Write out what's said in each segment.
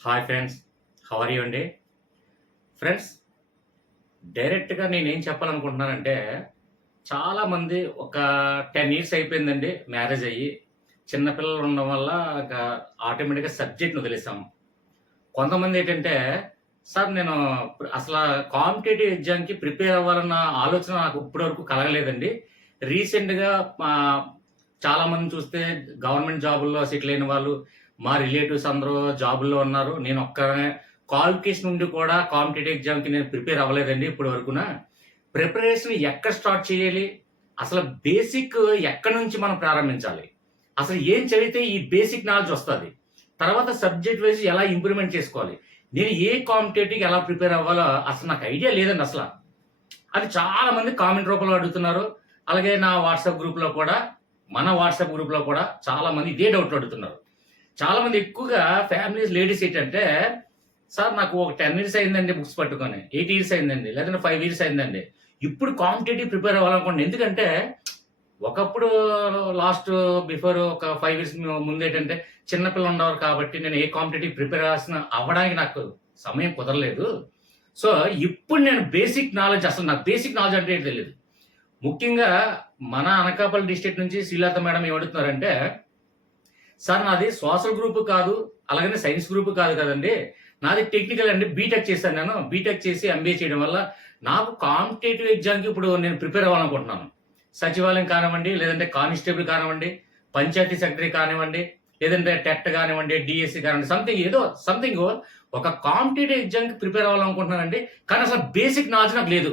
Hi friends, how are you అండి? Friends, డైరెక్ట్‌గా నేనేం చెప్పాలనుకుంటున్నానంటే, చాలామంది ఒక 10 ఇయర్స్ అయిపోయిందండి మ్యారేజ్ అయ్యి. చిన్న పిల్లలు ఉండడం వల్ల ఇక ఆటోమేటిక్‌గా సబ్జెక్ట్‌ని వదిలేసాం. కొంతమందేంటంటే, సార్ నేను అసల కాంపిటేటివ్ ఎగ్జామ్‌కి ప్రిపేర్ అవ్వాలన్న ఆలోచన నాకు ఇప్పటి వరకు కలగలేదండి. రీసెంట్‌గా చాలామందిని చూస్తే గవర్నమెంట్ జాబుల్లో సెటిల్ అయిన వాళ్ళు, మా రిలేటివ్స్ అందరూ జాబుల్లో ఉన్నారు. నేనొక్కడినే క్వాలిఫికేషన్ ఉండి కూడా కాంపిటేటివ్ ఎగ్జామ్‌కి నేను ప్రిపేర్ అవ్వలేదండి ఇప్పటి వరకున. ప్రిపరేషన్ ఎక్కడ స్టార్ట్ చేయాలి? అసలు బేసిక్ ఎక్కడి నుంచి మనం ప్రారంభించాలి? అసలు ఏం చదివితే ఈ బేసిక్ నాలెడ్జ్ వస్తది? తర్వాత సబ్జెక్ట్ వైస్ ఎలా ఇంప్రూవ్‌మెంట్ చేసుకోవాలి? నేను ఏ కాంపిటేటివ్‌కి ఎలా ప్రిపేర్ అవ్వాలో అసలు నాకు ఐడియా లేదండి అసల. అది చాలా మంది కామెంట్ రూపంలో అడుగుతున్నారు. అలాగే నా వాట్సాప్ గ్రూప్‌లో కూడా, మన వాట్సాప్ గ్రూప్‌లో కూడా చాలా మంది ఇదే డౌట్లు అడుగుతున్నారు. చాలా మంది ఎక్కువగా ఫ్యామిలీస్ లేడీస్ ఏంటంటే, సార్ నాకు ఒక 10 ఇయర్స్ అయిందండి బుక్స్ పట్టుకొని. 8 ఇయర్స్ అయిందండి. లేదంటే 5 ఇయర్స్ అయిందండి. ఇప్పుడు కాంపిటేటివ్ ప్రిపేర్ అవ్వాలనుకోండి. ఎందుకంటే, ఒకప్పుడు లాస్ట్ బిఫోర్ ఒక 5 ఇయర్స్ ముందేంటంటే, చిన్న పిల్లలు ఉండేవారు కాబట్టి నేను ఏ కాంపిటేటివ్ ప్రిపేర్ అవ్వడానికి నాకు సమయం కుదరలేదు. సో, ఇప్పుడు నేను బేసిక్ నాలెడ్జ్ అసలు నాకు బేసిక్ నాలెడ్జ్ అంటే ఏంటో తెలీదు. ముఖ్యంగా మన అనకాపల్లి డిస్ట్రిక్ట్ నుంచి శ్రీలత మేడం ఏమడుగుతున్నారంటే, సార్ నాది సోషల్ గ్రూప్ కాదు, అలాగనే సైన్స్ గ్రూప్ కాదు కదండీ. నాది టెక్నికల్ అండి. బీటెక్ చేశాను నేను. బీటెక్ చేసి ఎంబీఏ చేయడం వల్ల నాకు కాంపిటేటివ్ ఎగ్జామ్‌కి ఇప్పుడు నేను ప్రిపేర్ అవ్వాలనుకుంటున్నాను. సచివాలయం కానివ్వండి, లేదంటే కానిస్టేబుల్ కానివ్వండి, పంచాయతీ సెక్రటరీ కానివ్వండి, లేదంటే టెట్ కానివ్వండి, డీఎస్సీ కానివ్వండి, సంథింగ్ ఒక కాంపిటేటివ్ ఎగ్జామ్‌కి ప్రిపేర్ అవ్వాలనుకుంటున్నానండి. కానీ అసలు బేసిక్ నాలెడ్జ్ నాకు లేదు.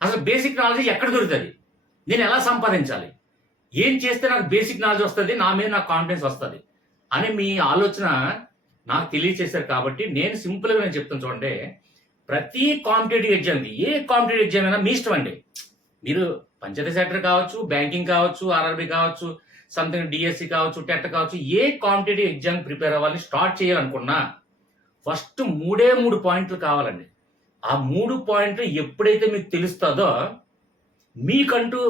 అసలు బేసిక్ నాలెడ్జ్ ఎక్కడ దొరుకుతది? నేను ఎలా సంపాదించాలి? ఏం చేస్తే నాకు బేసిక్ నాలెడ్జ్ వస్తది? నా మీద నాకు కాన్ఫిడెన్స్ వస్తది? అని మీ ఆలోచన నాకు తెలియచేశారు కాబట్టి, నేను సింపుల్‌గా చెప్తాను చూడండి. ప్రతి కాంపిటేటివ్ ఎగ్జామ్‌కి, ఏ కాంపిటేటివ్ ఎగ్జామ్ అయినా మీ ఇష్టం అండి. మీరు పంచాయతీ సెక్రటరీ కావచ్చు, బ్యాంకింగ్ కావచ్చు, ఆర్ఆర్‌బీ కావచ్చు, సంథింగ్ డీఎస్సీ కావచ్చు, టెట్ కావచ్చు, ఏ కాంపిటేటివ్ ఎగ్జామ్ ప్రిపేర్ అవ్వాలి, స్టార్ట్ చేయాలనుకున్నా, ఫస్ట్ 3 పాయింట్లు కావాలండి. ఆ 3 పాయింట్లు ఎప్పుడైతే మీకు తెలుస్తదో, మీకంటూ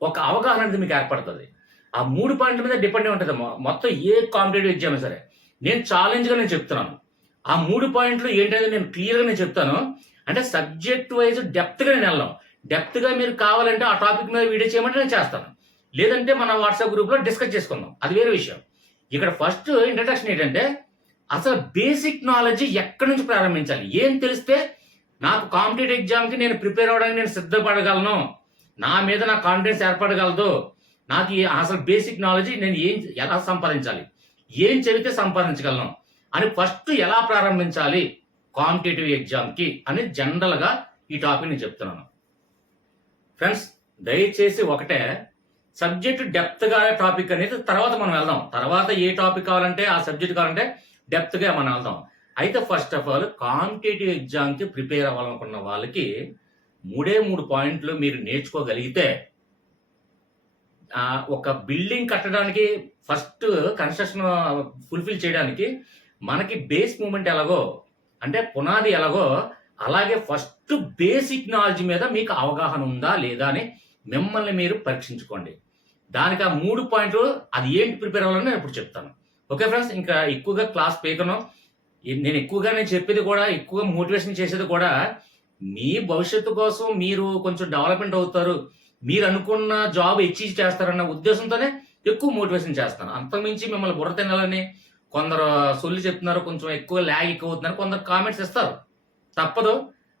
ఒక అవగాహన అనేది మీకు ఏర్పడతది. ఆ 3 పాయింట్ల మీద డిపెండ్ అయి ఉంటది. మొత్తం ఏ కాంపిటేటివ్ ఎగ్జామ్ అయినా సరే. నేను ఛాలెంజ్‌గా చెప్తున్నాను. ఆ 3 పాయింట్లు ఏంటనేది నేను క్లియర్‌గా చెప్తాను. అంటే సబ్జెక్ట్ వైస్ డెప్త్‌గా నేనెళ్ళను. డెప్త్‌గా మీరు కావాలంటే ఆ టాపిక్ మీద వీడియో చేయమంటే నేను చేస్తాను. లేదంటే మన వాట్సాప్ గ్రూప్‌లో డిస్కస్ చేసుకుందాం. అది వేరే విషయం. ఇక్కడ ఫస్ట్ ఇంట్రడక్షన్ ఏంటంటే, అసలు బేసిక్ నాలెడ్జ్ ఎక్కడి నుంచి ప్రారంభించాలి? ఏం తెలిస్తే నాకు కాంపిటేటివ్ ఎగ్జామ్‌కి నేను ప్రిపేర్ అవ్వడానికి నేను సిద్ధపడగలను. నా మీద నాకు కాన్ఫిడెన్స్ ఏర్పడగలదు. నాకు అసలు బేసిక్ నాలెడ్జ్ నేను ఎలా సంపాదించాలి? ఏం చదివితే సంపాదించగలను? అని ఫస్ట్ ఎలా ప్రారంభించాలి కాంపిటేటివ్ ఎగ్జామ్‌కి అని జనరల్‌గా ఈ టాపిక్ నేను చెప్తున్నాను. ఫ్రెండ్స్, దయచేసి ఒకటే సబ్జెక్ట్ డెప్త్‌గా టాపిక్ అనేది తర్వాత మనం వెళ్దాం. తర్వాత ఏ టాపిక్ కావాలంటే ఆ సబ్జెక్ట్ కావాలంటే డెప్త్‌గా మనం వెళ్దాం. అయితే ఫస్ట్ ఆఫ్ ఆల్ కాంపిటేటివ్ ఎగ్జామ్‌కి ప్రిపేర్ అవ్వాలనుకున్న వాళ్ళకి 3 పాయింట్లు మీరు నేర్చుకోగలిగితే ఒక బిల్డింగ్ కట్టడానికి ఫస్ట్ కన్‌స్ట్రక్షన్ ఫుల్‌ఫిల్ చేయడానికి మనకి బేస్ మూవ్‌మెంట్ ఎలాగో, అంటే పునాది ఎలాగో, అలాగే ఫస్ట్ బేసిక్ నాలెడ్జ్ మీద మీకు అవగాహన ఉందా? లేదా? అని మిమ్మల్ని మీరు పరీక్షించుకోండి. దానికి ఆ 3 పాయింట్లు అది ఏంటి ప్రిపేర్ అవ్వాలని నేను ఇప్పుడు చెప్తాను. ఓకే ఫ్రెండ్స్, ఇంకా ఎక్కువగా క్లాస్ పీకను. నేను చెప్పేది కూడా ఎక్కువ మోటివేషన్ చేసేది కూడా మీ భవిష్యత్తు కోసం మీరు కొంచెం డెవలప్‌మెంట్ అవుతారు. మీరు అనుకున్న జాబ్ అచీవ్ చేస్తారన్న ఉద్దేశంతోనే ఎక్కువ మోటివేషన్ చేస్తాను. అంతకుమించి మిమ్మల్ని బుర్ర తినాలని కొందరు సొల్లు చెప్తున్నారు. కొంచెం ఎక్కువ ల్యాగ్ ఎక్కువ అవుతుందని కొందరు కామెంట్స్ ఇస్తారు. తప్పదు.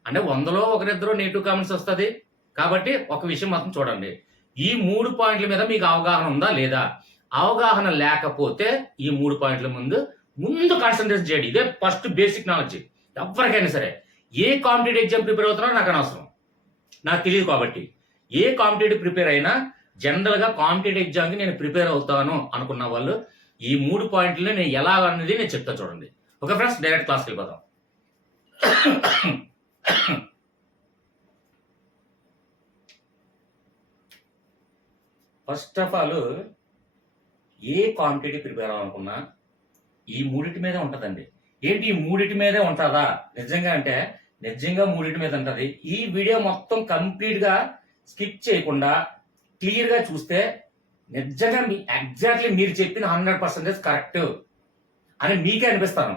అంటే 100లో ఒకరిద్దరు నెగెటివ్ కామెంట్స్ వస్తది. కాబట్టి ఒక విషయం మాత్రం చూడండి. ఈ 3 పాయింట్ల మీద మీకు అవగాహన ఉందా? లేదా? అవగాహన లేకపోతే ఈ 3 పాయింట్ల ముందు కాన్సంట్రేట్ చేయండి. ఇదే ఫస్ట్ బేసిక్ నాలెడ్జ్. ఎవ్వరికైనా సరే. ఏ కాంపిటేటివ్ ఎగ్జామ్ ప్రిపేర్ అవుతున్నారో నాకు అనవసరం. నాకు తెలీదు కాబట్టి. ఏ కాంపిటేటివ్ ప్రిపేర్ అయినా జనరల్‌గా కాంపిటేటివ్ ఎగ్జామ్‌కి నేను ప్రిపేర్ అవుతాను అనుకున్న వాళ్ళు ఈ 3 పాయింట్లని నేను ఎలా అనేది నేను చెప్తాను చూడండి. ఓకే ఫ్రెండ్స్, డైరెక్ట్ క్లాస్‌కెళ్ళిపోదాం. ఫస్ట్ ఆఫ్ ఆల్ ఏ కాంపిటేటివ్ ప్రిపేర్ అవ్వాలనుకున్నా ఈ మూడిటి మీదే ఉంటదండి. ఏంటి ఈ మూడిటి మీదే ఉంటదా? నిజంగా అంటే నిజంగా మూడిటి మీద ఉంటది. ఈ వీడియో మొత్తం కంప్లీట్‌గా స్కిప్ చేయకుండా క్లియర్‌గా చూస్తే నిజంగా ఎగ్జాక్ట్‌లీ మీరు చెప్పిన 100% కరెక్ట్. అని మీకే అనిపిస్తాను.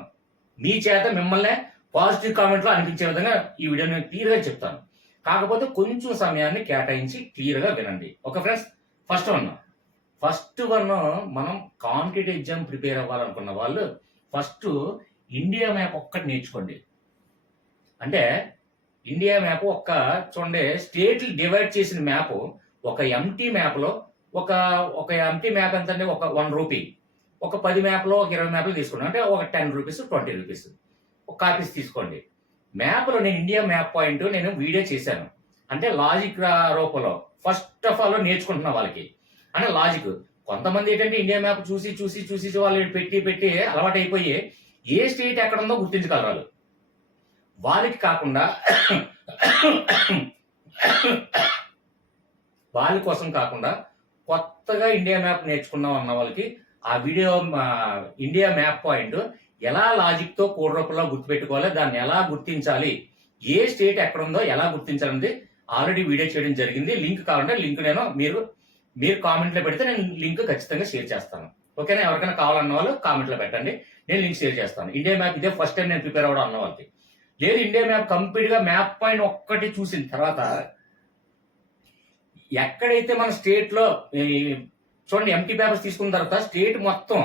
మీ చేత మిమ్మల్ని పాజిటివ్ కామెంట్లో అనిపించే విధంగా ఈ వీడియో నేను క్లియర్గా చెప్తాను. కాకపోతే కొంచెం సమయాన్ని కేటాయించి క్లియర్గా వినండి. ఓకే ఫ్రెండ్స్, ఫస్ట్ వన్ మనం కాంపిటేటివ్ ఎగ్జామ్ ప్రిపేర్ అవ్వాలనుకున్న వాళ్ళు ఫస్ట్ ఇండియా మ్యాప్ ఒక్కటి నేర్చుకోండి. అంటే ఇండియా మ్యాప్ చూడండి, స్టేట్లు డివైడ్ చేసిన మ్యాప్ ఒక ఎంటీ మ్యాప్లో ఒక ఎంటీ మ్యాప్ ఎంత అంటే ఒక 1 రూపీ, ఒక 10 మ్యాప్లో ఒక 20 మ్యాప్లు తీసుకోండి. అంటే ఒక 10 రూపీస్ 20 రూపీస్ ఒక కాపీస్ తీసుకోండి. మ్యాప్లో నేను ఇండియా మ్యాప్ పాయింట్ నేను వీడియో చేశాను. అంటే లాజిక్ రూపంలో ఫస్ట్ ఆఫ్ ఆల్ నేర్చుకుంటున్న వాళ్ళకి అంటే లాజిక్. కొంతమంది ఏంటంటే ఇండియా మ్యాప్ చూసి వాళ్ళు పెట్టి అలవాటు అయిపోయి ఏ స్టేట్ ఎక్కడ ఉందో గుర్తించగలరు. వాళ్ళకి కాకుండా వాళ్ళ కోసం కాకుండా కొత్తగా ఇండియా మ్యాప్ నేర్చుకున్నాం అన్న వాళ్ళకి ఆ వీడియో ఇండియా మ్యాప్ పాయింట్ ఎలా లాజిక్తో కోడ్ రూపంలో గుర్తుపెట్టుకోవాలి, దాన్ని ఎలా గుర్తించాలి, ఏ స్టేట్ ఎక్కడ ఉందో ఎలా గుర్తించాలనేది ఆల్రెడీ వీడియో చేయడం జరిగింది. లింక్ కావాలంటే లింక్ నేను మీరు కామెంట్లో పెడితే నేను లింక్ ఖచ్చితంగా షేర్ చేస్తాను. ఓకేనా? ఎవరికైనా కావాలన్న వాళ్ళు కామెంట్లో పెట్టండి, నేను లింక్ షేర్ చేస్తాను. ఇండియా మ్యాప్ ఇదే ఫస్ట్ టైం నేను ప్రిపేర్ అవ్వడం అన్న వాళ్ళకి. లేదు ఇండియా మ్యాప్ కంప్లీట్గా మ్యాప్ పాయింట్ ఒక్కటి చూసిన తర్వాత ఎక్కడైతే మన స్టేట్లో చూడండి ఎంటీ పేపర్స్ తీసుకున్న తర్వాత స్టేట్ మొత్తం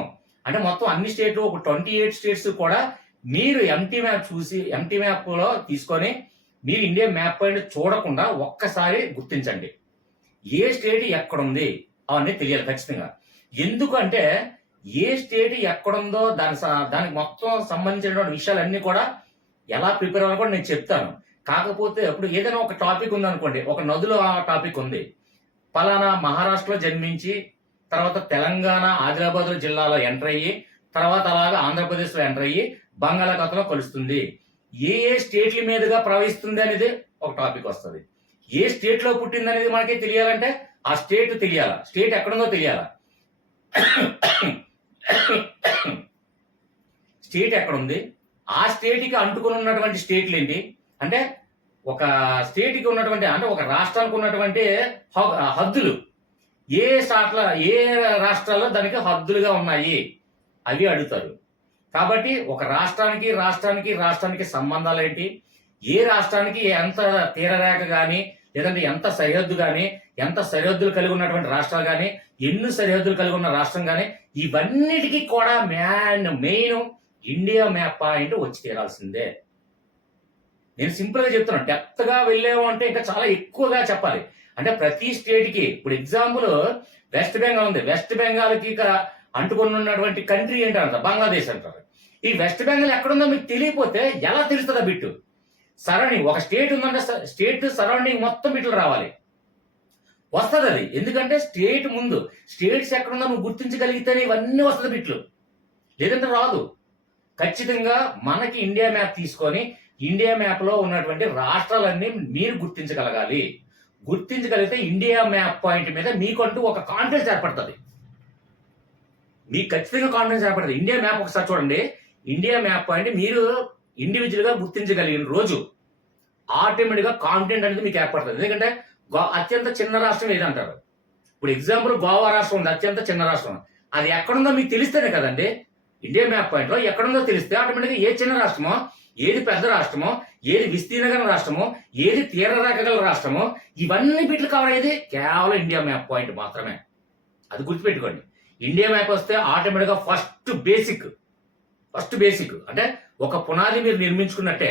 అన్ని స్టేట్లు ఒక 28 స్టేట్స్ కూడా మీరు ఎంటీ మ్యాప్లో తీసుకొని మీరు ఇండియా మ్యాప్ పాయింట్ చూడకుండా ఒక్కసారి గుర్తించండి. ఏ స్టేట్ ఎక్కడుంది అవన్నీ తెలియాలి ఖచ్చితంగా. ఎందుకంటే ఏ స్టేట్ ఎక్కడుందో దానికి మొత్తం సంబంధించినటువంటి విషయాలన్నీ కూడా ఎలా ప్రిపేర్ అవ్వాలో కూడా నేను చెప్తాను. కాకపోతే ఇప్పుడు ఏదైనా ఒక టాపిక్ ఉందనుకోండి, ఒక నదులో ఆ టాపిక్ ఉంది, పలానా మహారాష్ట్రలో జన్మించి తర్వాత తెలంగాణ ఆదిలాబాద్ జిల్లాలో ఎంటర్ అయ్యి తర్వాత అలాగా ఆంధ్రప్రదేశ్లో ఎంటర్ అయ్యి బంగాళాఖాతంలో కలుస్తుంది. ఏ స్టేట్ల మీదుగా ప్రవహిస్తుంది అనేది ఒక టాపిక్ వస్తుంది. ఏ స్టేట్లో పుట్టింది అనేది మనకి తెలియాలంటే ఆ స్టేట్ తెలియాలా, స్టేట్ ఎక్కడుందో తెలియాలా. స్టేట్ ఎక్కడుంది, ఆ స్టేట్కి అంటుకుని ఉన్నటువంటి స్టేట్లు ఏంటి, అంటే ఒక స్టేట్కి ఉన్నటువంటి అంటే ఒక రాష్ట్రానికి ఉన్నటువంటి హద్దులు ఏ రాష్ట్రాల్లో దానికి హద్దులుగా ఉన్నాయి అవి అడుగుతారు. కాబట్టి ఒక రాష్ట్రానికి సంబంధాలు ఏంటి, ఏ రాష్ట్రానికి ఎంత తీరరేఖ కానీ లేదంటే ఎంత సరిహద్దు కానీ ఎంత సరిహద్దులు కలిగి ఉన్నటువంటి రాష్ట్రాలు కానీ ఎన్ని సరిహద్దులు కలిగి ఉన్న రాష్ట్రం కానీ ఇవన్నిటికీ కూడా మెయిన్ ఇండియా మ్యాప్ పాయింట్ వచ్చి తీరాల్సిందే. నేను సింపుల్గా చెప్తున్నాను. డెప్త్గా వెళ్ళాము అంటే ఇంకా చాలా ఎక్కువగా చెప్పాలి. అంటే ప్రతి స్టేట్కి ఇప్పుడు ఎగ్జాంపుల్ వెస్ట్ బెంగాల్ ఉంది, వెస్ట్ బెంగాల్కి అంటుకుని ఉన్నటువంటి కంట్రీ ఏంటంటారు బంగ్లాదేశ్ అంటారు. ఈ వెస్ట్ బెంగాల్ ఎక్కడుందో మీకు తెలియకపోతే ఎలా తెలుస్తుందా బిట్టు సరౌండింగ్. ఒక స్టేట్ ఉందంటే స్టేట్ సరౌండింగ్ మొత్తం బిట్లు రావాలి, వస్తుంది అది. ఎందుకంటే స్టేట్ ముందు స్టేట్స్ ఎక్కడుందో నువ్వు గుర్తించగలిగితేనే ఇవన్నీ వస్తుంది బిట్లు, లేదంటే రాదు. ఖచ్చితంగా మనకి ఇండియా మ్యాప్ తీసుకొని ఇండియా మ్యాప్లో ఉన్నటువంటి రాష్ట్రాలన్నీ మీరు గుర్తించగలిగితే ఇండియా మ్యాప్ పాయింట్ మీద మీకంటూ ఒక కాన్ఫిడెన్స్ ఏర్పడుతుంది. మీకు ఖచ్చితంగా కాన్ఫిడెన్స్ ఏర్పడుతుంది. ఇండియా మ్యాప్ ఒకసారి చూడండి, ఇండియా మ్యాప్ పాయింట్ మీరు ఇండివిజువల్గా గుర్తించగలిగిన రోజు ఆటోమేటిక్గా కాన్ఫిడెంట్ అనేది మీకు ఏర్పడుతుంది. ఎందుకంటే అత్యంత చిన్న రాష్ట్రం ఏదంటారు. ఇప్పుడు ఎగ్జాంపుల్ గోవా రాష్ట్రం ఉంది, అత్యంత చిన్న రాష్ట్రం. అది ఎక్కడుందో మీకు తెలిస్తేనే కదండి ఇండియా మ్యాప్ పాయింట్లో ఎక్కడుందో తెలిస్తే ఆటోమేటిక్గా ఏ చిన్న రాష్ట్రమో, ఏది పెద్ద రాష్ట్రమో, ఏది విస్తీర్ణగల రాష్ట్రమో, ఏది తీరరేఖ గల రాష్ట్రమో ఇవన్నీ బిట్లు కవర్ అయ్యేది కేవలం ఇండియా మ్యాప్ పాయింట్ మాత్రమే. అది గుర్తుపెట్టుకోండి. ఇండియా మ్యాప్ వస్తే ఆటోమేటిక్గా ఫస్ట్ బేసిక్ అంటే ఒక పునాది మీరు నిర్మించుకున్నట్టే.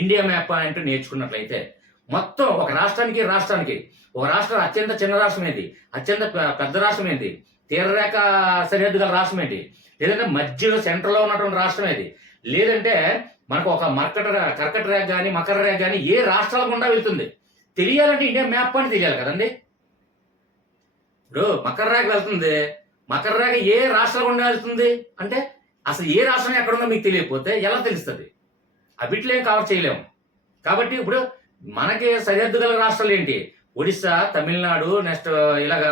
ఇండియా మ్యాప్ పాయింట్ నేర్చుకున్నట్లయితే మొత్తం ఒక రాష్ట్రానికి ఒక రాష్ట్రం అత్యంత చిన్న రాష్ట్రం ఏంటి, అత్యంత పెద్ద రాష్ట్రం ఏంటి, తీరరేఖ సరిహద్దు గల రాష్ట్రం ఏంటి, లేదంటే మధ్యలో సెంటర్లో ఉన్నటువంటి రాష్ట్రం ఏది, లేదంటే మనకు ఒక కర్కట రేఖ కానీ మకర రేఖ కానీ ఏ రాష్ట్రాల గుండా వెళ్తుంది తెలియాలంటే ఇండియా మ్యాప్ పాయింట్ తెలియాలి కదండి. ఇప్పుడు మకర రేఖ వెళ్తుంది, మకర రేఖ ఏ రాష్ట్రాల గుండా వెళ్తుంది అంటే అసలు ఏ రాష్ట్రం ఎక్కడుందో మీకు తెలియకపోతే ఎలా తెలుస్తుంది? ఆ బిట్లు ఏం కవర్ చేయలేము. కాబట్టి ఇప్పుడు మనకి సరిహద్దు గల రాష్ట్రాలు ఏంటి, ఒడిస్సా, తమిళనాడు, నెక్స్ట్ ఇలాగ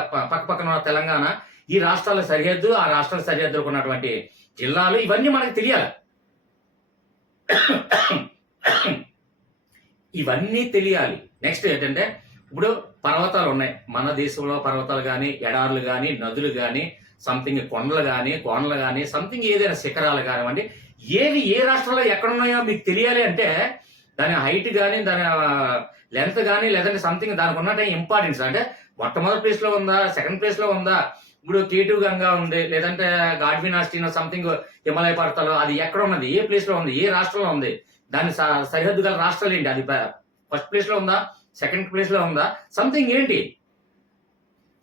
పక్కన తెలంగాణ, ఈ రాష్ట్రాల సరిహద్దు, ఆ రాష్ట్రాల సరిహద్దులకు ఉన్నటువంటి జిల్లాలు ఇవన్నీ మనకు తెలియాలి. ఇవన్నీ తెలియాలి. నెక్స్ట్ ఏంటంటే ఇప్పుడు పర్వతాలు ఉన్నాయి మన దేశంలో, పర్వతాలు కానీ ఎడారులు కానీ నదులు కానీ సంథింగ్ కొండలు కానీ కోనలు కానీ సంథింగ్ ఏదైనా శిఖరాలు కానివ్వండి, ఏవి ఏ రాష్ట్రంలో ఎక్కడున్నాయో మీకు తెలియాలి అంటే దాని హైట్ కానీ దాని లెంత్ కానీ లేదంటే సంథింగ్ దానికి ఉన్నట్టు ఇంపార్టెన్స్ అంటే మొట్టమొదటి ప్లేస్ లో ఉందా, సెకండ్ ప్లేస్ లో ఉందా, ఇప్పుడు కేటు గంగా ఉంది, లేదంటే గాడ్విన్ ఆస్టిన్ సంథింగ్ హిమాలయ పర్వతాలు, అది ఎక్కడ ఉన్నది, ఏ ప్లేస్ లో ఉంది, ఏ రాష్ట్రంలో ఉంది, దాని సరిహద్దు గల రాష్ట్రాలు ఏంటి, అది ఫస్ట్ ప్లేస్ లో ఉందా, సెకండ్ ప్లేస్ లో ఉందా, సంథింగ్ ఏంటి,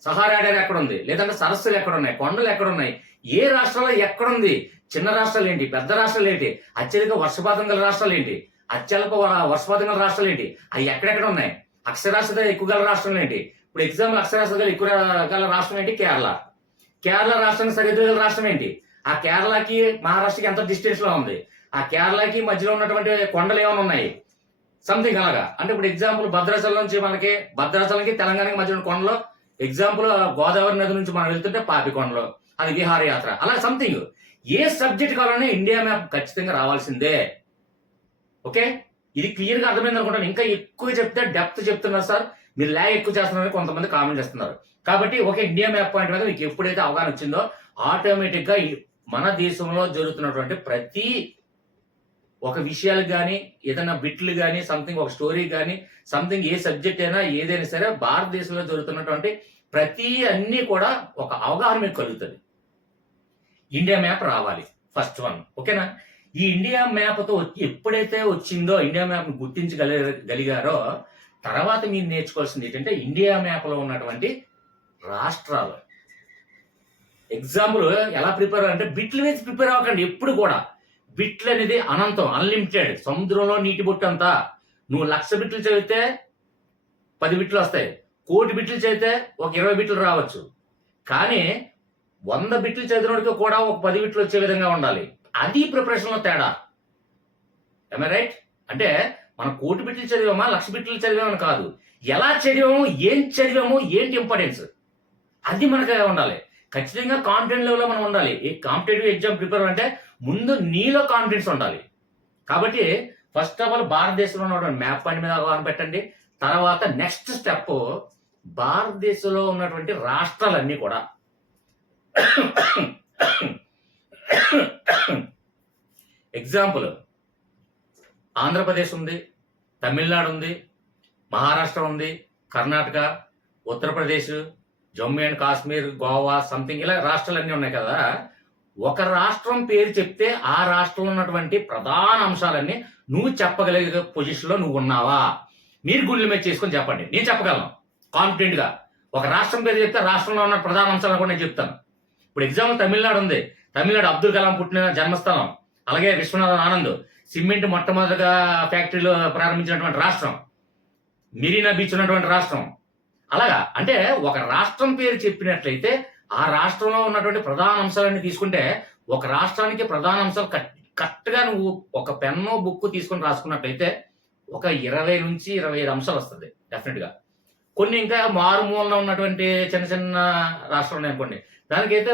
సహారా డేర్ ఎక్కడ ఉంది, లేదంటే సరస్సులు ఎక్కడ ఉన్నాయి, కొండలు ఎక్కడ ఉన్నాయి, ఏ రాష్ట్రంలో ఎక్కడుంది, చిన్న రాష్ట్రాలు ఏంటి, పెద్ద రాష్ట్రాలు ఏంటి, అత్యధిక వర్షపాతం గల రాష్ట్రాలు ఏంటి, అత్యల్ప వర్షపాతం గల రాష్ట్రాలు ఏంటి, అవి ఎక్కడెక్కడ ఉన్నాయి, అక్షరాస్యత ఎక్కువ గల రాష్ట్రాలు ఏంటి. ఇప్పుడు ఎగ్జాంపుల్ అక్షరాస్యత ఎక్కువ గల రాష్ట్రం ఏంటి, కేరళ. కేరళ రాష్ట్రానికి సరిహద్దు గల రాష్ట్రం ఏంటి, ఆ కేరళకి మహారాష్ట్రకి ఎంత డిస్టెన్స్ లో ఉంది, ఆ కేరళకి మధ్యలో ఉన్నటువంటి కొండలు ఏమైనా ఉన్నాయి, సంథింగ్ అలాగా. అంటే ఇప్పుడు ఎగ్జాంపుల్ భద్రాచలం నుంచి మనకి భద్రాచలంకి తెలంగాణకి మధ్య కొండలో, ఎగ్జాంపుల్ గోదావరి నది నుంచి మనం వెళ్తుంటే పాపికొండలు, అది విహారయాత్ర, అలా సంథింగ్. ఏ సబ్జెక్ట్ కావాలన్నా ఇండియా మ్యాప్ ఖచ్చితంగా రావాల్సిందే. ఓకే, ఇది క్లియర్ గా అర్థమైంది అనుకుంటాను. ఇంకా ఎక్కువ చెప్తే డెప్త్ చెప్తున్నారు సార్, మీరు ల్యాగ్ ఎక్కువ చేస్తున్నారని కొంతమంది కామెంట్ చేస్తున్నారు. కాబట్టి ఒక ఇండియా మ్యాప్ పాయింట్ మీద మీకు ఎప్పుడైతే అవగాహన వచ్చిందో ఆటోమేటిక్ గా మన దేశంలో జరుగుతున్నటువంటి ప్రతి ఒక విషయాలకు కానీ ఏదైనా బిట్లు కానీ సంథింగ్ ఒక స్టోరీ కానీ సంథింగ్ ఏ సబ్జెక్ట్ అయినా ఏదైనా సరే భారతదేశంలో జరుగుతున్నటువంటి ప్రతి అన్ని కూడా ఒక అవగాహన మీకు కలుగుతుంది. ఇండియా మ్యాప్ రావాలి ఫస్ట్ వన్. ఓకేనా, ఈ ఇండియా మ్యాప్ తో ఎప్పుడైతే వచ్చిందో ఇండియా మ్యాప్ గుర్తించగలిగారో తర్వాత మీరు నేర్చుకోవాల్సింది ఏంటంటే ఇండియా మ్యాప్ లో ఉన్నటువంటి రాష్ట్రాలు. ఎగ్జాంపుల్ ఎలా ప్రిపేర్ అంటే బిట్ల మీద ప్రిపేర్ అవ్వకండి ఎప్పుడు కూడా. బిట్లు అనేది అనంతం, అన్లిమిటెడ్, సముద్రంలో నీటి బొట్టు అంతా. నువ్వు 1,00,000 బిట్లు చదివితే 10 బిట్లు వస్తాయి, 1,00,00,000 బిట్లు చదివితే ఒక 20 బిట్లు రావచ్చు. కానీ 100 బిట్లు చదివినోడికి కూడా ఒక 10 బిట్లు వచ్చే విధంగా ఉండాలి. అది ప్రిపరేషన్ లో తేడా. I right? అంటే మనం 1,00,00,000 బిట్లు చదివామా 1,00,000 బిట్లు చదివామని కాదు, ఎలా చదివాము, ఏం చదివాము, ఏంటి ఇంపార్టెన్స్, అది మనకు ఉండాలి. ఖచ్చితంగా కాన్ఫిడెంట్ లెవెల్లో మనం ఉండాలి. ఈ కాంపిటేటివ్ ఎగ్జామ్ ప్రిపేర్ అంటే ముందు నీలో కాన్ఫిడెన్స్ ఉండాలి. కాబట్టి ఫస్ట్ ఆఫ్ ఆల్ భారతదేశంలో ఉన్నటువంటి మ్యాప్ పాయింట్ మీద అవగాహన పెట్టండి. తర్వాత నెక్స్ట్ స్టెప్ భారతదేశంలో ఉన్నటువంటి రాష్ట్రాలన్నీ కూడా ఎగ్జాంపుల్ ఆంధ్రప్రదేశ్ ఉంది, తమిళనాడు ఉంది, మహారాష్ట్ర ఉంది, కర్ణాటక, ఉత్తరప్రదేశ్, జమ్మూ అండ్ కాశ్మీర్, గోవా సంథింగ్ ఇలా రాష్ట్రాలన్నీ ఉన్నాయి కదా. ఒక రాష్ట్రం పేరు చెప్తే ఆ రాష్ట్రంలో ఉన్నటువంటి ప్రధాన అంశాలన్నీ నువ్వు చెప్పగలిగే పొజిషన్లో నువ్వు ఉన్నావా? మీరు గుండెల మీద చేసుకొని చెప్పండి. నేను చెప్పగలను కాన్ఫిడెంట్ గా. ఒక రాష్ట్రం పేరు చెప్తే రాష్ట్రంలో ఉన్న ప్రధాన అంశాలను కూడా నేను చెప్తాను. ఇప్పుడు ఎగ్జాంపుల్ తమిళనాడు ఉంది, తమిళనాడు అబ్దుల్ కలాం పుట్టిన జన్మస్థలం, అలాగే విశ్వనాథన్ ఆనంద్ సిమెంట్ మొట్టమొదటిగా ఫ్యాక్టరీలో ప్రారంభించినటువంటి రాష్ట్రం, మెరీనా బీచ్ ఉన్నటువంటి రాష్ట్రం. అలాగా అంటే ఒక రాష్ట్రం పేరు చెప్పినట్లయితే ఆ రాష్ట్రంలో ఉన్నటువంటి ప్రధాన అంశాలన్నీ తీసుకుంటే ఒక రాష్ట్రానికి ప్రధాన అంశాలు కరెక్ట్ గా నువ్వు ఒక పెన్ను బుక్ తీసుకొని రాసుకున్నట్లయితే ఒక 20 నుంచి 25 అంశాలు వస్తుంది డెఫినెట్ గా. కొన్ని ఇంకా మారుమూలన ఉన్నటువంటి చిన్న చిన్న రాష్ట్రాలు ఉన్నాయి అనుకోండి, దానికైతే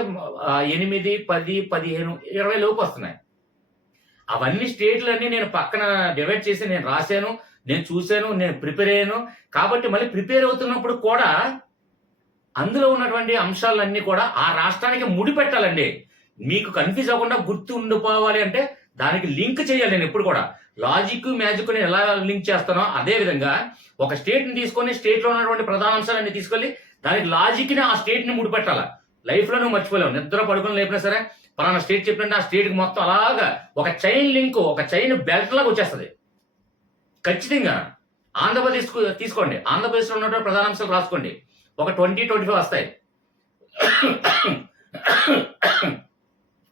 8, 10, 15, 20 లోపు వస్తున్నాయి. అవన్నీ స్టేట్లన్నీ నేను పక్కన డివైడ్ చేసి నేను రాశాను, నేను చూశాను, నేను ప్రిపేర్ అయ్యాను. కాబట్టి మళ్ళీ ప్రిపేర్ అవుతున్నప్పుడు కూడా అందులో ఉన్నటువంటి అంశాలన్నీ కూడా ఆ రాష్ట్రానికి ముడిపెట్టాలండి. మీకు కన్ఫ్యూజ్ అవ్వకుండా గుర్తు ఉండిపోవాలి అంటే దానికి లింక్ చేయాలి. నేను ఎప్పుడు కూడా లాజిక్ మ్యాజిక్ నేను ఎలా లింక్ చేస్తానో అదే విధంగా ఒక స్టేట్ ని తీసుకొని స్టేట్ లో ఉన్నటువంటి ప్రధాన అంశాలన్నీ తీసుకెళ్లి దానికి లాజిక్ ని ఆ స్టేట్ ని ముడిపెట్టాల. లైఫ్ లో నువ్వు మర్చిపోలేవు. నిద్ర పడుకుని లేపినా సరే పలానా స్టేట్ చెప్పినట్టు ఆ స్టేట్ కి మొత్తం అలాగా ఒక చైన్ లింక్, ఒక చైన్ బెల్ట్ లాగా వచ్చేస్తుంది ఖచ్చితంగా. ఆంధ్రప్రదేశ్ తీసుకోండి, ఆంధ్రప్రదేశ్ లో ఉన్నటువంటి ప్రధాన అంశాలు రాసుకోండి, ఒక 20-25 వస్తాయి.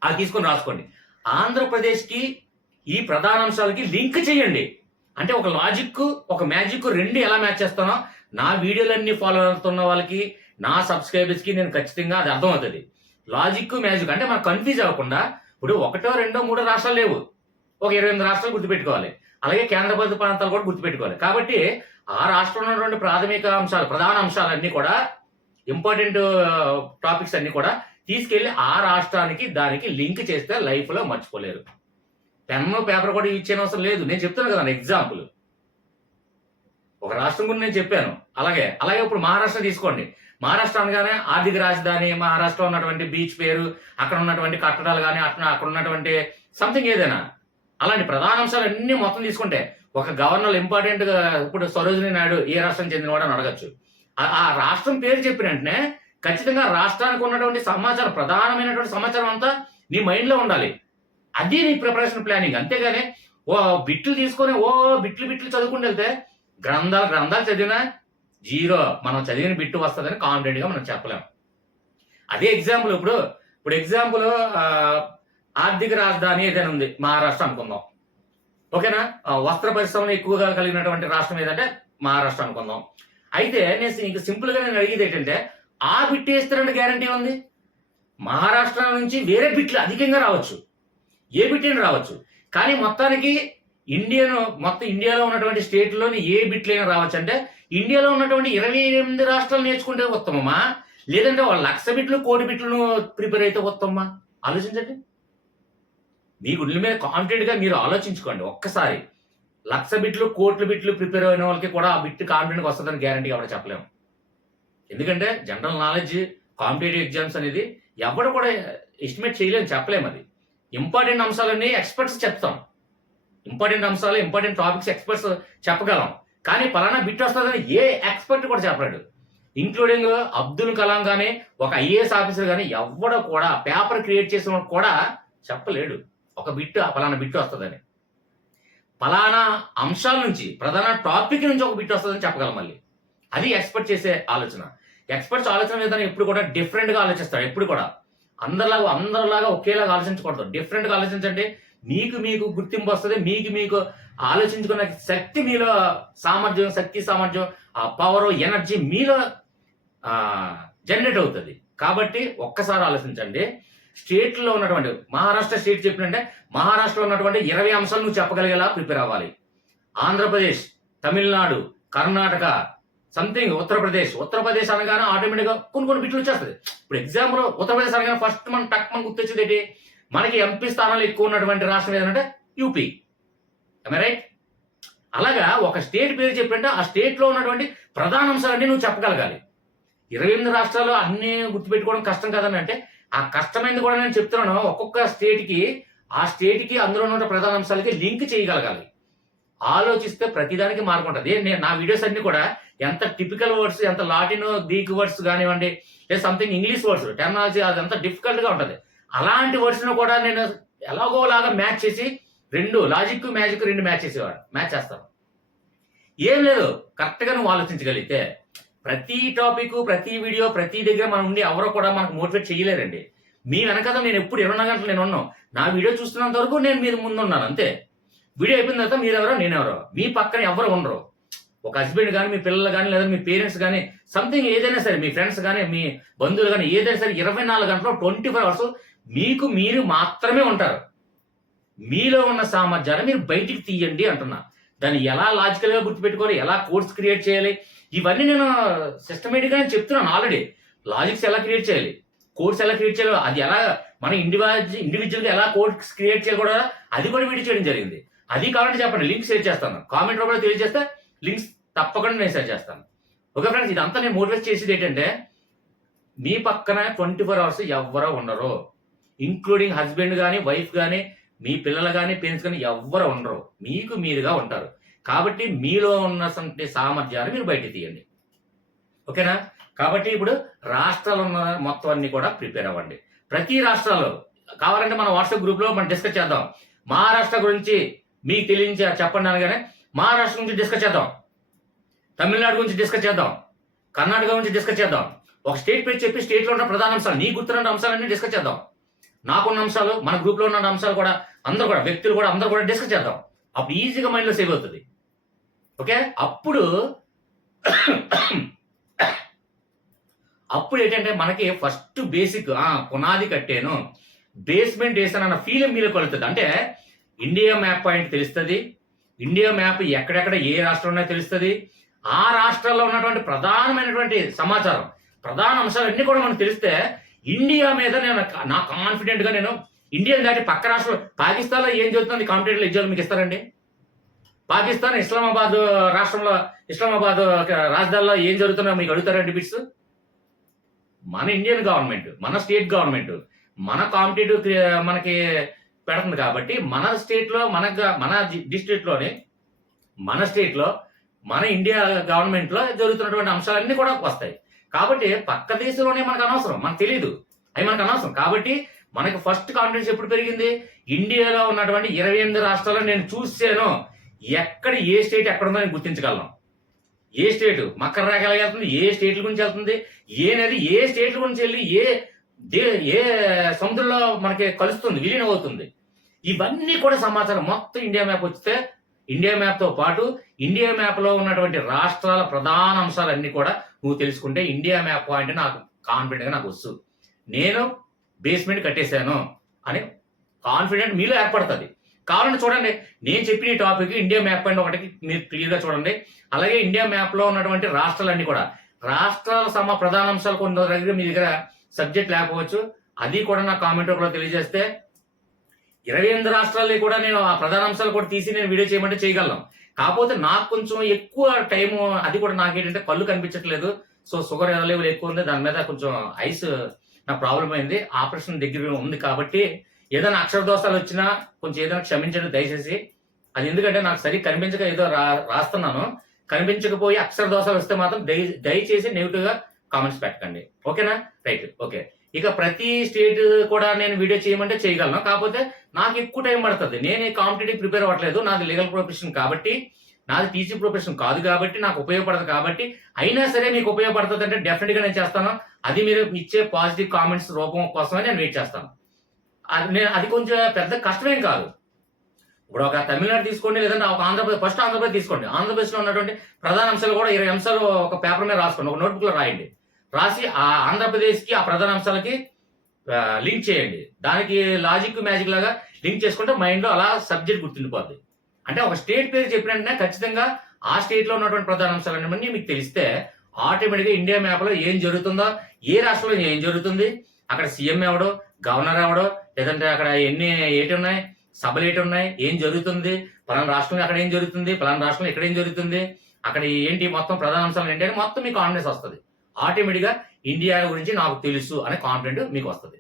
అది తీసుకొని రాసుకోండి. ఆంధ్రప్రదేశ్ కి ఈ ప్రధాన అంశాలకి లింక్ చేయండి. అంటే ఒక లాజిక్ ఒక మ్యాజిక్ రెండు ఎలా మ్యాచ్ చేస్తానో నా వీడియోలన్నీ ఫాలో అవుతున్న వాళ్ళకి, నా సబ్స్క్రైబర్స్ కి నేను ఖచ్చితంగా అది అర్థమవుతుంది. లాజిక్ మ్యాజిక్ అంటే మనకు కన్ఫ్యూజ్ అవ్వకుండా, ఇప్పుడు 1, 2, 3 రాష్ట్రాలు లేవు, ఒక 28 రాష్ట్రాలు గుర్తుపెట్టుకోవాలి. అలాగే కేంద్రపాలిత ప్రాంతాలు కూడా గుర్తుపెట్టుకోవాలి. కాబట్టి ఆ రాష్ట్రంలో ఉన్నటువంటి ప్రాథమిక అంశాలు, ప్రధాన అంశాలన్నీ కూడా, ఇంపార్టెంట్ టాపిక్స్ అన్ని కూడా తీసుకెళ్లి ఆ రాష్ట్రానికి దానికి లింక్ చేస్తే లైఫ్ లో మర్చిపోలేరు. పెన్ను పేపర్ కూడా ఇచ్చే అవసరం లేదు. నేను చెప్తాను కదా ఎగ్జాంపుల్, ఒక రాష్ట్రం గురించి నేను చెప్పాను. అలాగే ఇప్పుడు మహారాష్ట్ర తీసుకోండి. మహారాష్ట్ర అనగానే ఆర్థిక రాజధాని, మహారాష్ట్రలో ఉన్నటువంటి బీచ్ పేరు, అక్కడ ఉన్నటువంటి కట్టడాలు కానీ అక్కడ ఉన్నటువంటి సంథింగ్ ఏదైనా అలాంటి ప్రధాన అంశాలు అన్ని మొత్తం తీసుకుంటే ఒక గవర్నర్ ఇంపార్టెంట్ గా ఇప్పుడు సరోజినీ నాయుడు ఏ రాష్ట్రం చెందినవాడు అని అడగచ్చు. ఆ రాష్ట్రం పేరు చెప్పిన వెంటనే ఖచ్చితంగా రాష్ట్రానికి ఉన్నటువంటి సమాచారం, ప్రధానమైనటువంటి సమాచారం అంతా నీ మైండ్ లో ఉండాలి. అది నీ ప్రిపరేషన్ ప్లానింగ్. అంతేగాని ఓ బిట్లు తీసుకొని బిట్లు చదువుకుంటూ వెళ్తే గ్రంథాలు చదివినా జీరో. మనం చదివిన బిట్టు వస్తుందని కాన్ఫిడెంట్ గా మనం చెప్పలేము. అదే ఎగ్జాంపుల్ ఇప్పుడు ఎగ్జాంపుల్ ఆర్థిక రాజధాని ఏదైనా ఉంది మహారాష్ట్ర అనుకుందాం, ఓకేనా. వస్త్ర పరిశ్రమలు ఎక్కువగా కలిగినటువంటి రాష్ట్రం ఏదంటే మహారాష్ట్ర అనుకుందాం. అయితే నేను సింపుల్ గా నేను అడిగేది ఏంటంటే ఆ బిట్ వేస్తారని గ్యారంటీ ఉంది. మహారాష్ట్ర నుంచి వేరే బిట్లు అధికంగా రావచ్చు, ఏ బిట్ అయినా రావచ్చు. కానీ మొత్తానికి మొత్తం ఇండియాలో ఉన్నటువంటి స్టేట్లోని ఏ బిట్లైనా రావచ్చు. అంటే ఇండియాలో ఉన్నటువంటి 28 రాష్ట్రాలు నేర్చుకుంటే ఉత్తమమా, లేదంటే వాళ్ళు 1,00,000 బిట్లు 1,00,00,000 బిట్లు ప్రిపేర్ అయితే ఉత్తమమా? ఆలోచించండి. మీ గుండెల మీద కాన్ఫిడెంట్ గా మీరు ఆలోచించుకోండి ఒక్కసారి. 1,00,000 బిట్లు 1,00,00,000 బిట్లు ప్రిపేర్ అయిన వాళ్ళకి కూడా ఆ బిట్ కాన్ఫిడెంట్ వస్తుందని గ్యారంటీ ఎవరు చెప్పలేము. ఎందుకంటే జనరల్ నాలెడ్జ్, కాంపిటేటివ్ ఎగ్జామ్స్ అనేది ఎవరు కూడా ఎస్టిమేట్ చేయలేము, చెప్పలేము. అది ఇంపార్టెంట్ అంశాలన్నీ ఎక్స్పర్ట్స్ చెప్తాం. ఇంపార్టెంట్ అంశాలు, ఇంపార్టెంట్ టాపిక్స్ ఎక్స్పర్ట్స్ చెప్పగలం. కానీ పలానా బిట్ వస్తుందని ఏ ఎక్స్పర్ట్ కూడా చెప్పలేడు. ఇంక్లూడింగ్ అబ్దుల్ కలాం కానీ, ఒక ఐఏఎస్ ఆఫీసర్ కానీ ఎవడో కూడా పేపర్ క్రియేట్ చేసిన కూడా చెప్పలేడు ఒక బిట్ పలానా బిట్ వస్తుందని. పలానా అంశాల నుంచి, ప్రధాన టాపిక్ నుంచి ఒక బిట్ వస్తుందని చెప్పగలం. మళ్ళీ అది ఎక్స్పెక్ట్ చేసే ఆలోచన. ఎక్స్పర్ట్స్ ఆలోచన విధానం ఎప్పుడు కూడా డిఫరెంట్ గా ఆలోచిస్తాడు. ఎప్పుడు కూడా అందరిలాగా ఒకేలాగా ఆలోచించకూడదు. డిఫరెంట్ గా ఆలోచించండి. మీకు గుర్తింపు వస్తుంది. మీకు ఆలోచించుకున్న శక్తి మీలో, సామర్థ్యం, ఆ పవర్, ఎనర్జీ మీలో జనరేట్ అవుతుంది. కాబట్టి ఒక్కసారి ఆలోచించండి. స్టేట్ లో ఉన్నటువంటి మహారాష్ట్ర స్టేట్ చెప్పినంటే మహారాష్ట్రలో ఉన్నటువంటి 20 అంశాలు నువ్వు చెప్పగలిగేలా ప్రిపేర్ అవ్వాలి. ఆంధ్రప్రదేశ్, తమిళనాడు, కర్ణాటక, సంథింగ్ ఉత్తరప్రదేశ్ అనగానే ఆటోమేటిక్ గా కొన్ని బిట్లు వచ్చేస్తుంది. ఇప్పుడు ఎగ్జాంపుల్ ఉత్తరప్రదేశ్ అనగానే ఫస్ట్ మనం గుర్తొచ్చేది ఏంటి? మనకి ఎంపీ స్థానాలు ఎక్కువ ఉన్నటువంటి రాష్ట్రం ఏదంటే యూపీ. రైట్? అలాగా ఒక స్టేట్ పేరు చెప్పంటే ఆ స్టేట్ లో ఉన్నటువంటి ప్రధాన అంశాలన్నీ నువ్వు చెప్పగలగాలి. 28 రాష్ట్రాలు అన్ని గుర్తుపెట్టుకోవడం కష్టం కదని అంటే ఆ కష్టమైంది కూడా నేను చెప్తున్నాను. ఒక్కొక్క ఆ స్టేట్ కి అందులో ఉన్న ప్రధాన అంశాలకి లింక్ చేయగలగాలి. ఆలోచిస్తే ప్రతిదానికి మార్గం ఉంటుంది. నా వీడియోస్ అన్ని కూడా ఎంత టిపికల్ వర్డ్స్, ఎంత లాటిన్ గ్రీక్ వర్డ్స్ కానివ్వండి, లేదా సంథింగ్ ఇంగ్లీష్ వర్డ్స్, టెర్మినాలజీ అదంతా డిఫికల్ట్ గా ఉంటుంది. అలాంటి వర్డ్స్ ను కూడా నేను ఎలాగోలాగా మ్యాచ్ చేసి లాజిక్ మ్యాజిక్ మ్యాచ్ చేస్తాను. ఏం లేదు, కరెక్ట్ గా నువ్వు ఆలోచించగలిగితే ప్రతి టాపిక్, ప్రతి వీడియో, ప్రతి దగ్గర మనం ఉండి ఎవరో కూడా మనకు మోటివేట్ చేయలేరండి. మీ వెనకాల నేను ఎప్పుడు 24 గంటలు నేను ఉన్నాను. నా వీడియో చూస్తున్నంత వరకు నేను మీరు ముందున్నాను అంతే. వీడియో అయిపోయిన తర్వాత మీరెవరో నేనెవరో, మీ పక్కన ఎవరు ఉండరు. ఒక హస్బెండ్ కానీ, మీ పిల్లలు కానీ, లేదా మీ పేరెంట్స్ కానీ, సంథింగ్ ఏదైనా సరే, మీ ఫ్రెండ్స్ కానీ, మీ బంధువులు కానీ, ఏదైనా సరే 24 గంటలు 24 అవర్స్ మీరు మాత్రమే ఉంటారు. మీలో ఉన్న సామర్థ్యాన్ని మీరు బయటికి తీయండి అంటున్నా. దాన్ని ఎలా లాజికల్ గా గుర్తుపెట్టుకోవాలి, ఎలా కోడ్స్ క్రియేట్ చేయాలి, ఇవన్నీ నేను సిస్టమేటిక్ గా చెప్తున్నాను ఆల్రెడీ. లాజిక్స్ ఎలా క్రియేట్ చేయాలి, కోడ్స్ ఎలా క్రియేట్ చేయాలి, అది ఎలా మన ఇండివిజువల్ గా ఎలా కోడ్స్ క్రియేట్ చేయకూడదా, అది కూడా వీడియో చేయడం జరిగింది. అది కావాలంటే చెప్పండి, లింక్ షేర్ చేస్తాను. కామెంట్ రూపంలో తెలియజేస్తే లింక్స్ తప్పకుండా నేను షేర్ చేస్తాను. ఓకే ఫ్రెండ్స్, ఇదంతా నేను మోటివేట్ చేసేది ఏంటంటే మీ పక్కన 24 అవర్స్ ఎవ్వరో ఉండరు. ఇంక్లూడింగ్ హస్బెండ్ కానీ, వైఫ్ కానీ, మీ పిల్లలు కానీ, పేరెంట్స్ కానీ ఎవ్వరు ఉండరు. మీకు మీరుగా ఉంటారు. కాబట్టి మీలో ఉన్న సామర్థ్యాన్ని మీరు బయట తీయండి. ఓకేనా? కాబట్టి ఇప్పుడు రాష్ట్రాలు ఉన్న మొత్తం అన్ని కూడా ప్రిపేర్ అవ్వండి. ప్రతి రాష్ట్రాల్లో కావాలంటే మన వాట్సాప్ గ్రూప్ లో మనం డిస్కస్ చేద్దాం. మహారాష్ట్ర గురించి మీకు తెలియజే చెప్పండి అనగానే మహారాష్ట్ర గురించి డిస్కస్ చేద్దాం, తమిళనాడు గురించి డిస్కస్ చేద్దాం, కర్ణాటక గురించి డిస్కస్ చేద్దాం. ఒక స్టేట్ పేరు చెప్పి స్టేట్ లో ఉన్న ప్రధాన అంశాలు, నీ గుర్తున్న అంశాలన్నీ డిస్కస్ చేద్దాం. నాకున్న అంశాలు, మన గ్రూప్ లో ఉన్న అంశాలు కూడా అందరూ కూడా, వ్యక్తులు కూడా అందరూ కూడా డిస్కస్ చేద్దాం. అప్పుడు ఈజీగా మైండ్ లో సేవ్ అవుతుంది. ఓకే? అప్పుడు ఏంటంటే మనకి ఫస్ట్ బేసిక్ పునాది కట్టాను, బేస్మెంట్ వేసాను అన్న ఫీలింగ్ మీలో కలుగుతుంది. అంటే ఇండియా మ్యాప్ పాయింట్ తెలుస్తుంది, ఇండియా మ్యాప్ ఎక్కడెక్కడ ఏ రాష్ట్రంలో తెలుస్తుంది, ఆ రాష్ట్రాల్లో ఉన్నటువంటి ప్రధానమైనటువంటి సమాచారం, ప్రధాన అంశాలు అన్ని కూడా మనకు తెలిస్తే ఇండియా మీద నా కాన్ఫిడెంట్ గా నేను ఇండియన్ దాటి పక్క రాష్ట్రం పాకిస్తాన్ లో ఏం జరుగుతుంది కాంపిటేటివ్ ఎగ్జామ్ మీకు ఇస్తారండి? పాకిస్తాన్ ఇస్లామాబాద్ రాష్ట్రంలో, ఇస్లామాబాద్ రాజధానిలో ఏం జరుగుతుందో మీకు అడుగుతారండి బిట్స్? మన ఇండియన్ గవర్నమెంట్, మన స్టేట్ గవర్నమెంట్ మన కాంపిటేటివ్ మనకి పెడుతుంది కాబట్టి మన స్టేట్లో మన డిస్ట్రిక్ట్లోనే మన స్టేట్లో మన ఇండియా గవర్నమెంట్లో జరుగుతున్నటువంటి అంశాలన్నీ కూడా వస్తాయి. కాబట్టి పక్క దేశంలోనే మనకు అనవసరం, మనకు తెలియదు, అవి మనకు అనవసరం. కాబట్టి మనకి ఫస్ట్ కాన్ఫిడెన్స్ ఎప్పుడు పెరిగింది? ఇండియాలో ఉన్నటువంటి 28 రాష్ట్రాలను నేను చూసాను, ఎక్కడ ఏ స్టేట్ ఎక్కడ ఉందో నేను గుర్తించగలను. ఏ స్టేట్ మకర రేఖ ఎలా వెళ్తుంది, ఏ స్టేట్ల గురించి వెళ్తుంది, ఏ నది ఏ స్టేట్ల గురించి వెళ్ళి ఏ సముద్రంలో మనకి కలుస్తుంది, విలీనం అవుతుంది, ఇవన్నీ కూడా సమాచారం మొత్తం ఇండియా మ్యాప్ వస్తే, ఇండియా మ్యాప్తో పాటు ఇండియా మ్యాప్లో ఉన్నటువంటి రాష్ట్రాల ప్రధాన అంశాలన్నీ కూడా నువ్వు తెలుసుకుంటే ఇండియా మ్యాప్ పాయింట్ నాకు కాన్ఫిడెంట్గా నాకు వస్తుంది, నేను బేస్మెంట్ కట్టేశాను అని కాన్ఫిడెంట్ మీలో ఏర్పడుతుంది. కావాలంటే చూడండి, నేను చెప్పిన ఈ టాపిక్ ఇండియా మ్యాప్ పాయింట్ ఒకటి మీరు క్లియర్గా చూడండి. అలాగే ఇండియా మ్యాప్లో ఉన్నటువంటి రాష్ట్రాలన్నీ కూడా రాష్ట్రాల ప్రధాన అంశాలు కొన్ని దగ్గర మీ దగ్గర సబ్జెక్ట్ లేకపోవచ్చు, అది కూడా నా కామెంట్ రూపంలో తెలియజేస్తే 28 రాష్ట్రాల్లో కూడా నేను ఆ ప్రధాన అంశాలు కూడా తీసి నేను వీడియో చేయమంటే చేయగలను. కాకపోతే నాకు కొంచెం ఎక్కువ టైము, అది కూడా నాకేంటంటే కళ్ళు కనిపించట్లేదు, సో షుగర్ లెవెల్ ఎక్కువ ఉంది, దాని మీద కొంచెం ఐస్ నాకు ప్రాబ్లం అయింది, ఆపరేషన్ దగ్గర ఉంది. కాబట్టి ఏదైనా అక్షర దోషాలు వచ్చినా కొంచెం ఏదైనా క్షమించండి దయచేసి. అది ఎందుకంటే నాకు సరిగ్గా కనిపించక ఏదో రాస్తున్నాను, కనిపించకపోయి అక్షర దోషాలు వస్తే మాత్రం దయచేసి నెగిటివ్గా కామెంట్స్ పెట్టకండి, ఓకేనా? Right, okay. ఇక ప్రతి స్టేట్ కూడా నేను వీడియో చేయమంటే చేయగలను, కాకపోతే నాకు ఎక్కువ టైం పడుతుంది. నేను కాంపిటేటివ్ ప్రిపేర్ అవ్వట్లేదు, నాది లీగల్ ప్రొఫెషన్ కాబట్టి, నాది టీచీ ప్రొఫెషన్ కాదు కాబట్టి నాకు ఉపయోగపడదు. కాబట్టి అయినా సరే మీకు ఉపయోగపడుతుంది అంటే డెఫినెట్గా నేను చేస్తాను. అది మీరు ఇచ్చే పాజిటివ్ కామెంట్స్ రూపం కోసమే నేను వెయిట్ చేస్తాను. అది కొంచెం పెద్ద కష్టమేం కాదు. ఇప్పుడు ఒక తమిళనాడు తీసుకోండి, లేదంటే ఒక ఆంధ్రప్రదేశ్, ఫస్ట్ ఆంధ్రప్రదేశ్ తీసుకోండి. ఆంధ్రప్రదేశ్లో ఉన్నటువంటి ప్రధాన అంశాలు కూడా 20 అంశాలు ఒక పేపర్ మీద రాసుకోండి, ఒక నోట్బుక్లో రాయండి. రాసి ఆ ఆంధ్రప్రదేశ్కి ఆ ప్రధాన అంశాలకి లింక్ చేయండి. దానికి లాజిక్ మ్యాజిక్ లాగా లింక్ చేసుకుంటే మైండ్లో అలా సబ్జెక్ట్ గుర్తుండిపోద్ది. అంటే ఒక స్టేట్ పేరు చెప్పినట్టే ఖచ్చితంగా ఆ స్టేట్లో ఉన్నటువంటి ప్రధాన అంశాలన్నీ మీకు తెలిస్తే ఆటోమేటిక్గా ఇండియా మ్యాప్లో ఏం జరుగుతుందో, ఏ రాష్ట్రంలో ఏం జరుగుతుంది, అక్కడ సీఎం ఎవడో, గవర్నర్ ఎవడో, లేదంటే అక్కడ ఏటి ఉన్నాయి, సభలు ఏటి ఉన్నాయి, ఏం జరుగుతుంది, పలానా రాష్ట్రంలో అక్కడ ఏం జరుగుతుంది, పలానా రాష్ట్రంలో ఇక్కడ ఏం జరుగుతుంది, అక్కడ ఏంటి, మొత్తం ప్రధాన అంశాలు ఏంటి అని మొత్తం మీకు కాన్ఫిడెన్స్ వస్తుంది. ఆటోమేటిక్గా ఇండియా గురించి నాకు తెలుసు అనే కాన్ఫిడెంట్ మీకు వస్తుంది.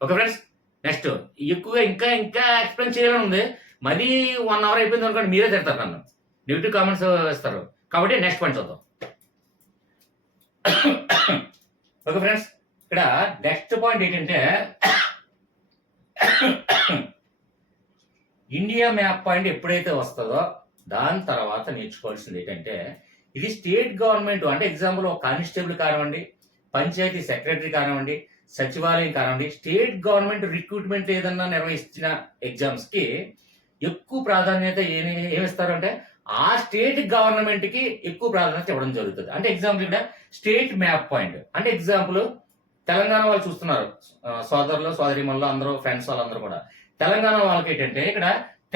ఓకే ఫ్రెండ్స్, నెక్స్ట్ ఎక్కువగా ఇంకా ఎక్స్ప్లెయిన్ చేయాలని ఉంది. మరీ 1 అవర్ అయిపోయింది అనుకోండి, మీరే తిడతారు, నన్ను నెగిటివ్ కామెంట్స్ ఇస్తారు. కాబట్టి నెక్స్ట్ పాయింట్ చూద్దాం. ఓకే ఫ్రెండ్స్, ఇక్కడ నెక్స్ట్ పాయింట్ ఏంటంటే ఇండియా మ్యాప్ పాయింట్ ఎప్పుడైతే వస్తుందో దాని తర్వాత నేర్చుకోవాల్సింది ఏంటంటే, ఇది స్టేట్ గవర్నమెంట్ అంటే ఎగ్జాంపుల్ ఒక కానిస్టేబుల్ కానివ్వండి, పంచాయతీ సెక్రటరీ కానివ్వండి, సచివాలయం కానివ్వండి, స్టేట్ గవర్నమెంట్ రిక్రూట్మెంట్ ఏదన్నా నిర్వహించిన ఎగ్జామ్స్కి ఎక్కువ ప్రాధాన్యత ఏమిస్తారంటే ఆ స్టేట్ గవర్నమెంట్కి ఎక్కువ ప్రాధాన్యత ఇవ్వడం జరుగుతుంది. అంటే ఎగ్జాంపుల్ ఇక్కడ స్టేట్ మ్యాప్ పాయింట్ అంటే ఎగ్జాంపుల్ తెలంగాణ వాళ్ళు చూస్తున్నారు, సోదరులు సోదరిమణులు అందరూ ఫ్రెండ్స్ వాళ్ళందరూ కూడా. తెలంగాణ వాళ్ళకి ఏంటంటే ఇక్కడ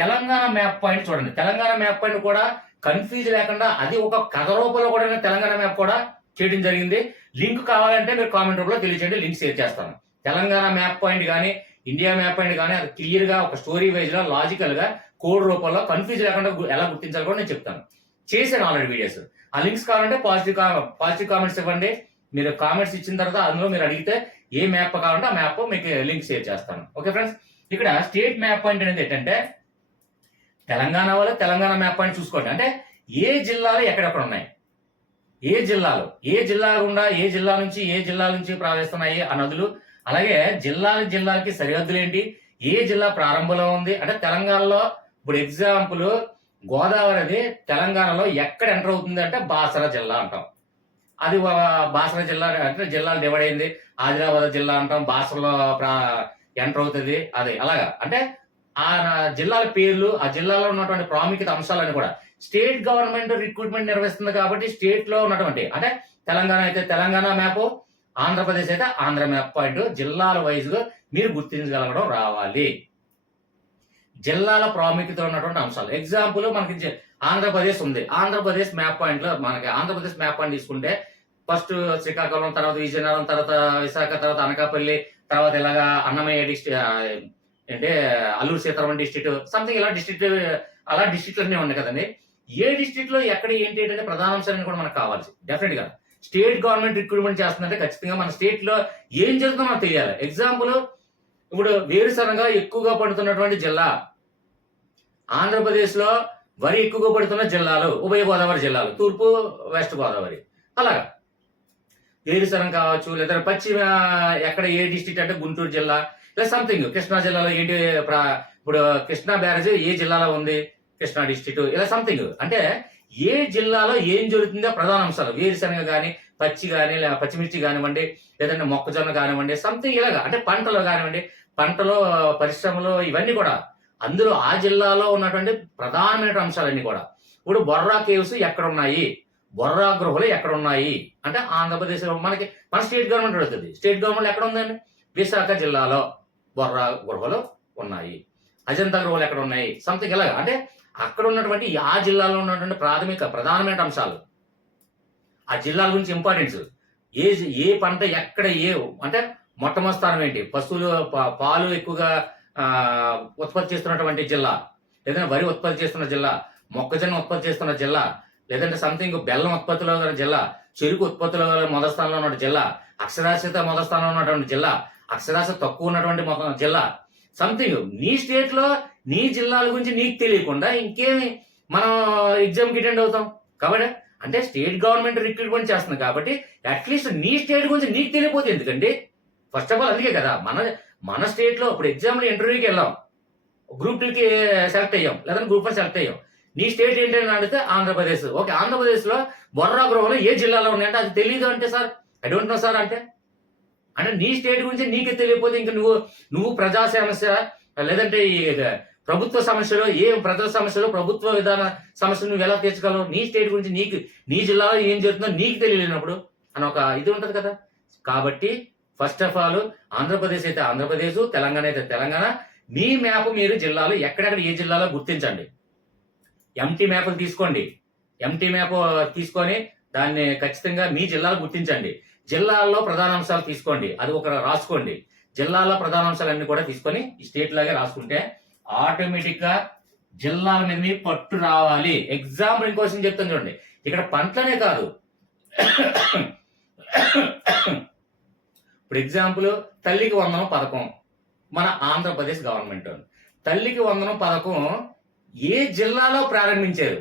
తెలంగాణ మ్యాప్ పాయింట్ చూడండి. తెలంగాణ మ్యాప్ పాయింట్ కూడా కన్ఫ్యూజ్ లేకుండా అది ఒక కథ రూపంలో కూడా తెలంగాణ మ్యాప్ కూడా చేయడం జరిగింది. లింక్ కావాలంటే మీరు కామెంట్ రూపంలో తెలియచేయండి, లింక్ షేర్ చేస్తాను. తెలంగాణ మ్యాప్ పాయింట్ కానీ ఇండియా మ్యాప్ పాయింట్ కానీ అది క్లియర్గా ఒక స్టోరీ వైజ్గా లాజికల్గా కోడ్ రూపంలో కన్ఫ్యూజ్ లేకుండా ఎలా గుర్తించాలి కూడా నేను చెప్తాను. చేశాను ఆల్రెడీ వీడియోస్. ఆ లింక్స్ కావాలంటే పాజిటివ్ కామెంట్స్ ఇవ్వండి. మీరు కామెంట్స్ ఇచ్చిన తర్వాత అందులో మీరు అడిగితే ఏ మ్యాప్ కావాలంటే ఆ మ్యాప్ మీకు లింక్ షేర్ చేస్తాను. ఓకే ఫ్రెండ్స్, ఇక్కడ స్టేట్ మ్యాప్ పాయింట్ అనేది ఏంటంటే తెలంగాణ వాళ్ళు తెలంగాణ మ్యాప్ పాయింట్ చూసుకోండి. అంటే ఏ జిల్లాలు ఎక్కడెక్కడ ఉన్నాయి, ఏ జిల్లా గుండా ఏ జిల్లా నుంచి ప్రవహిస్తున్నాయి ఆ నదులు, అలాగే జిల్లాలకి సరిహద్దులు ఏంటి, ఏ జిల్లా ప్రారంభంలో ఉంది. అంటే తెలంగాణలో ఇప్పుడు ఎగ్జాంపుల్ గోదావరి తెలంగాణలో ఎక్కడ ఎంటర్ అవుతుంది అంటే బాసర జిల్లా అంటాం. అది బాసర జిల్లా అంటే జిల్లాలు డివైడ్ అయింది. ఆదిలాబాద్ జిల్లా అంటాం, బాసరలో ఎంటర్ అవుతుంది. అది అలాగా అంటే ఆ జిల్లాల పేర్లు, ఆ జిల్లాలో ఉన్నటువంటి ప్రాముఖ్యత అంశాలని కూడా స్టేట్ గవర్నమెంట్ రిక్రూట్మెంట్ నిర్వహిస్తుంది. కాబట్టి స్టేట్ లో ఉన్నటువంటి అంటే తెలంగాణ అయితే తెలంగాణ మ్యాప్, ఆంధ్రప్రదేశ్ అయితే ఆంధ్ర మ్యాప్ పాయింట్ జిల్లాల వైజ్ గా మీరు గుర్తించగలగడం రావాలి. జిల్లాల ప్రాముఖ్యత ఉన్నటువంటి అంశాలు. ఎగ్జాంపుల్ మనకి ఆంధ్రప్రదేశ్ ఉంది, ఆంధ్రప్రదేశ్ మ్యాప్ పాయింట్ లో మనకి ఆంధ్రప్రదేశ్ మ్యాప్ పాయింట్ తీసుకుంటే ఫస్ట్ శ్రీకాకుళం, తర్వాత విజయనగరం, తర్వాత విశాఖ, తర్వాత అనకాపల్లి, తర్వాత ఇలాగా అన్నమయ్య డిస్ట్రిక్ట్ అంటే అల్లూరు సీతారామన్ డిస్ట్రిక్ట్ సంథింగ్ ఇలా డిస్ట్రిక్ట్ అన్నీ ఉన్నాయి కదండి. ఏ డిస్ట్రిక్ట్ లో ఎక్కడ ఏంటి అంటే ప్రధాన అంశాలను కూడా మనకు కావాల్సి డెఫినెట్ గా. స్టేట్ గవర్నమెంట్ రిక్రూట్మెంట్ చేస్తుందంటే ఖచ్చితంగా మన స్టేట్లో ఏం జరుగుతుందో మనకు తెలియాలి. ఎగ్జాంపుల్, ఇప్పుడు వేరుశనగ ఎక్కువగా పడుతున్నటువంటి జిల్లా ఆంధ్రప్రదేశ్లో, వరి ఎక్కువగా పడుతున్న జిల్లాలు ఉభయ గోదావరి జిల్లాలు, తూర్పు వెస్ట్ గోదావరి. అలాగా వేరుశనగ కావచ్చు, లేదా పశ్చిమ ఎక్కడ ఏ డిస్ట్రిక్ట్ అంటే గుంటూరు జిల్లా, లేదా సంథింగ్ కృష్ణా జిల్లాలో ఏంటి, ఇప్పుడు కృష్ణా బ్యారేజ్ ఏ జిల్లాలో ఉంది, కృష్ణా డిస్ట్రిక్ట్, ఇలా సంథింగ్. అంటే ఏ జిల్లాలో ఏం జరుగుతుందో ప్రధాన అంశాలు, వేరుశనగ కానీ, పచ్చి కానీ, పచ్చిమిర్చి కానివ్వండి, లేదంటే మొక్కజొన్న కానివ్వండి, సంథింగ్ ఇలాగా. అంటే పంటలు కానివ్వండి, పంటలో పరిశ్రమలు, ఇవన్నీ కూడా అందులో ఆ జిల్లాలో ఉన్నటువంటి ప్రధానమైన అంశాలన్నీ కూడా. ఇప్పుడు బొర్రా కేవ్స్ ఎక్కడ ఉన్నాయి, బొర్రా గృహలు ఎక్కడ ఉన్నాయి అంటే ఆంధ్రప్రదేశ్లో మనకి మన స్టేట్ గవర్నమెంట్ అడుగుతుంది. స్టేట్ గవర్నమెంట్ ఎక్కడ ఉందండి? విశాఖ జిల్లాలో బొర్రా గృహలు ఉన్నాయి. అజంతా గృహలు ఎక్కడ ఉన్నాయి, సంథింగ్ ఇలాగా. అంటే అక్కడ ఉన్నటువంటి ఆ జిల్లాలో ఉన్నటువంటి ప్రధానమైన అంశాలు, ఆ జిల్లాల గురించి ఇంపార్టెన్స్, ఏ పంట ఎక్కడ అంటే మొట్టమొదటి స్థానం ఏంటి, పశువులు పాలు ఎక్కువగా ఉత్పత్తి చేస్తున్నటువంటి జిల్లా, లేదంటే వరి ఉత్పత్తి చేస్తున్న జిల్లా, మొక్కజొన్న ఉత్పత్తి చేస్తున్న జిల్లా, లేదంటే సంథింగ్ బెల్లం ఉత్పత్తిలో గల జిల్లా, చెరుకు ఉత్పత్తిలో మొదటి స్థానంలో ఉన్న జిల్లా, అక్షరాస్యత మొదటి స్థానంలో ఉన్నటువంటి జిల్లా, అక్షరాస్యత తక్కువ ఉన్నటువంటి జిల్లా, సంథింగ్. నీ స్టేట్ లో నీ జిల్లాల గురించి నీకు తెలియకుండా ఇంకేమి మనం ఎగ్జామ్కి అటెండ్ అవుతాం. కాబట్టి అంటే స్టేట్ గవర్నమెంట్ రిక్రూట్మెంట్ చేస్తుంది కాబట్టి అట్లీస్ట్ నీ స్టేట్ గురించి నీకు తెలియపోతే ఎందుకండి? ఫస్ట్ ఆఫ్ ఆల్ అందుకే కదా మన స్టేట్ లో ఇప్పుడు ఎగ్జామ్లో ఇంటర్వ్యూకి వెళ్ళాం, గ్రూప్ 2కి సెలెక్ట్ అయ్యాం, లేదంటే గ్రూప్ 1 సెలెక్ట్ అయ్యాం. నీ స్టేట్ ఏంటని అడిగితే ఆంధ్రప్రదేశ్. ఓకే, ఆంధ్రప్రదేశ్ లో బొర్రా గృహలు ఏ జిల్లాలో ఉన్నాయంటే అది తెలియదు అంటే sir I don't know sir అంటే నీ స్టేట్ గురించి నీకే తెలియకపోతే ఇంకా నువ్వు ప్రజా సమస్య, లేదంటే ఈ ప్రభుత్వ సమస్యలు, ఏ ప్రజా సమస్యలు, ప్రభుత్వ విధాన సమస్యలు నువ్వు ఎలా తీర్చగలవు? నీ స్టేట్ గురించి నీ జిల్లాలో ఏం జరుగుతుందో నీకు తెలియలేనప్పుడు అని ఒక ఇది ఉంటుంది కదా. కాబట్టి ఫస్ట్ ఆఫ్ ఆల్ ఆంధ్రప్రదేశ్ అయితే ఆంధ్రప్రదేశ్, తెలంగాణ అయితే తెలంగాణ. మీ మ్యాప్ మీరు జిల్లాలు ఎక్కడెక్కడ ఏ జిల్లాలో గుర్తించండి. ఎంటీ మ్యాప్లు తీసుకోండి. ఎంటీ మ్యాప్ తీసుకొని దాన్ని ఖచ్చితంగా మీ జిల్లాలో గుర్తించండి. జిల్లాల్లో ప్రధాన అంశాలు తీసుకోండి, అది ఒక రాసుకోండి. జిల్లాలో ప్రధాన అంశాలన్నీ కూడా తీసుకొని స్టేట్ లాగే రాసుకుంటే ఆటోమేటిక్ గా జిల్లాల మీద మీ పట్టు రావాలి. ఎగ్జాంపుల్ ఇంకోసం చెప్తాను చూడండి. ఇక్కడ పంటలనే కాదు, ఇప్పుడు ఎగ్జాంపుల్ తల్లికి వందనం పథకం మన ఆంధ్రప్రదేశ్ గవర్నమెంట్. తల్లికి వందనం పథకం ఏ జిల్లాలో ప్రారంభించారు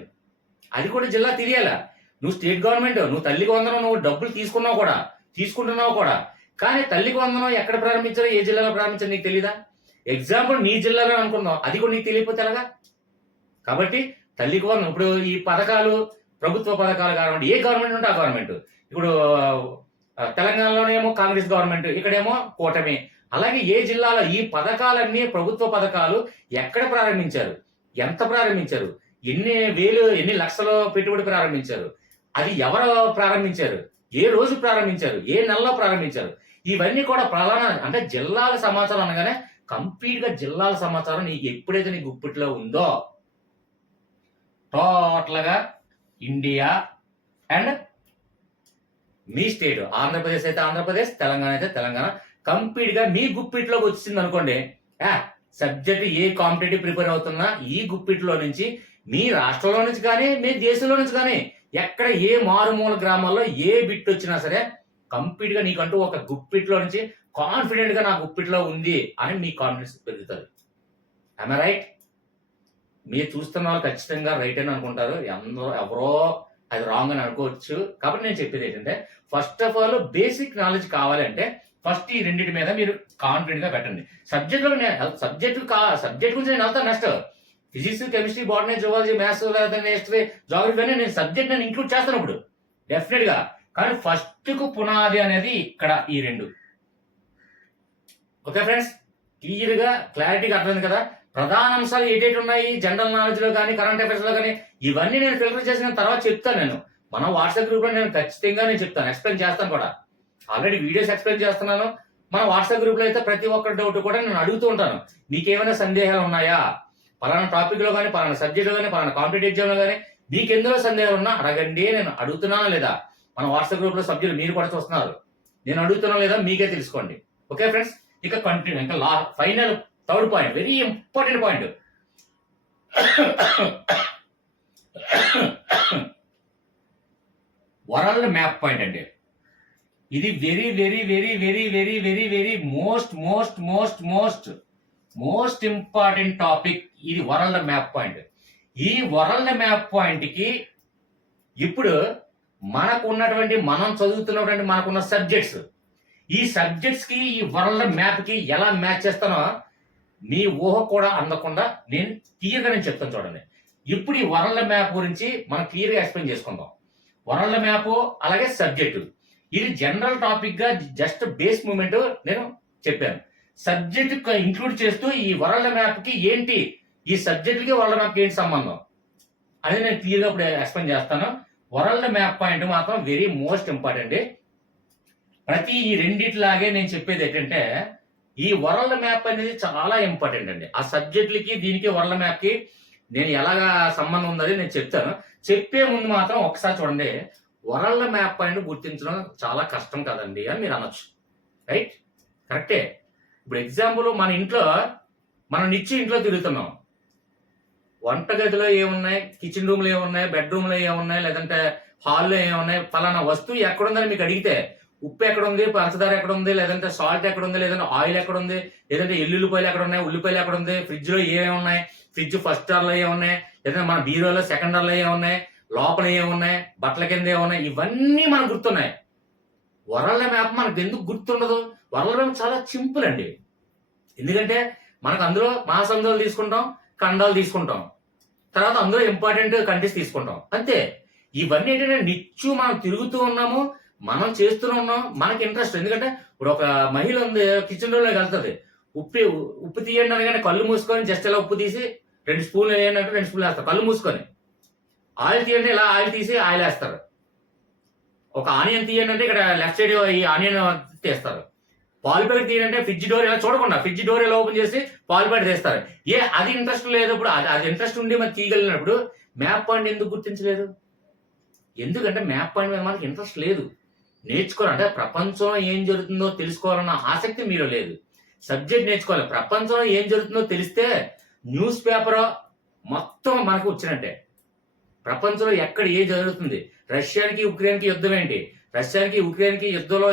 అది కూడా జిల్లా తెలియాలా. నువ్వు స్టేట్ గవర్నమెంట్, నువ్వు తల్లికి వందనం నువ్వు డబ్బులు తీసుకుంటున్నావు కూడా, కానీ తల్లికి వందనం ఎక్కడ ప్రారంభించారో, ఏ జిల్లాలో ప్రారంభించారో నీకు తెలీదా? ఎగ్జాంపుల్ నీ జిల్లాలో అనుకున్నావు, అది కూడా నీకు తెలియకపోతే ఎలాగా? కాబట్టి తల్లికి వందనం, ఇప్పుడు ఈ పథకాలు ప్రభుత్వ పథకాలు కానివ్వండి, ఏ గవర్నమెంట్ ఉంటే ఆ గవర్నమెంట్. ఇప్పుడు తెలంగాణలోనేమో కాంగ్రెస్ గవర్నమెంట్, ఇక్కడేమో కూటమి. అలాగే ఏ జిల్లాలో ఈ పథకాలన్నీ ప్రభుత్వ పథకాలు ఎక్కడ ప్రారంభించారు, ఎంత ప్రారంభించారు, ఎన్ని లక్షలు పెట్టుబడి ప్రారంభించారు, అది ఎవరు ప్రారంభించారు, ఏ రోజు ప్రారంభించారు, ఏ నెలలో ప్రారంభించారు, ఇవన్నీ కూడా ప్రధాన అంటే జిల్లాల సమాచారం అనగానే కంప్లీట్ గా జిల్లాల సమాచారం నీకు ఎప్పుడైతే నీ గుప్పిట్లో ఉందో టోటల్ గా India and me state, Andhra Pradesh అయితే ఆంధ్రప్రదేశ్, తెలంగాణ అయితే తెలంగాణ కంప్లీట్ గా మీ గుప్పిట్లోకి వచ్చింది అనుకోండి. సబ్జెక్ట్ ఏ కాంపిటేటివ్ ప్రిపేర్ అవుతున్నా ఈ గుప్పిట్లో నుంచి మీ రాష్ట్రంలో నుంచి కానీ మీ దేశంలో నుంచి కానీ ఎక్కడ ఏ మారుమూల గ్రామాల్లో ఏ బిట్ వచ్చినా సరే కంప్లీట్ గా నీకంటూ ఒక గుప్పిట్లో నుంచి కాన్ఫిడెంట్ గా నా గుప్పిట్లో ఉంది అని మీ కాన్ఫిడెన్స్ పెరుగుతుంది. I right? మీరు చూస్తున్న వాళ్ళు ఖచ్చితంగా రైట్ అని అనుకుంటారు, ఎవరో అది రాంగ్ అని అనుకోవచ్చు. కాబట్టి నేను చెప్పేది ఏంటంటే first of all basic knowledge కావాలంటే ఫస్ట్ ఈ రెండింటి మీద మీరు కాన్ఫిడెంట్ గా పెట్టండి. సబ్జెక్ట్ గురించి నేను వెళ్తాను. Next physics, chemistry, botany, zoology, maths, లేదా నెక్స్ట్ జాగ్రఫీ అని నేను సబ్జెక్ట్ నేను ఇంక్లూడ్ చేస్తాను ఇప్పుడు డెఫినెట్ గా. కానీ ఫస్ట్ కు పునాది అనేది ఇక్కడ ఈ రెండు. ఓకే ఫ్రెండ్స్, క్లియర్ గా క్లారిటీగా అర్థమైంది కదా. ప్రధాన అంశాలు ఏటేటి ఉన్నాయి జనరల్ నాలెడ్జ్ లో కానీ కరెంట్ అఫైర్స్ లో కానీ ఇవన్నీ నేను ఫిల్టర్ చేసిన తర్వాత చెప్తాను. నేను మన వాట్సాప్ గ్రూప్ లో నేను ఖచ్చితంగా చెప్తాను, ఎక్స్ప్లెయిన్ చేస్తాను కూడా. ఆల్రెడీ వీడియోస్ ఎక్స్ప్లెయిన్ చేస్తున్నాను. మన వాట్సాప్ గ్రూప్ లో అయితే ప్రతి ఒక్కరి డౌట్ కూడా నేను అడుగుతూ ఉంటాను. మీకేమైనా సందేహాలు ఉన్నాయా, పలానా టాపిక్ లో కానీ, పలానా సబ్జెక్ట్ లో కానీ, పలానా కాంపిటేటివ్ ఎగ్జామ్ లో కానీ మీకు ఎందులో సందేహాలు ఉన్నా అడగండి. నేను అడుగుతున్నానా లేదా, మన వాట్సాప్ గ్రూప్ లో సబ్జెక్ట్ మీరు కూడా చూస్తున్నారు, నేను అడుగుతున్నా లేదా మీకే తెలుసుకోండి. ఓకే ఫ్రెండ్స్, ఇక కంటిన్యూ, ఇంకా final third point, very important point. World map point అండి. ఇది very very very very very very very most most most most most important topic. ఇది వరల్డ్ మ్యాప్ పాయింట్. ఈ వరల్డ్ మ్యాప్ పాయింట్ కి ఇప్పుడు మనం చదువుతున్నటువంటి మనకున్న సబ్జెక్ట్స్, ఈ సబ్జెక్ట్స్ కి ఈ వరల్డ్ మ్యాప్ కి ఎలా మ్యాచ్ చేస్తానో మీ ఊహ కూడా అందకుండా నేను చెప్తాను చూడండి. ఇప్పుడు ఈ వరల్డ్ మ్యాప్ గురించి మనం క్లియర్ గా ఎక్స్ప్లెయిన్ చేసుకుందాం. వరల్డ్ మ్యాప్ అలాగే సబ్జెక్టు, ఇది జనరల్ టాపిక్ గా జస్ట్ బేస్ మూమెంట్ నేను చెప్పాను. సబ్జెక్ట్ ఇంక్లూడ్ చేస్తూ ఈ వరల్డ్ మ్యాప్ కి ఏంటి, ఈ సబ్జెక్ట్ కి వరల్డ్ మ్యాప్ కి ఏంటి సంబంధం అనేది నేను క్లియర్ గా ఇప్పుడు ఎక్స్ప్లెయిన్ చేస్తాను. వరల్డ్ మ్యాప్ పాయింట్ మాత్రం వెరీ మోస్ట్ ఇంపార్టెంట్. ప్రతి ఈ రెండిట్లాగే నేను చెప్పేది ఏంటంటే ఈ వరల్డ్ మ్యాప్ అనేది చాలా ఇంపార్టెంట్ అండి. ఆ సబ్జెక్టులకి దీనికి వరల్డ్ మ్యాప్ కి నేను ఎలాగా సంబంధం ఉందని నేను చెప్తాను. చెప్పే ముందు మాత్రం ఒకసారి చూడండి, వరల్డ్ మ్యాప్ పాయింట్ గుర్తించడం చాలా కష్టం కదండి అని మీరు అనొచ్చు. రైట్, కరెక్టే. ఇప్పుడు ఎగ్జాంపుల్ మన ఇంట్లో తిరుగుతున్నాం. వంటగదిలో ఏమున్నాయి, కిచెన్ రూమ్లో ఏమున్నాయి, బెడ్రూమ్లో ఏమున్నాయి, లేదంటే హాల్లో ఏమున్నాయి, ఫలానా వస్తువు ఎక్కడుందని మీకు అడిగితే ఉప్పు ఎక్కడ ఉంది, పంచదార ఎక్కడ ఉంది, లేదంటే సాల్ట్ ఎక్కడ ఉంది, లేదంటే ఆయిల్ ఎక్కడ ఉంది, లేదంటే ఎల్లుల్లిపాయలు ఎక్కడ ఉన్నాయి, ఉల్లిపాయలు ఎక్కడ ఉంది, ఫ్రిడ్జ్ లో ఏమేమి ఉన్నాయి, ఫ్రిడ్జ్ ఫస్ట్ లో ఏమున్నాయి, లేదంటే మన బీరోలో సెకండ్ లో ఏమున్నాయి, లోపల ఏమున్నాయి, బట్టల కింద ఏమున్నాయి, ఇవన్నీ మనకు గుర్తున్నాయి. వరల్డ్ మ్యాప్ మనకు ఎందుకు గుర్తుండదు? వరల్డ్ మ్యాప్ చాలా సింపుల్ అండి. ఎందుకంటే మనకు అందులో మహాసముద్రాలు తీసుకుంటాం, ఖండాలు తీసుకుంటాం, తర్వాత అందులో ఇంపార్టెంట్ కంట్రీస్ తీసుకుంటాం, అంతే. ఇవన్నీ ఏంటంటే నిత్యం మనం తిరుగుతూ ఉన్నాము, మనం చేస్తూనే ఉన్నాం, మనకి ఇంట్రెస్ట్. ఎందుకంటే ఇప్పుడు ఒక మహిళ ఉంది, కిచెన్ రూమ్లోకి వెళ్తుంది, ఉప్పు తీయండి అనగానే కళ్ళు మూసుకొని జస్ట్ ఇలా ఉప్పు తీసి 2 స్పూన్లు వేయండి అంటే 2 స్పూన్లు వేస్తారు కళ్ళు మూసుకొని. ఆయిల్ తీయండి, ఇలా ఆయిల్ తీసి ఆయిల్ వేస్తారు. ఒక ఆనియన్ తీయండి అంటే ఇక్కడ లెఫ్ట్ సైడ్ ఈ ఆనియన్ తీస్తారు. పాలు ప్యాకెట్ తీయండి, ఫ్రిడ్జ్ డోర్ ఇలా చూడకుండా ఫ్రిడ్జ్ డోర్ ఇలా ఓపెన్ చేసి పాలు ప్యాకెట్ తీస్తారు. అది ఇంట్రెస్ట్ లేదు. ఇప్పుడు అది ఇంట్రెస్ట్ ఉండి మరి తీయగలిగినప్పుడు మ్యాప్ పాయింట్ ఎందుకు గుర్తించలేదు? ఎందుకంటే మ్యాప్ పాయింట్ మీద మనకి ఇంట్రెస్ట్ లేదు. నేర్చుకోవాలంటే ప్రపంచంలో ఏం జరుగుతుందో తెలుసుకోవాలన్న ఆసక్తి మీలో లేదు. సబ్జెక్ట్ నేర్చుకోవాలి. ప్రపంచంలో ఏం జరుగుతుందో తెలిస్తే న్యూస్ పేపర్ మొత్తం మనకు వచ్చినట్టే. ప్రపంచంలో ఎక్కడ ఏ జరుగుతుంది, రష్యాకి ఉక్రెయిన్కి యుద్ధం ఏంటి, రష్యాకి ఉక్రెయిన్కి యుద్ధంలో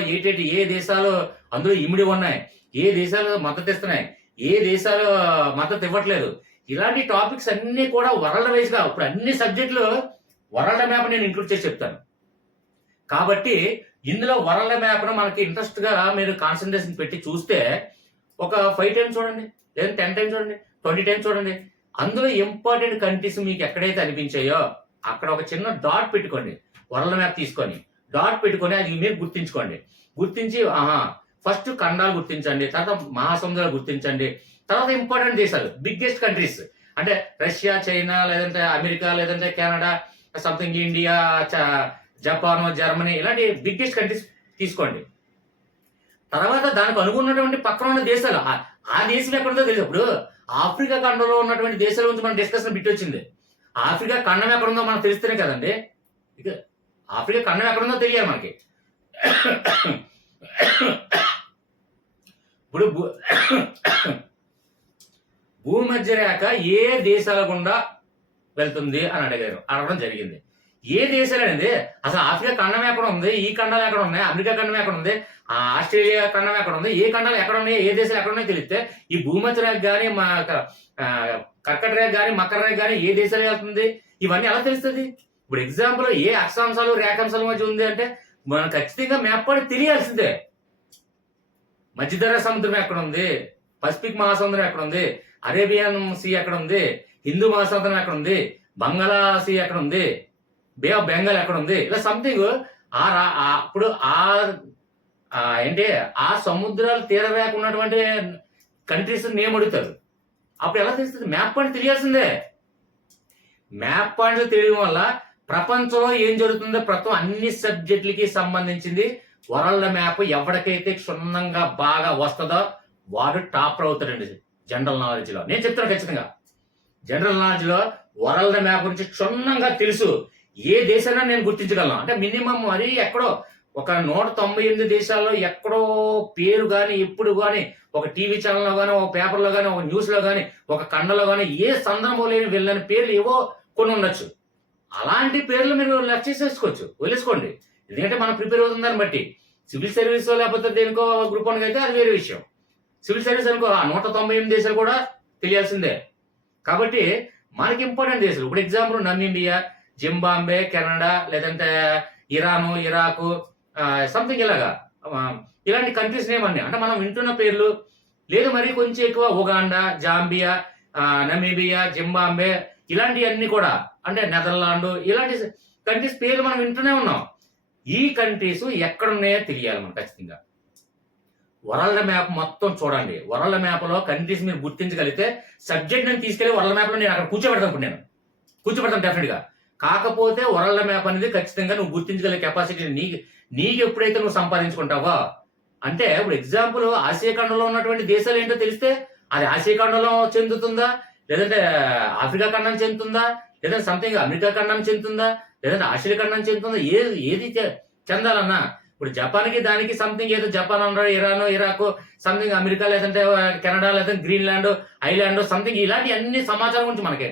ఏ దేశాలు అందులో ఇమిడి ఉన్నాయి, ఏ దేశాలు మద్దతు ఇస్తున్నాయి, ఏ దేశాలు మద్దతు ఇవ్వట్లేదు, ఇలాంటి టాపిక్స్ అన్ని కూడా వరల్డ్ వైజ్ గా ఇప్పుడు అన్ని సబ్జెక్టులు వరల్డ్ మ్యాప్ నేను ఇంక్లూడ్ చేసి చెప్తాను. కాబట్టి ఇందులో వరల్డ్ మ్యాప్ ను మనకి ఇంట్రెస్ట్ గా మీరు కాన్సన్ట్రేషన్ పెట్టి చూస్తే ఒక 5 టైమ్స్ చూడండి, లేదా 10 టైమ్స్ చూడండి, 20 టైమ్స్ చూడండి. అందులో ఇంపార్టెంట్ కంట్రీస్ మీకు ఎక్కడైతే అనిపించాయో అక్కడ ఒక చిన్న డాట్ పెట్టుకోండి. వరల్డ్ మ్యాప్ తీసుకొని డాట్ పెట్టుకొని అది మీరు గుర్తించి ఫస్ట్ ఖండాలు గుర్తించండి, తర్వాత మహాసముద్రాలు గుర్తించండి, తర్వాత ఇంపార్టెంట్ దేశాలు, బిగ్గెస్ట్ కంట్రీస్ అంటే రష్యా, చైనా, లేదంటే అమెరికా, లేదంటే Canada, something India, Japan, Germany, ఇలాంటి బిగ్గెస్ట్ కంట్రీస్ తీసుకోండి. తర్వాత దానికి అనుకున్నటువంటి పక్కన ఉన్న దేశాలు, ఆ దేశం ఎక్కడుందో తెలియదు. ఇప్పుడు ఆఫ్రికా ఖండంలో ఉన్నటువంటి దేశాల గురించి మన డిస్కషన్ బిట్ వచ్చింది. ఆఫ్రికా ఖండం ఎక్కడుందో మనకు తెలిస్తేనే కదండి. ఇక ఆఫ్రికా ఖండం ఎక్కడుందో తెలియాలి మనకి. ఇప్పుడు భూమధ్య రేఖ ఏ దేశాల గుండా వెళ్తుంది అని అడగడం జరిగింది. ఏ దేశాలు అనేది అసలు ఆఫ్రికా ఖండం ఎక్కడ ఉంది, ఈ ఖండాలు ఎక్కడ ఉన్నాయి, అమెరికా ఖండం ఎక్కడ ఉంది, ఆస్ట్రేలియా ఖండం ఎక్కడ ఉంది, ఏ ఖండాలు ఎక్కడ ఉన్నాయి, ఏ దేశాలు ఎక్కడ ఉన్నాయో తెలిస్తే ఈ భూమధ్య రేఖ కానీ కర్కట రేఖ కానీ మకర రేఖ కానీ ఏ దేశాలు వెళ్తుంది ఇవన్నీ ఎలా తెలుస్తుంది? ఇప్పుడు ఎగ్జాంపుల్ ఏ అక్షాంశాలు రేఖాంశాల మధ్య ఉంది అంటే మనం ఖచ్చితంగా మ్యాప్ పడి తెలియాల్సిందే. మధ్యధరా సముద్రం ఎక్కడ ఉంది, పసిఫిక్ మహాసముద్రం ఎక్కడ ఉంది, అరేబియన్ సీ ఎక్కడ ఉంది, హిందూ మహాసముద్రం ఎక్కడ ఉంది, బంగాళా సీ ఎక్కడ ఉంది, బే ఆఫ్ బెంగాల్ ఎక్కడ ఉంది, ఇలా సంథింగ్ అప్పుడు ఏంటి ఆ సముద్రాలు తీరరేఖ ఉన్నటువంటి కంట్రీస్ నేమ్ అడుగుతారు. అప్పుడు ఎలా తెలుస్తుంది? మ్యాప్ పాయింట్ తెలియాల్సిందే. మ్యాప్ పాయింట్ తెలియడం వల్ల ప్రపంచంలో ఏం జరుగుతుందో ప్రస్తుతం అన్ని సబ్జెక్టులకి సంబంధించింది వరల్డ్ మ్యాప్ ఎవరికైతే క్షుణ్ణంగా బాగా వస్తుందో వాడు టాపర్ అవుతాడండి జనరల్ నాలెడ్జ్ లో. నేను చెప్తాను ఖచ్చితంగా జనరల్ నాలెడ్జ్ లో వరల్డ్ మ్యాప్ గురించి క్షుణ్ణంగా తెలుసు. ఏ దేశాన్ని నేను గుర్తించగలను అంటే మినిమం మరీ ఎక్కడో ఒక 198 దేశాల్లో ఎక్కడో పేరు కానీ ఎప్పుడు కానీ ఒక టీవీ ఛానల్లో కానీ ఒక పేపర్లో కానీ ఒక న్యూస్ లో కానీ ఒక ఖండలో కానీ ఏ సందర్భం లేని వెళ్ళని పేర్లు ఏవో కొన్ని ఉండొచ్చు. అలాంటి పేర్లు మీరు లెక్క చేసేసుకోవచ్చు, వదిలేసుకోండి. ఎందుకంటే మనం ప్రిపేర్ అవుతుంది దాన్ని బట్టి. సివిల్ సర్వీస్ లేకపోతే దేనికో గ్రూప్ 1 అయితే అది వేరే విషయం. సివిల్ సర్వీస్ అనుకో 198 దేశాలు కూడా తెలియాల్సిందే. కాబట్టి మనకి ఇంపార్టెంట్ దేశాలు, ఇప్పుడు ఎగ్జాంపుల్ నమీబియా, జింబాబ్వే, కెనడా, లేదంటే ఇరాను, ఇరాకు, సంథింగ్ ఇలాగా ఇలాంటి కంట్రీస్ నేమ్ అన్ని అంటే మనం వింటున్న పేర్లు, లేదు మరి కొంచెం ఎక్కువ ఉగాండా, జాంబియా, నమీబియా, జింబాబ్వే ఇలాంటివన్నీ కూడా అంటే నెదర్లాండ్ ఇలాంటి కంట్రీస్ పేర్లు మనం వింటూనే ఉన్నాం. ఈ కంట్రీస్ ఎక్కడున్నాయో తెలియాలి మనం ఖచ్చితంగా. వరల్డ్ మ్యాప్ మొత్తం చూడండి. వరల్డ్ మ్యాప్ లో కంట్రీస్ మీరు గుర్తించగలిగితే సబ్జెక్ట్ నేను తీసుకెళ్లి వరల్డ్ మ్యాప్ లో నేను అక్కడ కూర్చోబెడతాను డెఫినెట్ గా. కాకపోతే వరల్డ్ మ్యాప్ అనేది ఖచ్చితంగా నువ్వు గుర్తించగలిగే కెపాసిటీ నీకు ఎప్పుడైతే నువ్వు సంపాదించుకుంటావో, అంటే ఇప్పుడు ఎగ్జాంపుల్ ఆసియా ఖండంలో ఉన్నటువంటి దేశాలు ఏంటో తెలిస్తే అది ఆసియా ఖండంలో చెందుతుందా, లేదంటే ఆఫ్రికా ఖండం చెందుతుందా, లేదంటే సంథింగ్ అమెరికా ఖండం చెందుతుందా, లేదంటే ఆస్ట్రేలియా ఖండం చెందుతుందా, ఏది చెందాలన్నా ఇప్పుడు జపాన్కి దానికి సంథింగ్ ఏదో జపాన్ అన్నాడు, ఇరాన్, ఇరాక్, సంథింగ్ అమెరికా, లేదంటే కెనడా, లేదంటే గ్రీన్లాండ్, ఐలాండ్ సంథింగ్ ఇలాంటి అన్ని సమాచారం గురించి మనకి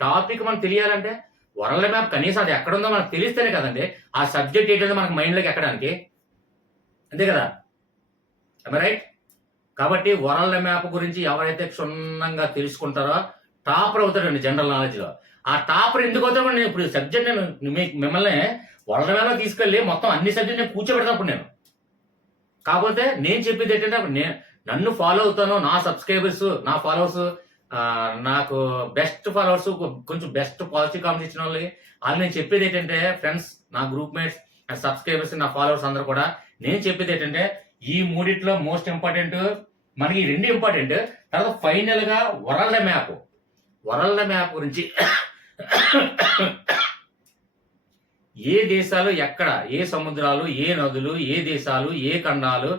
టాపిక్ మనకు తెలియాలంటే వరల్డ్ మ్యాప్ కనీసం అది ఎక్కడుందో మనకు తెలిస్తేనే కదండి ఆ సబ్జెక్ట్ ఏంటంటే మనకు మైండ్లోకి ఎక్కడానికి. అంతే కదా, రైట్? కాబట్టి వరల్డ్ మ్యాప్ గురించి ఎవరైతే క్షుణ్ణంగా తెలుసుకుంటారో టాపర్ అవుతాడండి జనరల్ నాలెడ్జ్ లో. ఆ టాపర్ ఎందుకు అవుతాడు, నేను ఇప్పుడు సబ్జెక్ట్ నేను మిమ్మల్ని వరల్డ్ మ్యాప్ లో తీసుకెళ్ళి మొత్తం అన్ని సబ్జెక్ట్ నేను కూర్చోబెడతాను నేను. కాకపోతే నేను చెప్పేది ఏంటంటే నన్ను ఫాలో అవుతాను, నా సబ్స్క్రైబర్స్, నా ఫాలోవర్స్, నాకు బెస్ట్ ఫాలోవర్స్, కొంచెం బెస్ట్ పాజిటివ్ కామెంట్స్ ఇచ్చిన వాళ్ళు నేను చెప్పేది ఏంటంటే ఫ్రెండ్స్, నా గ్రూప్ మేట్స్, నా సబ్స్క్రైబర్స్, నా ఫాలోవర్స్ అందరూ కూడా నేను చెప్పేది ఏంటంటే ఈ మూడిట్లో మోస్ట్ ఇంపార్టెంట్ మనకి 2 ఇంపార్టెంట్. తర్వాత ఫైనల్ గా వరల్డ్ మ్యాప్ గురించి ఏ దేశాలు ఎక్కడ, ఏ సముద్రాలు, ఏ నదులు, ఏ దేశాలు, ఏ ఖండాలు,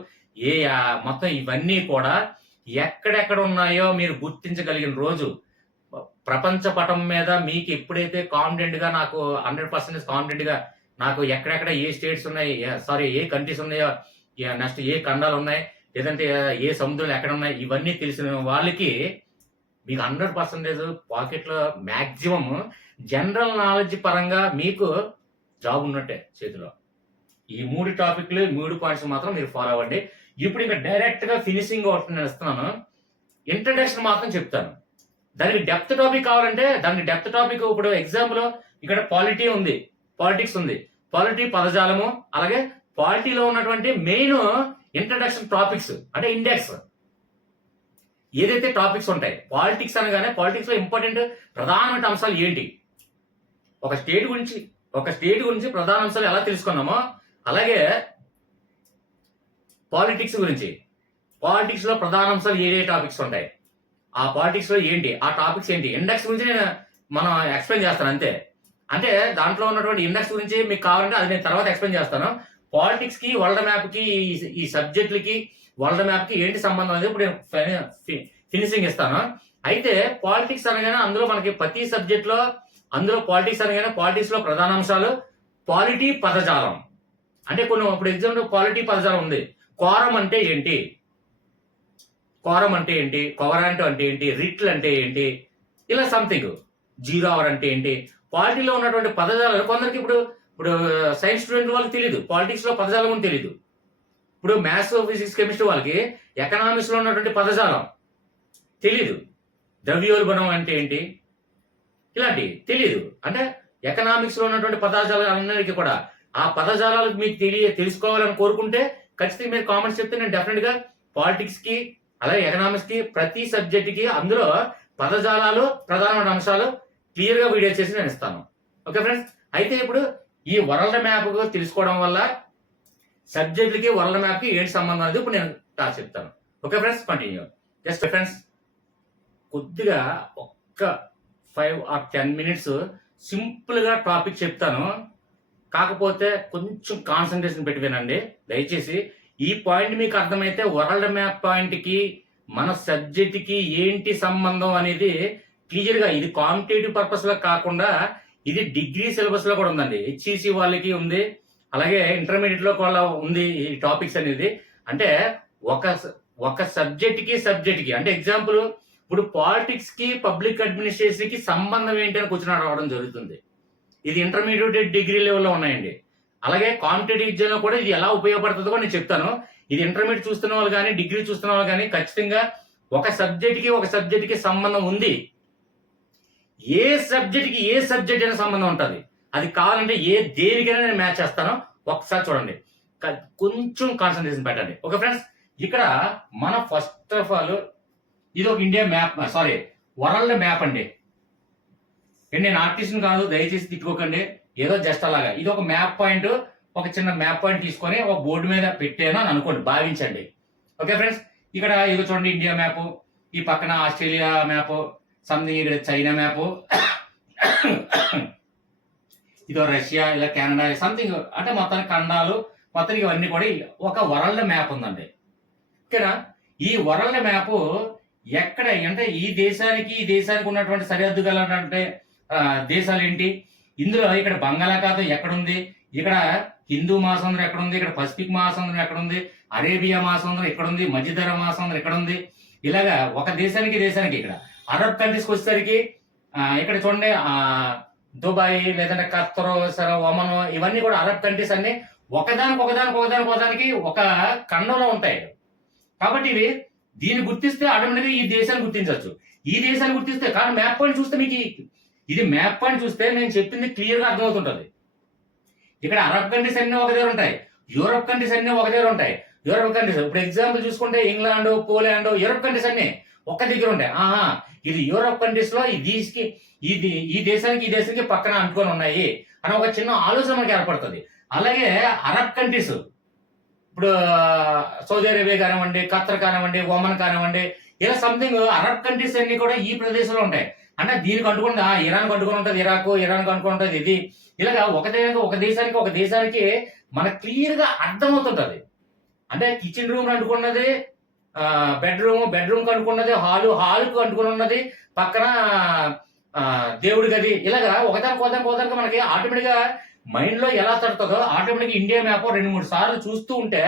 మొత్తం ఇవన్నీ కూడా ఎక్కడెక్కడ ఉన్నాయో మీరు గుర్తించగలిగిన రోజు ప్రపంచ పటం మీద మీకు ఎప్పుడైతే కాన్ఫిడెంట్ గా, నాకు 100% కాన్ఫిడెంట్ గా నాకు ఎక్కడెక్కడ ఏ స్టేట్స్ ఉన్నాయి, ఏ కంట్రీస్ ఉన్నాయో, నెక్స్ట్ ఏ ఖండాలు ఉన్నాయి, లేదంటే ఏ సముద్రాలు ఎక్కడ ఉన్నాయి, ఇవన్నీ తెలిసిన వాళ్ళకి మీకు 100% పాకెట్లో మ్యాక్సిమం జనరల్ నాలెడ్జ్ పరంగా మీకు జాబ్ ఉన్నట్టే చేతిలో. ఈ 3 టాపిక్లు, 3 పాయింట్స్ మాత్రం మీరు ఫాలో అవ్వండి. ఇప్పుడు ఇంకా డైరెక్ట్ గా ఫినిషింగ్ అవుట్ నేను ఇస్తున్నాను. ఇంట్రడక్షన్ మాత్రం చెప్తాను. దానికి డెప్త్ టాపిక్ కావాలంటే దానికి డెప్త్ టాపిక్ ఇప్పుడు ఎగ్జాంపుల్ ఇక్కడ పాలిటిక్స్ ఉంది, పాలిటీ పదజాలము, అలాగే పాలిటీలో ఉన్నటువంటి మెయిన్ ఇంట్రడక్షన్ టాపిక్స్ అంటే ఇండెక్స్ ఏదైతే టాపిక్స్ ఉంటాయి. పాలిటిక్స్ అనగానే పాలిటిక్స్ లో ఇంపార్టెంట్ ప్రధానమైన అంశాలు ఏంటి, ఒక స్టేట్ గురించి ప్రధాన అంశాలు ఎలా తెలుసుకున్నామో, అలాగే పాలిటిక్స్ లో ప్రధాన అంశాలు ఏ టాపిక్స్ ఉంటాయి, ఆ పాలిటిక్స్ లో ఏంటి, ఆ టాపిక్స్ ఏంటి, ఇండెక్స్ గురించి మనం ఎక్స్ప్లెయిన్ చేస్తాను అంతే. అంటే దాంట్లో ఉన్నటువంటి ఇండెక్స్ గురించి మీకు కావాలంటే అది నేను తర్వాత ఎక్స్ప్లెయిన్ చేస్తాను. పాలిటిక్స్ కి, వరల్డ్ మ్యాప్ కి, ఈ సబ్జెక్టులకి, వరల్డ్ మ్యాప్ కి ఏంటి సంబంధం అనేది ఇప్పుడు నేను ఫినిషింగ్ ఇస్తాను. అయితే పాలిటిక్స్ అనగానే అందులో మనకి ప్రతి సబ్జెక్ట్ లో పాలిటిక్స్ అనగానే పాలిటిక్స్ లో ప్రధాన అంశాలు పాలిటీ పదజాలం. అంటే కొన్ని ఇప్పుడు ఎగ్జాంపుల్ పాలిటీ పదజాలం ఉంది. కోరం అంటే ఏంటి, కొవరాంట్ అంటే ఏంటి, రిట్లు అంటే ఏంటి, ఇలా సంథింగ్, జీరో అవర్ అంటే ఏంటి, పాలిటీలో ఉన్నటువంటి పదజాలాలు కొందరికి ఇప్పుడు సైన్స్ స్టూడెంట్ వాళ్ళకి తెలియదు, పాలిటిక్స్ లో పదజాలం కూడా తెలియదు. ఇప్పుడు మ్యాథ్స్, ఫిజిక్స్, కెమిస్ట్రీ వాళ్ళకి ఎకనామిక్స్ లో ఉన్నటువంటి పదజాలం తెలీదు. ద్రవ్యోల్బణం అంటే ఏంటి ఇలాంటి తెలియదు. అంటే ఎకనామిక్స్ లో ఉన్నటువంటి పదజాలాలన్నిటికీ కూడా ఆ పదజాలాలు మీకు తెలుసుకోవాలని కోరుకుంటే ఖచ్చితంగా మీరు కామెంట్స్ చెప్తే నేను డెఫినెట్ గా పాలిటిక్స్ కి అలాగే ఎకనామిక్స్ కి ప్రతి సబ్జెక్ట్ కి అందులో పదజాలాలు, ప్రధానమైన అంశాలు క్లియర్ గా వీడియో చేసి నేను ఇస్తాను. ఓకే ఫ్రెండ్స్, అయితే ఇప్పుడు ఈ వరల్డ్ మ్యాప్ తెలుసుకోవడం వల్ల సబ్జెక్టులకి వరల్డ్ మ్యాప్ కి ఏంటి సంబంధం అనేది ఇప్పుడు నేను చెప్తాను. Okay friends, continue. Just friends కొద్దిగా ఒక్క 5 or 10 minutes సింపుల్ గా టాపిక్ చెప్తాను. కాకపోతే కొంచెం కాన్సన్ట్రేషన్ పెట్టి వినండి దయచేసి. ఈ పాయింట్ మీకు అర్థమైతే వరల్డ్ మ్యాప్ పాయింట్ కి మన సబ్జెక్ట్ కి ఏంటి సంబంధం అనేది క్లియర్ గా, ఇది కాంపిటేటివ్ పర్పస్ లో కాకుండా ఇది డిగ్రీ సిలబస్ లో కూడా ఉందండి. హెచ్ఈసి వాళ్ళకి ఉంది, అలాగే ఇంటర్మీడియట్ లో కూడా ఉంది ఈ టాపిక్స్ అనేది. అంటే ఒక సబ్జెక్ట్ కి అంటే ఎగ్జాంపుల్ ఇప్పుడు పాలిటిక్స్ కి, పబ్లిక్ అడ్మినిస్ట్రేషన్ కి సంబంధం ఏంటి అని క్వశ్చన్ రావడం జరుగుతుంది. ఇది ఇంటర్మీడియట్, డిగ్రీ లెవెల్లో ఉన్నాయండి. అలాగే కాంపిటేటివ్ ఎగ్జామ్లో కూడా ఇది ఎలా ఉపయోగపడుతుందో కూడా నేను చెప్తాను. ఇది ఇంటర్మీడియట్ చూస్తున్న వాళ్ళు కానీ, డిగ్రీ చూస్తున్న వాళ్ళు కానీ ఖచ్చితంగా ఒక సబ్జెక్ట్కి సంబంధం ఉంది. ఏ సబ్జెక్ట్ అయినా సంబంధం ఉంటుంది. అది కావాలంటే దేనికైనా నేను మ్యాచ్ చేస్తాను. ఒకసారి చూడండి, కొంచెం కాన్సన్ట్రేషన్ పెట్టండి. ఓకే ఫ్రెండ్స్, ఇక్కడ మన ఫస్ట్ ఆఫ్ ఆల్ ఇది ఒక ఇండియా మ్యాప్, వరల్డ్ మ్యాప్ అండి. నేను ఆర్టిస్ట్ని కాదు, దయచేసి తిట్టుకోకండి. ఏదో జస్ట్ అలాగా ఇది ఒక మ్యాప్ పాయింట్, ఒక చిన్న మ్యాప్ పాయింట్ తీసుకొని ఒక బోర్డు మీద పెట్టాను అని అనుకోండి, భావించండి. ఓకే ఫ్రెండ్స్, ఇక్కడ ఇది చూడండి ఇండియా మ్యాప్, ఈ పక్కన ఆస్ట్రేలియా మ్యాప్, సంథింగ్ ఇక్కడ చైనా మ్యాప్, ఇదో రష్యా, ఇలా కెనడా, సంథింగ్ అంటే మొత్తానికి ఖండాలు, మొత్తానికి ఇవన్నీ కూడా ఒక వరల్డ్ మ్యాప్ ఉందండి. ఓకేనా? ఈ వరల్డ్ మ్యాప్ ఎక్కడ అంటే ఈ దేశానికి ఉన్నటువంటి సరిహద్దు గలటువంటి దేశాలు ఏంటి, ఇందులో ఇక్కడ బంగాళాఖాతం ఎక్కడుంది, ఇక్కడ హిందూ మహాసముద్రం ఎక్కడుంది, ఇక్కడ పసిఫిక్ మహాసముద్రం ఎక్కడుంది, అరేబియా మహాసముద్రం ఎక్కడుంది, మధ్యధరా మహాసముద్రం ఎక్కడుంది, ఇలాగా ఒక దేశానికి ఇక్కడ అరబ్ కంట్రీస్కి వచ్చేసరికి ఇక్కడ చూడండి దుబాయ్, లేదంటే ఖత్తర్, ఒమన్, ఇవన్నీ కూడా అరబ్ కంట్రీస్ అన్ని ఒకదానికి ఒక ఖండంలో ఉంటాయి. కాబట్టి ఇవి దీన్ని గుర్తిస్తే ఆటోమేటిక్గా ఈ దేశాన్ని గుర్తించవచ్చు. ఈ దేశాన్ని గుర్తిస్తే కానీ మ్యాప్ పాయింట్ చూస్తే మీకు ఇది మ్యాప్ పాయింట్ చూస్తే నేను చెప్పింది క్లియర్గా అర్థమవుతుంటుంది. ఇక్కడ అరబ్ కంట్రీస్ అన్ని ఒక దగ్గర ఉంటాయి, యూరప్ కంట్రీస్ అన్ని ఒక దగ్గర ఉంటాయి. యూరప్ కంట్రీస్ ఇప్పుడు ఎగ్జాంపుల్ చూసుకుంటే ఇంగ్లాండ్, పోలాండ్, యూరప్ కంట్రీస్ అన్ని ఒక్క దగ్గర ఉంటాయి. ఇది యూరప్ కంట్రీస్ లో ఈ దేశానికి పక్కన అంటుకొని ఉన్నాయి అని ఒక చిన్న ఆలోచన మనకి ఏర్పడుతుంది. అలాగే అరబ్ కంట్రీస్ ఇప్పుడు సౌదీ అరేబియా కానివ్వండి, ఖత్తర్ కానివ్వండి, ఒమన్ కానివ్వండి, ఇలా సంథింగ్ అరబ్ కంట్రీస్ అన్ని కూడా ఈ ప్రదేశంలో ఉంటాయి. అంటే దీనికి అంటుకుంటే ఇరాన్ అంటుకొని ఉంటుంది, ఇరాన్ అంటుకొని ఉంటుంది. ఇది ఇలాగా ఒక దేశానికి మనకు క్లియర్ గా అర్థమవుతుంటది. అంటే కిచెన్ రూమ్ అంటుకున్నది, బెడ్రూమ్ అనుకున్నది, హాల్కు అనుకుని ఉన్నది, పక్కన దేవుడి గది, ఇలాగా ఒకదానికి మనకి ఆటోమేటిక్ గా మైండ్ లో ఎలా తడుతుందో ఆటోమేటిక్ ఇండియా మ్యాప్ 2-3 సార్లు చూస్తూ ఉంటే,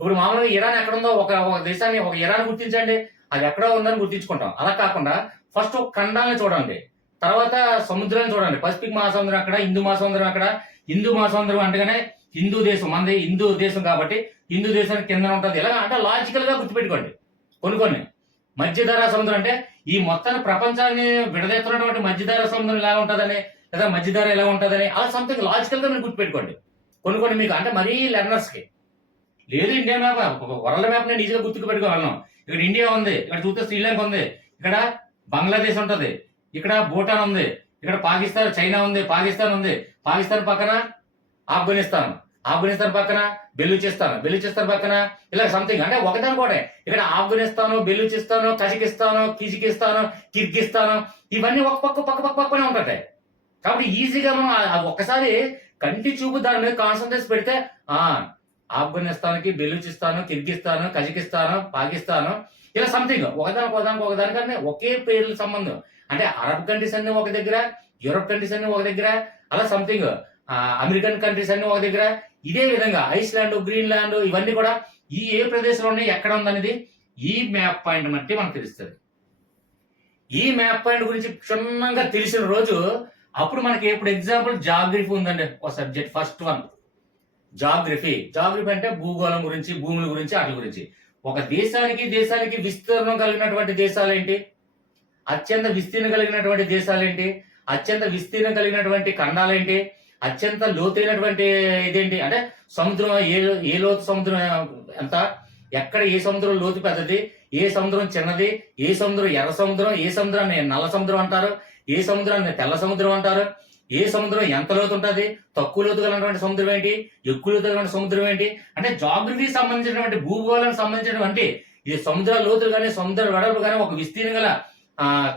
ఇప్పుడు మామూలుగా ఇరాన్ ఎక్కడుందో ఒక దేశాన్ని, ఒక ఇరాన్ గుర్తించండి, అది ఎక్కడో ఉందని గుర్తించుకుంటాం. అలా కాకుండా ఫస్ట్ ఒక ఖండాన్ని చూడండి, తర్వాత సముద్రాన్ని చూడండి. పసిఫిక్ మహాసముద్రం అక్కడ, హిందూ మహాసముద్రం అక్కడ. హిందూ మహాసముద్రం అంటేగానే హిందూ దేశం, మనది హిందూ దేశం కాబట్టి హిందూ దేశానికి కింద ఉంటుంది. ఎలా అంటే లాజికల్ గా గుర్తుపెట్టుకోండి. కొన్ని మధ్యధరా సముద్రం అంటే ఈ మొత్తాన్ని ప్రపంచాన్ని విడదీస్తున్నటువంటి మధ్యధరా సముద్రం ఎలా ఉంటుందని, లేదా మధ్యధర ఎలా ఉంటుందని, అలా సంథింగ్ లాజికల్ గా మీరు గుర్తుపెట్టుకోండి. కొన్ని మీకు అంటే మరీ లెర్నర్స్ కి లేదు. ఇండియా మ్యాప్, వరల్డ్ మ్యాప్ నేను ఈజీగా గుర్తుకు పెట్టుకోగలను. ఇక్కడ ఇండియా ఉంది, ఇక్కడ చూస్తే శ్రీలంక ఉంది, ఇక్కడ బంగ్లాదేశ్ ఉంటది, ఇక్కడ భూటాన్ ఉంది, ఇక్కడ పాకిస్తాన్, చైనా ఉంది, పాకిస్తాన్ పక్కన ఆఫ్ఘనిస్తాన్ పక్కన బెలూచిస్తాన్ పక్కన, ఇలా సంథింగ్ అంటే ఒకదాని కూడా ఇక్కడ ఆఫ్ఘనిస్తాను, బెలూచిస్తాను, కజకిస్తాను, కిర్గిస్తాను, ఇవన్నీ ఒక పక్కనే ఉంటాయి. కాబట్టి ఈజీగా మనం ఒక్కసారి కంటి చూపు దాని మీద కాన్సన్ట్రేట్ పెడితే ఆఫ్ఘనిస్తాన్కి, బెలూచిస్తాను, కిర్గిస్తాను, కజకిస్తాను, పాకిస్తాను, ఇలా సంథింగ్ ఒకదానికన్నా ఒకే పేర్ల సంబంధం. అంటే అరబ్ కంట్రీస్ అన్ని ఒక దగ్గర, యూరప్ కంట్రీస్ అన్ని ఒక దగ్గర, అలా సంథింగ్ అమెరికన్ కంట్రీస్ అన్ని ఒక దగ్గర. ఇదే విధంగా ఐస్లాండ్, గ్రీన్లాండ్, ఇవన్నీ కూడా ఏ ప్రదేశంలో ఉన్నాయి, ఎక్కడ ఉందనేది ఈ మ్యాప్ పాయింట్ బట్టి మనకు తెలుస్తుంది. ఈ మ్యాప్ పాయింట్ గురించి క్షుణ్ణంగా తెలిసిన రోజు అప్పుడు మనకి ఇప్పుడు ఎగ్జాంపుల్ జాగ్రఫీ ఉందండి, ఒక సబ్జెక్ట్. ఫస్ట్ వన్ జాగ్రఫీ అంటే భూగోళం గురించి, భూముల గురించి, వాటి గురించి. ఒక దేశానికి విస్తీర్ణం కలిగినటువంటి దేశాలు ఏంటి, అత్యంత విస్తీర్ణం కలిగినటువంటి దేశాలు ఏంటి, అత్యంత విస్తీర్ణం కలిగినటువంటి ఖండాలేంటి, అత్యంత లోతైనటువంటి ఇదేంటి, అంటే సముద్రం ఏ లోతు సముద్రం ఎంత, ఎక్కడ ఏ సముద్రం లోతు పెద్దది, ఏ సముద్రం చిన్నది, ఏ సముద్రం ఎర్ర సముద్రం, ఏ సముద్రాన్ని నల్ల సముద్రం అంటారు, ఏ సముద్రాన్ని తెల్ల సముద్రం అంటారు, ఏ సముద్రం ఎంత లోతు ఉంటుంది, తక్కువ లోతు కలిగినటువంటి సముద్రం ఏంటి, ఎక్కువ లోతు కలిగిన సముద్రం ఏంటి, అంటే జాగ్రఫీ సంబంధించినటువంటి, భూగోళానికి సంబంధించినటువంటి ఈ సముద్ర లోతులు కానీ, సముద్ర వెడల్పు కానీ, ఒక విస్తీర్ణం గల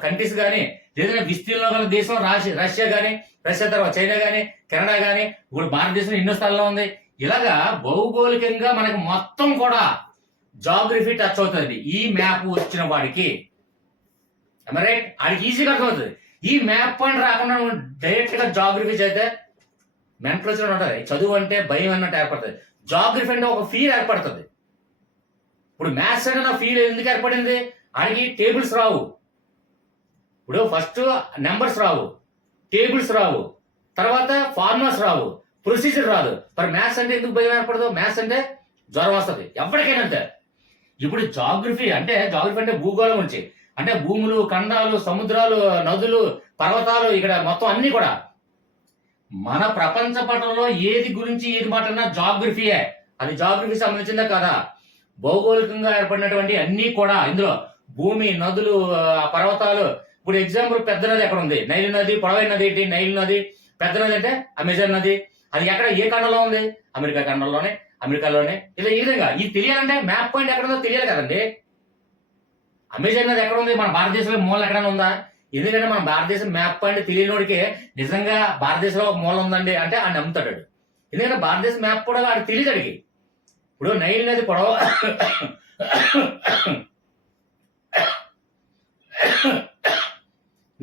కంట్రీస్ కానీ, లేదంటే విస్తీర్ణంలో గల దేశం రష్యా కానీ, రష్యా తర్వాత చైనా కానీ, కెనడా కానీ, ఇప్పుడు భారతదేశం ఎన్నో స్థాయిలో ఉంది. ఇలాగా భౌగోళికంగా మనకి మొత్తం కూడా జాగ్రఫీ టచ్ అవుతుంది ఈ మ్యాప్ వచ్చిన వాడికి. రైట్, ఆడికి ఈజీగా అర్థమవుతుంది. ఈ మ్యాప్ పాయింట్ రాకుండా డైరెక్ట్ గా జాగ్రఫీ చదివితే మెంటల్ వచ్చినట్టు ఉంటుంది. చదువు అంటే భయం అన్నట్టు ఏర్పడుతుంది. జాగ్రఫీ అంటే ఒక ఫీల్ ఏర్పడుతుంది. ఇప్పుడు మ్యాథ్స్ అంటే నా ఫీల్ ఎందుకు ఏర్పడింది, ఆడికి టేబుల్స్ రావు. ఇప్పుడు ఫస్ట్ నెంబర్స్ రావు, టేబుల్స్ రావు, తర్వాత ఫార్ములాస్ రావు, ప్రొసీజర్ రాదు. మరి మ్యాథ్స్ అంటే ఎందుకు భయం ఏర్పడదు? మ్యాథ్స్ అంటే జ్వరం వస్తుంది ఎవరికైనా అంతే. ఇప్పుడు జాగ్రఫీ అంటే భూగోళం గురించి, అంటే భూములు, ఖండాలు, సముద్రాలు, నదులు, పర్వతాలు, ఇక్కడ మొత్తం అన్ని కూడా మన ప్రపంచ పటంలో ఏది గురించి ఏది మాట్లాడినా జాగ్రఫీయే. అది జాగ్రఫీ సంబంధించిందా కదా? భౌగోళికంగా ఏర్పడినటువంటి అన్ని కూడా ఇందులో భూమి, నదులు, పర్వతాలు. ఇప్పుడు ఎగ్జాంపుల్ పెద్ద నది ఎక్కడ ఉంది? నైల్ నది. పొడవైన నది ఏంటి? నైల్ నది. పెద్ద నది అంటే అమెజాన్ నది. అది ఎక్కడ, ఏ ఖండంలో ఉంది? అమెరికాలోనే. ఇలా ఈ విధంగా ఇది తెలియాలంటే మ్యాప్ పాయింట్ ఎక్కడ ఉందో తెలియాలి కదండి. అమెజాన్ నది ఎక్కడ ఉంది? మన భారతదేశంలో మూల ఎక్కడైనా ఉందా? ఎందుకంటే మన భారతదేశం మ్యాప్ పాయింట్ తెలియనోడికి నిజంగా భారతదేశంలో ఒక మూల ఉందండి అంటే ఆయన నమ్ముతాడు. ఎందుకంటే భారతదేశం మ్యాప్ కూడా వాడికి తెలియదు. అడిగి ఇప్పుడు నైల్ నది పొడవ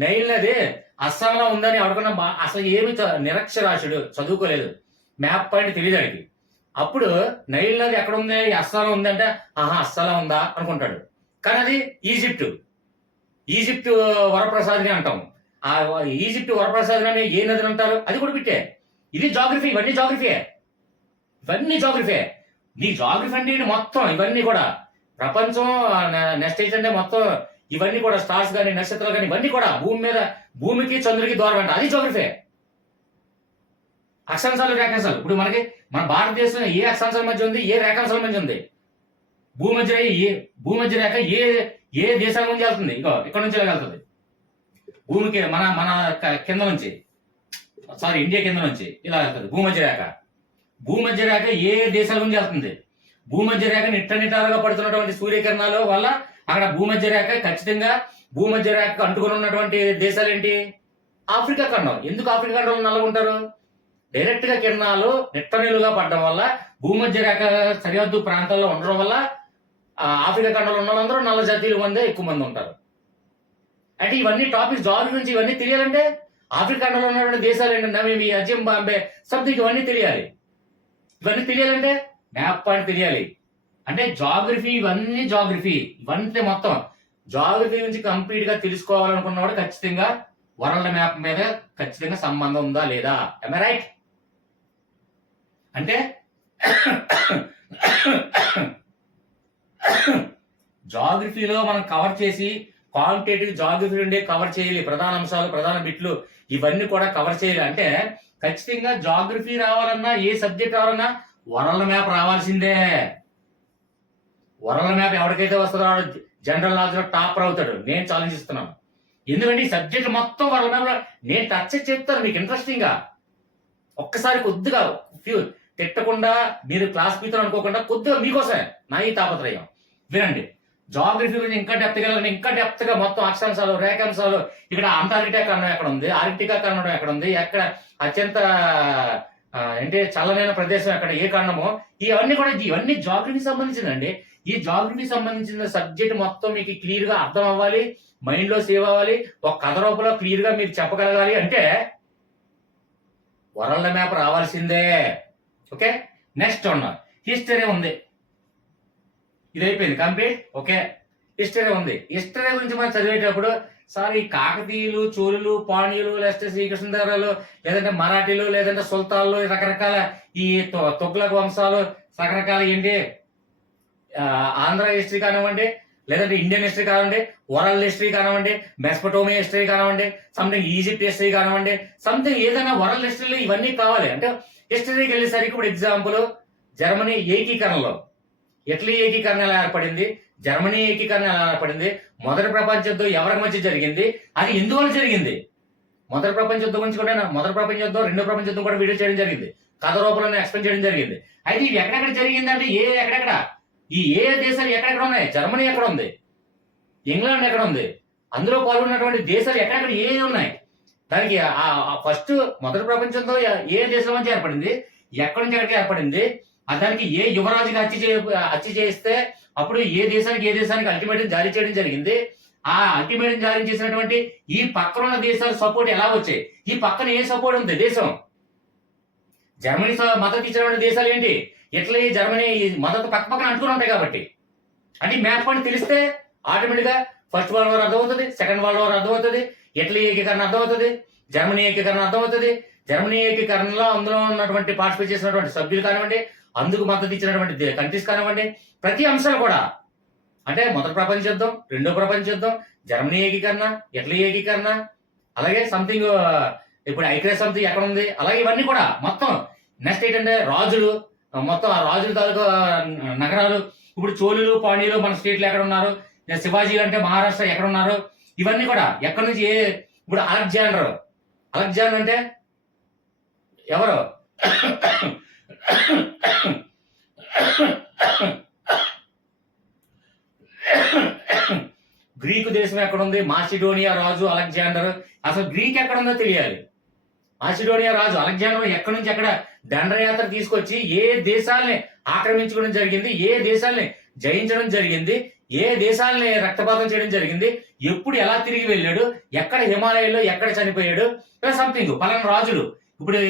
నైల్ నది అస్సాంలో ఉందని ఎవరికన్నా అసలు ఏమి నిరక్షరాస్యుడు, చదువుకోలేదు, మ్యాప్ పాయింట్ తెలియదు అడిగి. అప్పుడు నైల్ నది ఎక్కడ ఉంది? అస్సాంలో ఉంది అంటే అస్సాంలో ఉందా అనుకుంటాడు. కానీ అది ఈజిప్ట్ వరప్రసాద్ అంటాం. ఆ ఈజిప్ట్ వరప్రసాద్ అని ఏ నదిని అంటారు? అది కూడా బిట్టే. ఇది జాగ్రఫీ. ఇవన్నీ జాగ్రఫీయే. నీ జాగ్రఫీ అంటే మొత్తం ఇవన్నీ కూడా ప్రపంచం, నెక్స్ట్ ఏంటంటే మొత్తం ఇవన్నీ కూడా స్టార్స్ కానీ, నక్షత్రాలు కానీ, ఇవన్నీ కూడా భూమికి చంద్రుడికి దూరం అంట. అది జాగ్రఫీ. అక్షాంశాలు, రేఖాంశాలు. ఇప్పుడు మన భారతదేశం ఏ అక్షాంశాల మధ్య ఉంది, ఏ రేఖాంశాల మధ్య ఉంది? భూమధ్య రేఖ ఏ దేశాల నుంచి వెళ్తుంది? ఇక్కడ నుంచి వెళ్తుంది భూమికి, మన కింద నుంచి, ఇండియా కింద నుంచి ఇలా వెళ్తుంది భూమధ్య రేఖ ఏ దేశాల నుంచి వెళ్తుంది? భూమధ్య రేఖ నిట్టారుగా పడుతున్నటువంటి సూర్యకిరణాల వల్ల అక్కడ భూమధ్య రేఖ ఖచ్చితంగా భూమధ్య రేఖ అంటుకుని ఉన్నటువంటి దేశాలు ఏంటి? ఆఫ్రికా ఖండం. ఎందుకు ఆఫ్రికా ఖండంలో నల్లగా ఉంటారు? డైరెక్ట్ గా కిరణాలు నిట్టనిలుగా పడడం వల్ల, భూమధ్య రేఖ సరిహద్దు ప్రాంతాల్లో ఉండడం వల్ల ఆఫ్రికా ఖండంలో ఉన్న వాళ్ళందరూ నల్ల జాతీయుల మందే ఎక్కువ మంది ఉంటారు. అంటే ఇవన్నీ టాపిక్స్ జాగ్రఫీ నుంచి ఇవన్నీ తెలియాలంటే ఆఫ్రికా ఖండంలో ఉన్నటువంటి దేశాలు ఏంటంటే నమీబియా, జింబాబ్వే, సంథింగ్ ఇవన్నీ తెలియాలి. ఇవన్నీ తెలియాలంటే మ్యాప్ పాయింట్ తెలియాలి. అంటే ఇవన్నీ మొత్తం జాగ్రఫీ నుంచి కంప్లీట్ గా తెలుసుకోవాలనుకున్నవాడు ఖచ్చితంగా వరల్డ్ మ్యాప్ మీద ఖచ్చితంగా సంబంధం ఉందా లేదా? am I right? అంటే జాగ్రఫీలో మనం కవర్ చేసి, క్వాంటిటేటివ్ జాగ్రఫీ నుండి కవర్ చేయాలి. ప్రధాన అంశాలు, ప్రధాన బిట్లు ఇవన్నీ కూడా కవర్ చేయాలి. అంటే ఖచ్చితంగా జాగ్రఫీ రావాలన్నా, ఏ సబ్జెక్ట్ రావాలన్నా వరల్డ్ మ్యాప్ రావాల్సిందే. వరల్డ్ మ్యాప్ ఎవరికైతే వస్తుందో జనరల్ నాలెడ్జ్ లో టాపర్ అవుతాడు. నేను ఛాలెంజ్ ఇస్తున్నాను. ఎందుకంటే ఈ సబ్జెక్ట్ మొత్తం వరల్డ్ మ్యాప్ లో నేను టచ్ చెప్తాను మీకు ఇంట్రెస్టింగ్ గా. ఒక్కసారి కొద్దిగా తిట్టకుండా, మీరు క్లాస్ పీతలు అనుకోకుండా కొద్దిగా మీకోసమే నా ఈ తాపత్రయం వినండి. జాగ్రఫీ గురించి ఇంకా డెప్త్ గా మొత్తం అక్షాంశాలు, రేఖాంశాలు, ఇక్కడ అంటార్కిటికా ఖండం ఎక్కడ ఉంది, ఆర్కిటికా ఖండం ఎక్కడ ఉంది, ఎక్కడ అత్యంత చల్లనైన ప్రదేశం ఎక్కడ, ఏ ఖండమో, ఇవన్నీ జాగ్రఫీ సంబంధించిందండి. ఈ జాగ్రఫీ సంబంధించిన సబ్జెక్ట్ మొత్తం మీకు క్లియర్ గా అర్థం అవ్వాలి, మైండ్ లో సేవ్ అవ్వాలి, ఒక కథ రూపంలో క్లియర్ గా మీరు చెప్పగలగాలి అంటే వరల్డ్ మ్యాప్ రావాల్సిందే. ఓకే, నెక్స్ట్ హిస్టరీ ఉంది. ఇది అయిపోయింది కంప్లీట్. ఓకే, హిస్టరీ ఉంది. హిస్టరీ గురించి మనం చదివేటప్పుడు ఈ కాకతీయులు, చోళులు, పాండ్యులు, లేదంటే శ్రీకృష్ణదేవరాయలు, లేదంటే మరాఠీలు, లేదంటే సుల్తాన్లు, రకరకాల ఈ తొగ్లక్ వంశాలు, రకరకాల ఏంటి ఆంధ్ర హిస్టరీ కానివ్వండి, లేదంటే ఇండియన్ హిస్టరీ కానివ్వండి, వరల్డ్ హిస్టరీ కానివ్వండి, మెస్పటోమియా హిస్టరీ కానివ్వండి, సంథింగ్ ఈజిప్ట్ హిస్టరీ కానివ్వండి, సంథింగ్ ఏదైనా వరల్డ్ హిస్టరీలో ఇవన్నీ కావాలి. అంటే హిస్టరీకి వెళ్ళేసరికి ఇప్పుడు ఎగ్జాంపుల్ జర్మనీ ఏకీకరణలో, ఇటలీ ఏకీకరణ ఎలా ఏర్పడింది, జర్మనీ ఏకీకరణ ఎలా ఏర్పడింది, మొదటి ప్రపంచ యుద్ధం ఎవరికి మధ్య జరిగింది, అది ఎందువల్ల జరిగింది, మొదటి ప్రపంచ యుద్ధం గురించి కూడా మొదటి ప్రపంచ యుద్ధం, రెండో ప్రపంచ యుద్ధం కూడా వీడియో చేయడం జరిగింది, కథ రూపంలో ఎక్స్ప్లెయిన్ చేయడం జరిగింది. అయితే ఇవి ఎక్కడెక్కడ జరిగింది అంటే ఎక్కడెక్కడ ఈ ఏ దేశాలు ఎక్కడెక్కడ ఉన్నాయి, జర్మనీ ఎక్కడ ఉంది, ఇంగ్లాండ్ ఎక్కడ ఉంది, అందులో పాల్గొన్నటువంటి దేశాలు ఎక్కడెక్కడ ఏ ఉన్నాయి, దానికి ఫస్ట్ మొదటి ప్రపంచ యుద్ధం ఏ దేశం నుంచి ఏర్పడింది, ఎక్కడి నుంచి ఎక్కడికి ఏర్పడింది, దానికి ఏ యువరాజుకి హత్య చేస్తే అప్పుడు ఏ దేశానికి అల్టిమేటం జారీ చేయడం జరిగింది, ఆ అల్టిమేటం జారీ చేసినటువంటి ఈ పక్కన ఉన్న దేశాలు సపోర్ట్ ఎలా వచ్చాయి, ఈ పక్కన ఏ సపోర్ట్ ఉంది దేశం, జర్మనీ మద్దతు ఇచ్చినటువంటి దేశాలు ఏంటి, ఇటలీ, జర్మనీ మద్దతు పక్క పక్కన అంటుకుని ఉంటాయి. కాబట్టి అంటే మ్యాప్ అని తెలిస్తే ఆటోమేటిక్ గా ఫస్ట్ వరల్డ్ వార్ అర్థమవుతుంది, సెకండ్ వరల్డ్ వార్ అర్థమవుతుంది, ఇటలీ ఏకీకరణ అర్థమవుతుంది, జర్మనీ ఏకీకరణ అర్థమవుతుంది. జర్మనీ ఏకీకరణలో అందులో ఉన్నటువంటి పార్టిసిపేట్ చేసినటువంటి సభ్యులు కానివ్వండి, అందుకు మద్దతు ఇచ్చినటువంటి కంట్రీస్ కానివ్వండి, ప్రతి అంశాలు కూడా అంటే మొదటి ప్రపంచ యుద్ధం, రెండో ప్రపంచ యుద్ధం, జర్మనీ ఏకీకరణ, ఇటలీ ఏకీకరణ, అలాగే సంథింగ్ ఇప్పుడు ఐక్యరాజ్య సమితి ఎక్కడ ఉంది, అలాగే ఇవన్నీ కూడా మొత్తం. నెక్స్ట్ ఏంటంటే రాజులు, మొత్తం ఆ రాజుల తాలూకా నగరాలు. ఇప్పుడు చోళులు, పాండ్యులు మన స్టేట్లు ఎక్కడ ఉన్నారు, శివాజీ అంటే మహారాష్ట్ర ఎక్కడ ఉన్నారు, ఇవన్నీ కూడా ఎక్కడి నుంచి ఇప్పుడు అలెగ్జాండర్ అంటే ఎవరు? గ్రీకు దేశం ఎక్కడుంది? మాసిడోనియా రాజు అలెగ్జాండర్. అసలు గ్రీక్ ఎక్కడుందో తెలియాలి. మాసిడోనియా రాజు అలెగ్జాండర్ ఎక్కడి నుంచి ఎక్కడ దండయాత్ర తీసుకొచ్చి ఏ దేశాలని ఆక్రమించుకోవడం జరిగింది, ఏ దేశాలని జయించడం జరిగింది, ఏ దేశాలని రక్తపాతం చేయడం జరిగింది, ఎప్పుడు ఎలా తిరిగి వెళ్ళాడు, ఎక్కడ హిమాలయాల్లో ఎక్కడ చనిపోయాడు, ఇలా సంథింగ్ పలానా రాజులు. ఇప్పుడు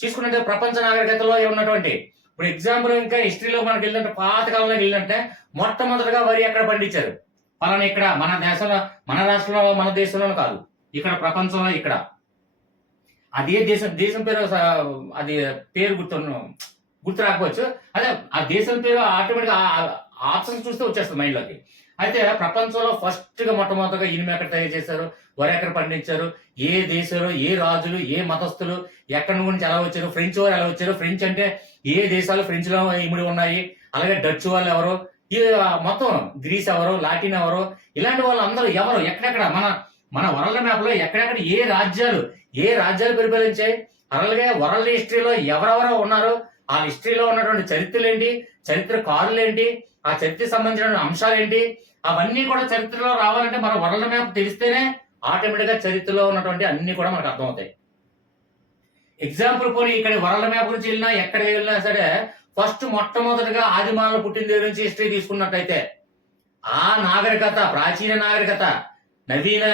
చూసుకున్నట్టే ప్రపంచ నాగరికతలో ఉన్నటువంటి ఇప్పుడు ఎగ్జాంపుల్ ఇంకా హిస్టరీలో మనకి వెళ్ళినట్టు పాతకాలంలో వెళ్ళినట్టే మొట్టమొదటిగా వరి ఎక్కడ పండించారు? పలానా ఇక్కడ మన దేశంలో, మన రాష్ట్రంలో, మన దేశంలో కాదు, ఇక్కడ ప్రపంచంలో ఇక్కడ. అదే దేశం పేరు అది పేరు గుర్తు రాకపోవచ్చు. అదే ఆ దేశం పేరు ఆటోమేటిక్ ఆప్షన్స్ చూస్తే వచ్చేస్తుంది మైండ్లోకి. అయితే ప్రపంచంలో ఫస్ట్ గా మొట్టమొదటిగా ఇనుము ఎక్కడ తయారు చేశారు, వరి ఎక్కడ పండించారు, ఏ దేశంలో ఏ రాజులు, ఏ మతస్థులు ఎక్కడి నుంచి ఎలా వచ్చారు, ఫ్రెంచ్ వారు ఎలా వచ్చారు, ఫ్రెంచ్ అంటే ఏ దేశాలు ఫ్రెంచ్ లో ఇమిడి ఉన్నాయి, అలాగే డచ్ వాళ్ళు ఎవరు, ఈ మొత్తం గ్రీస్ ఎవరు, లాటిన్ ఎవరు, ఇలాంటి వాళ్ళు అందరూ ఎవరు, ఎక్కడెక్కడ మన వరల్డ్ మ్యాప్ లో ఎక్కడెక్కడ ఏ రాజ్యాలు పరిపాలించాయి, అలాగే వరల్డ్ హిస్టరీలో ఎవరెవరో ఉన్నారు, ఆ హిస్టరీలో ఉన్నటువంటి చరిత్రలు ఏంటి, చరిత్రకారులు ఏంటి, ఆ చరిత్రకు సంబంధించిన అంశాలు ఏంటి, అవన్నీ కూడా చరిత్రలో రావాలంటే మన వరల్డ్ మ్యాప్ తెలిస్తేనే ఆటోమేటిక్ గా చరిత్రలో ఉన్నటువంటి అన్ని కూడా మనకు అర్థమవుతాయి. ఎగ్జాంపుల్ పోనీ ఇక్కడ వరల్డ్ మ్యాప్ గురించి వెళ్ళినా ఎక్కడికి వెళ్ళినా సరే ఫస్ట్ మొట్టమొదటిగా ఆదిమానవులు పుట్టిన దగ్గర నుంచి హిస్టరీ తీసుకున్నట్టయితే ఆ నాగరికత, ప్రాచీన నాగరికత, నవీన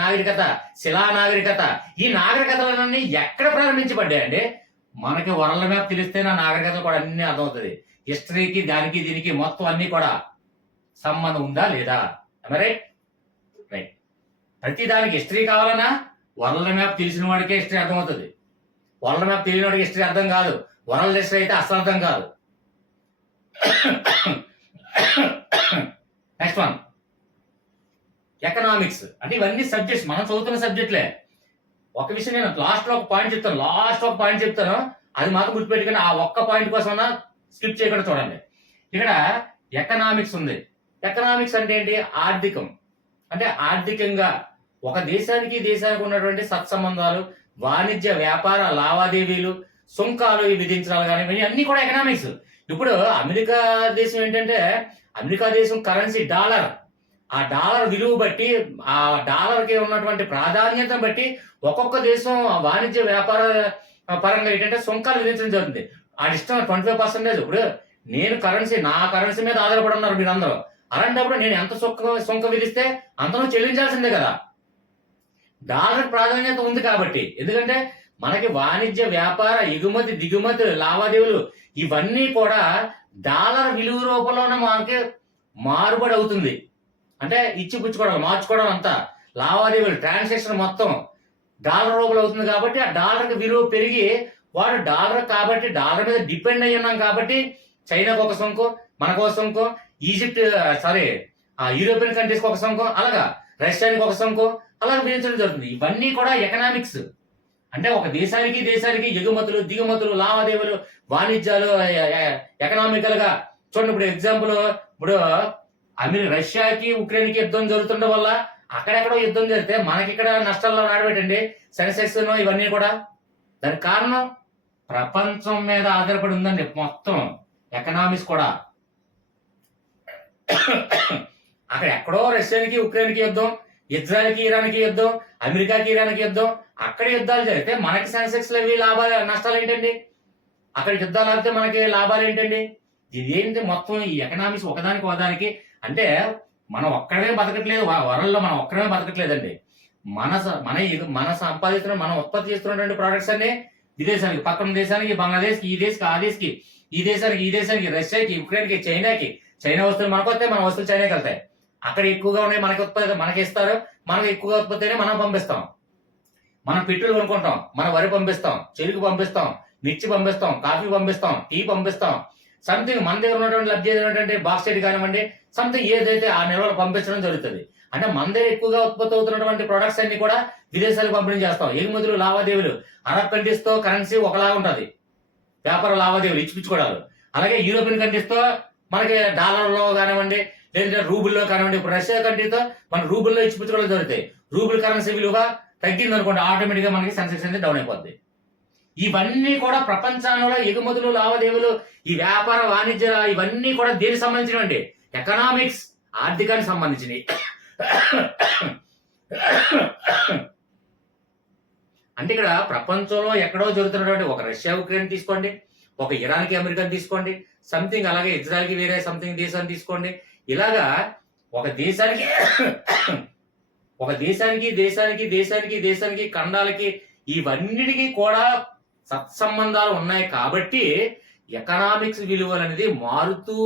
నాగరికత, శిలా నాగరికత, ఈ నాగరికతలన్నీ ఎక్కడ ప్రారంభించబడ్డాయండి? మనకి వరల్డ్ మ్యాప్ తెలిస్తే నా నాగరికత కూడా అన్ని అర్థమవుతుంది. హిస్టరీకి దానికి దీనికి మొత్తం అన్ని కూడా సంబంధం ఉందా లేదా? రైట్. ప్రతి దానికి హిస్టరీ కావాలన్నా వరల్డ్ మ్యాప్ తెలిసిన వాడికే హిస్టరీ అర్థమవుతుంది. వరల్డ్ మ్యాప్ తెలియని వాడికి హిస్టరీ అర్థం కాదు. వరల్డ్ హిస్టరీ అయితే అసలు అర్థం కాదు. Next one economics. అంటే ఇవన్నీ సబ్జెక్ట్స్ మనం చదువుతున్న సబ్జెక్ట్లే. ఒక విషయం నేను లాస్ట్ లో ఒక పాయింట్ చెప్తాను, అది మాత్రం గుర్తుపెట్టుకుని ఆ ఒక్క పాయింట్ కోసం స్కిప్ చేయకుండా చూడండి. ఇక్కడ ఎకనామిక్స్ ఉంది. ఎకనామిక్స్ అంటే ఏంటి? ఆర్థికం. అంటే ఆర్థికంగా ఒక దేశానికి ఉన్నటువంటి సత్సంబంధాలు, వాణిజ్య వ్యాపార లావాదేవీలు, సుంకాలు విధించడాలు కానీ అన్ని కూడా ఎకనామిక్స్. ఇప్పుడు అమెరికా దేశం ఏంటంటే అమెరికా దేశం కరెన్సీ డాలర్. ఆ డాలర్ విలువ బట్టి, ఆ డాలర్ కి ఉన్నటువంటి ప్రాధాన్యత బట్టి ఒక్కొక్క దేశం వాణిజ్య వ్యాపార పరంగా ఏంటంటే సుంకాలు విధించడం జరుగుతుంది. ఆ ఇష్టం 25%. ఇప్పుడు నేను నా కరెన్సీ మీద ఆధారపడి ఉన్నారు మీరందరూ. అలాంటప్పుడు నేను ఎంత సుంకం విధిస్తే అంతను చెల్లించాల్సిందే కదా. డాలర్ ప్రాధాన్యత ఉంది కాబట్టి, ఎందుకంటే మనకి వాణిజ్య వ్యాపార ఎగుమతి దిగుమతి లావాదేవీలు ఇవన్నీ కూడా డాలర్ విలువ రూపంలోనే మనకి మారుబడి అవుతుంది. అంటే ఇచ్చిపుచ్చుకోవడం, మార్చుకోవడం అంతా లావాదేవీలు ట్రాన్సాక్షన్ మొత్తం డాలర్ రూపంలో అవుతుంది. కాబట్టి ఆ డాలర్కి విలువ పెరిగి వాడు డాలర్ కాబట్టి డాలర్ మీద డిపెండ్ అయ్యి ఉన్నాం కాబట్టి చైనాకు ఒక సొంకు, మనకు ఒక సొంకు, యూరోపియన్ కంట్రీస్కి ఒక సొంకు, అలాగా రష్యానికి ఒక సొంకు, అలా విధించడం జరుగుతుంది. ఇవన్నీ కూడా ఎకనామిక్స్. అంటే ఒక దేశానికి ఎగుమతులు దిగుమతులు లావాదేవీలు వాణిజ్యాలు ఎకనామికల్ గా చూడండి. ఇప్పుడు ఎగ్జాంపుల్, ఇప్పుడు రష్యాకి ఉక్రెయిన్కి యుద్ధం జరుగుతుండడం వల్ల అక్కడెక్కడో యుద్ధం జరిగితే మనకి ఇక్కడ నష్టాల్లో నాడబెట్టండి సెన్సెక్స్ ఇవన్నీ కూడా. దానికి కారణం ప్రపంచం మీద ఆధారపడి ఉందండి మొత్తం ఎకనామిక్స్ కూడా. అక్కడ ఎక్కడో రష్యాకి ఉక్రెయిన్కి యుద్ధం, ఇజ్రాయెల్కి ఇరాన్కి యుద్ధం, అమెరికాకి ఇరాన్కి యుద్ధం, అక్కడ యుద్ధాలు జరిగితే మనకి సెన్సెక్స్ లో లాభాలు నష్టాలు ఏంటండి? అక్కడ యుద్ధాలు ఆగితే మనకి లాభాలు ఏంటండి? ఇదేంటి మొత్తం ఈ ఎకనామిక్స్ ఒకదానికి అంటే మనం ఒక్కడమే బతకట్లేదు, వరల్డ్ లో మనం ఒక్కడమే బతకట్లేదండి. మన సంపాదిస్తున్న, మనం ఉత్పత్తి చేస్తున్నటువంటి ప్రోడక్ట్స్ అన్ని విదేశానికి, పక్కన దేశానికి, బంగ్లాదేశ్కి, ఈ దేశకి, ఆ దేశకి, ఈ దేశానికి, రష్యాకి, ఉక్రెయిన్కి, చైనా వస్తువులు మనకు వస్తాయి, మన వస్తువులు చైనాకి వెళ్తాయి. అక్కడ ఎక్కువగా ఉన్నాయి, మనకి ఇస్తారు, మనకు ఎక్కువగా ఉత్పత్తి అయినా మనం పంపిస్తాం. మనం పెట్రోల్ కొనుక్కుంటాం, మన వరి పంపిస్తాం, చెరుకు పంపిస్తాం, మిర్చి పంపిస్తాం, కాఫీ పంపిస్తాం, టీ పంపిస్తాం, సంథింగ్ మన దగ్గర ఉన్నటువంటి లబ్ధి అయినటువంటి బాక్సైట్ కానివ్వండి, సంథింగ్ ఏదైతే ఆ నిల్వలు పంపించడం జరుగుతుంది. అంటే మన దగ్గర ఎక్కువగా ఉత్పత్తి అవుతున్నటువంటి ప్రొడక్ట్స్ అన్ని కూడా విదేశాలకు పంపిణీ చేస్తాం. ఎగుమతులు, లావాదేవీలు అరబ్ కంట్రీస్ తో కరెన్సీ ఒకలాగా ఉంటుంది, వ్యాపార లావాదేవీలు ఇచ్చిపుచ్చుకోవడాలు. అలాగే యూరోపియన్ కంట్రీస్ తో మనకి డాలర్లో కానివ్వండి, లేదంటే రూబుల్లో కానివ్వండి. ఇప్పుడు రష్యా కంట్రీతో మన రూబుల్లో ఇచ్చిపుచ్చుకోవడం జరుగుతాయి. రూబుల్ కరెన్సీ విలువ తగ్గింది అనుకోండి, ఆటోమేటిక్ గా మనకి సెన్సెక్స్ అనేది డౌన్ అయిపోద్ది. ఇవన్నీ కూడా ప్రపంచంలో ఎగుమతులు, లావాదేవీలు, ఈ వ్యాపార వాణిజ్య ఇవన్నీ కూడా దేనికి సంబంధించినవండి? ఎకనామిక్స్, ఆర్థికానికి సంబంధించినవి. అంటే ఇక్కడ ప్రపంచంలో ఎక్కడో జరుగుతున్నటువంటి ఒక రష్యా ఉక్రెయిన్ తీసుకోండి, ఒక ఇరాన్కి అమెరికాని తీసుకోండి, సంథింగ్ అలాగే ఇజ్రాయల్కి వేరే సంథింగ్ దేశాన్ని తీసుకోండి. ఇలాగా ఒక దేశానికి దేశానికి ఖండాలకి ఇవన్నిటికీ కూడా సత్సంబంధాలు ఉన్నాయి కాబట్టి ఎకనామిక్స్ విలువలు అనేది మారుతూ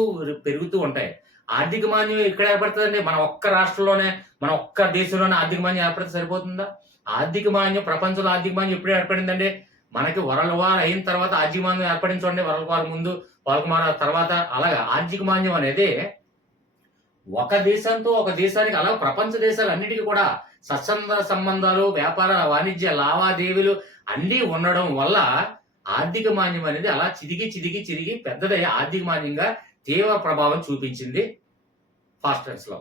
పెరుగుతూ ఉంటాయి. ఆర్థిక మాన్యం ఎక్కడ ఏర్పడుతుందండి? మన ఒక్క రాష్ట్రంలోనే, మన ఒక్క దేశంలోనే ఆర్థిక మాన్యం ఏర్పడితే సరిపోతుందా? ఆర్థిక మాన్యం, ప్రపంచంలో ఆర్థిక మాన్యం ఎప్పుడు ఏర్పడిందండి? మనకి వరల్డ్ వార్ అయిన తర్వాత ఆర్థిక మాన్యం ఏర్పడించండి. వరల్డ్ వార్ ముందు, వరల్డ్ వార్ తర్వాత, అలాగా ఆర్థిక మాన్యం అనేది ఒక దేశంతో ఒక దేశానికి, అలా ప్రపంచ దేశాలు అన్నిటికీ కూడా సత్సంద సంబంధాలు, వ్యాపార వాణిజ్య లావాదేవీలు అన్నీ ఉండడం వల్ల ఆర్థిక మాన్యం అనేది అలా చిరిగి పెద్దదై ఆర్థిక మాన్యంగా తీవ్ర ప్రభావం చూపించింది ఫాస్టర్స్ లో.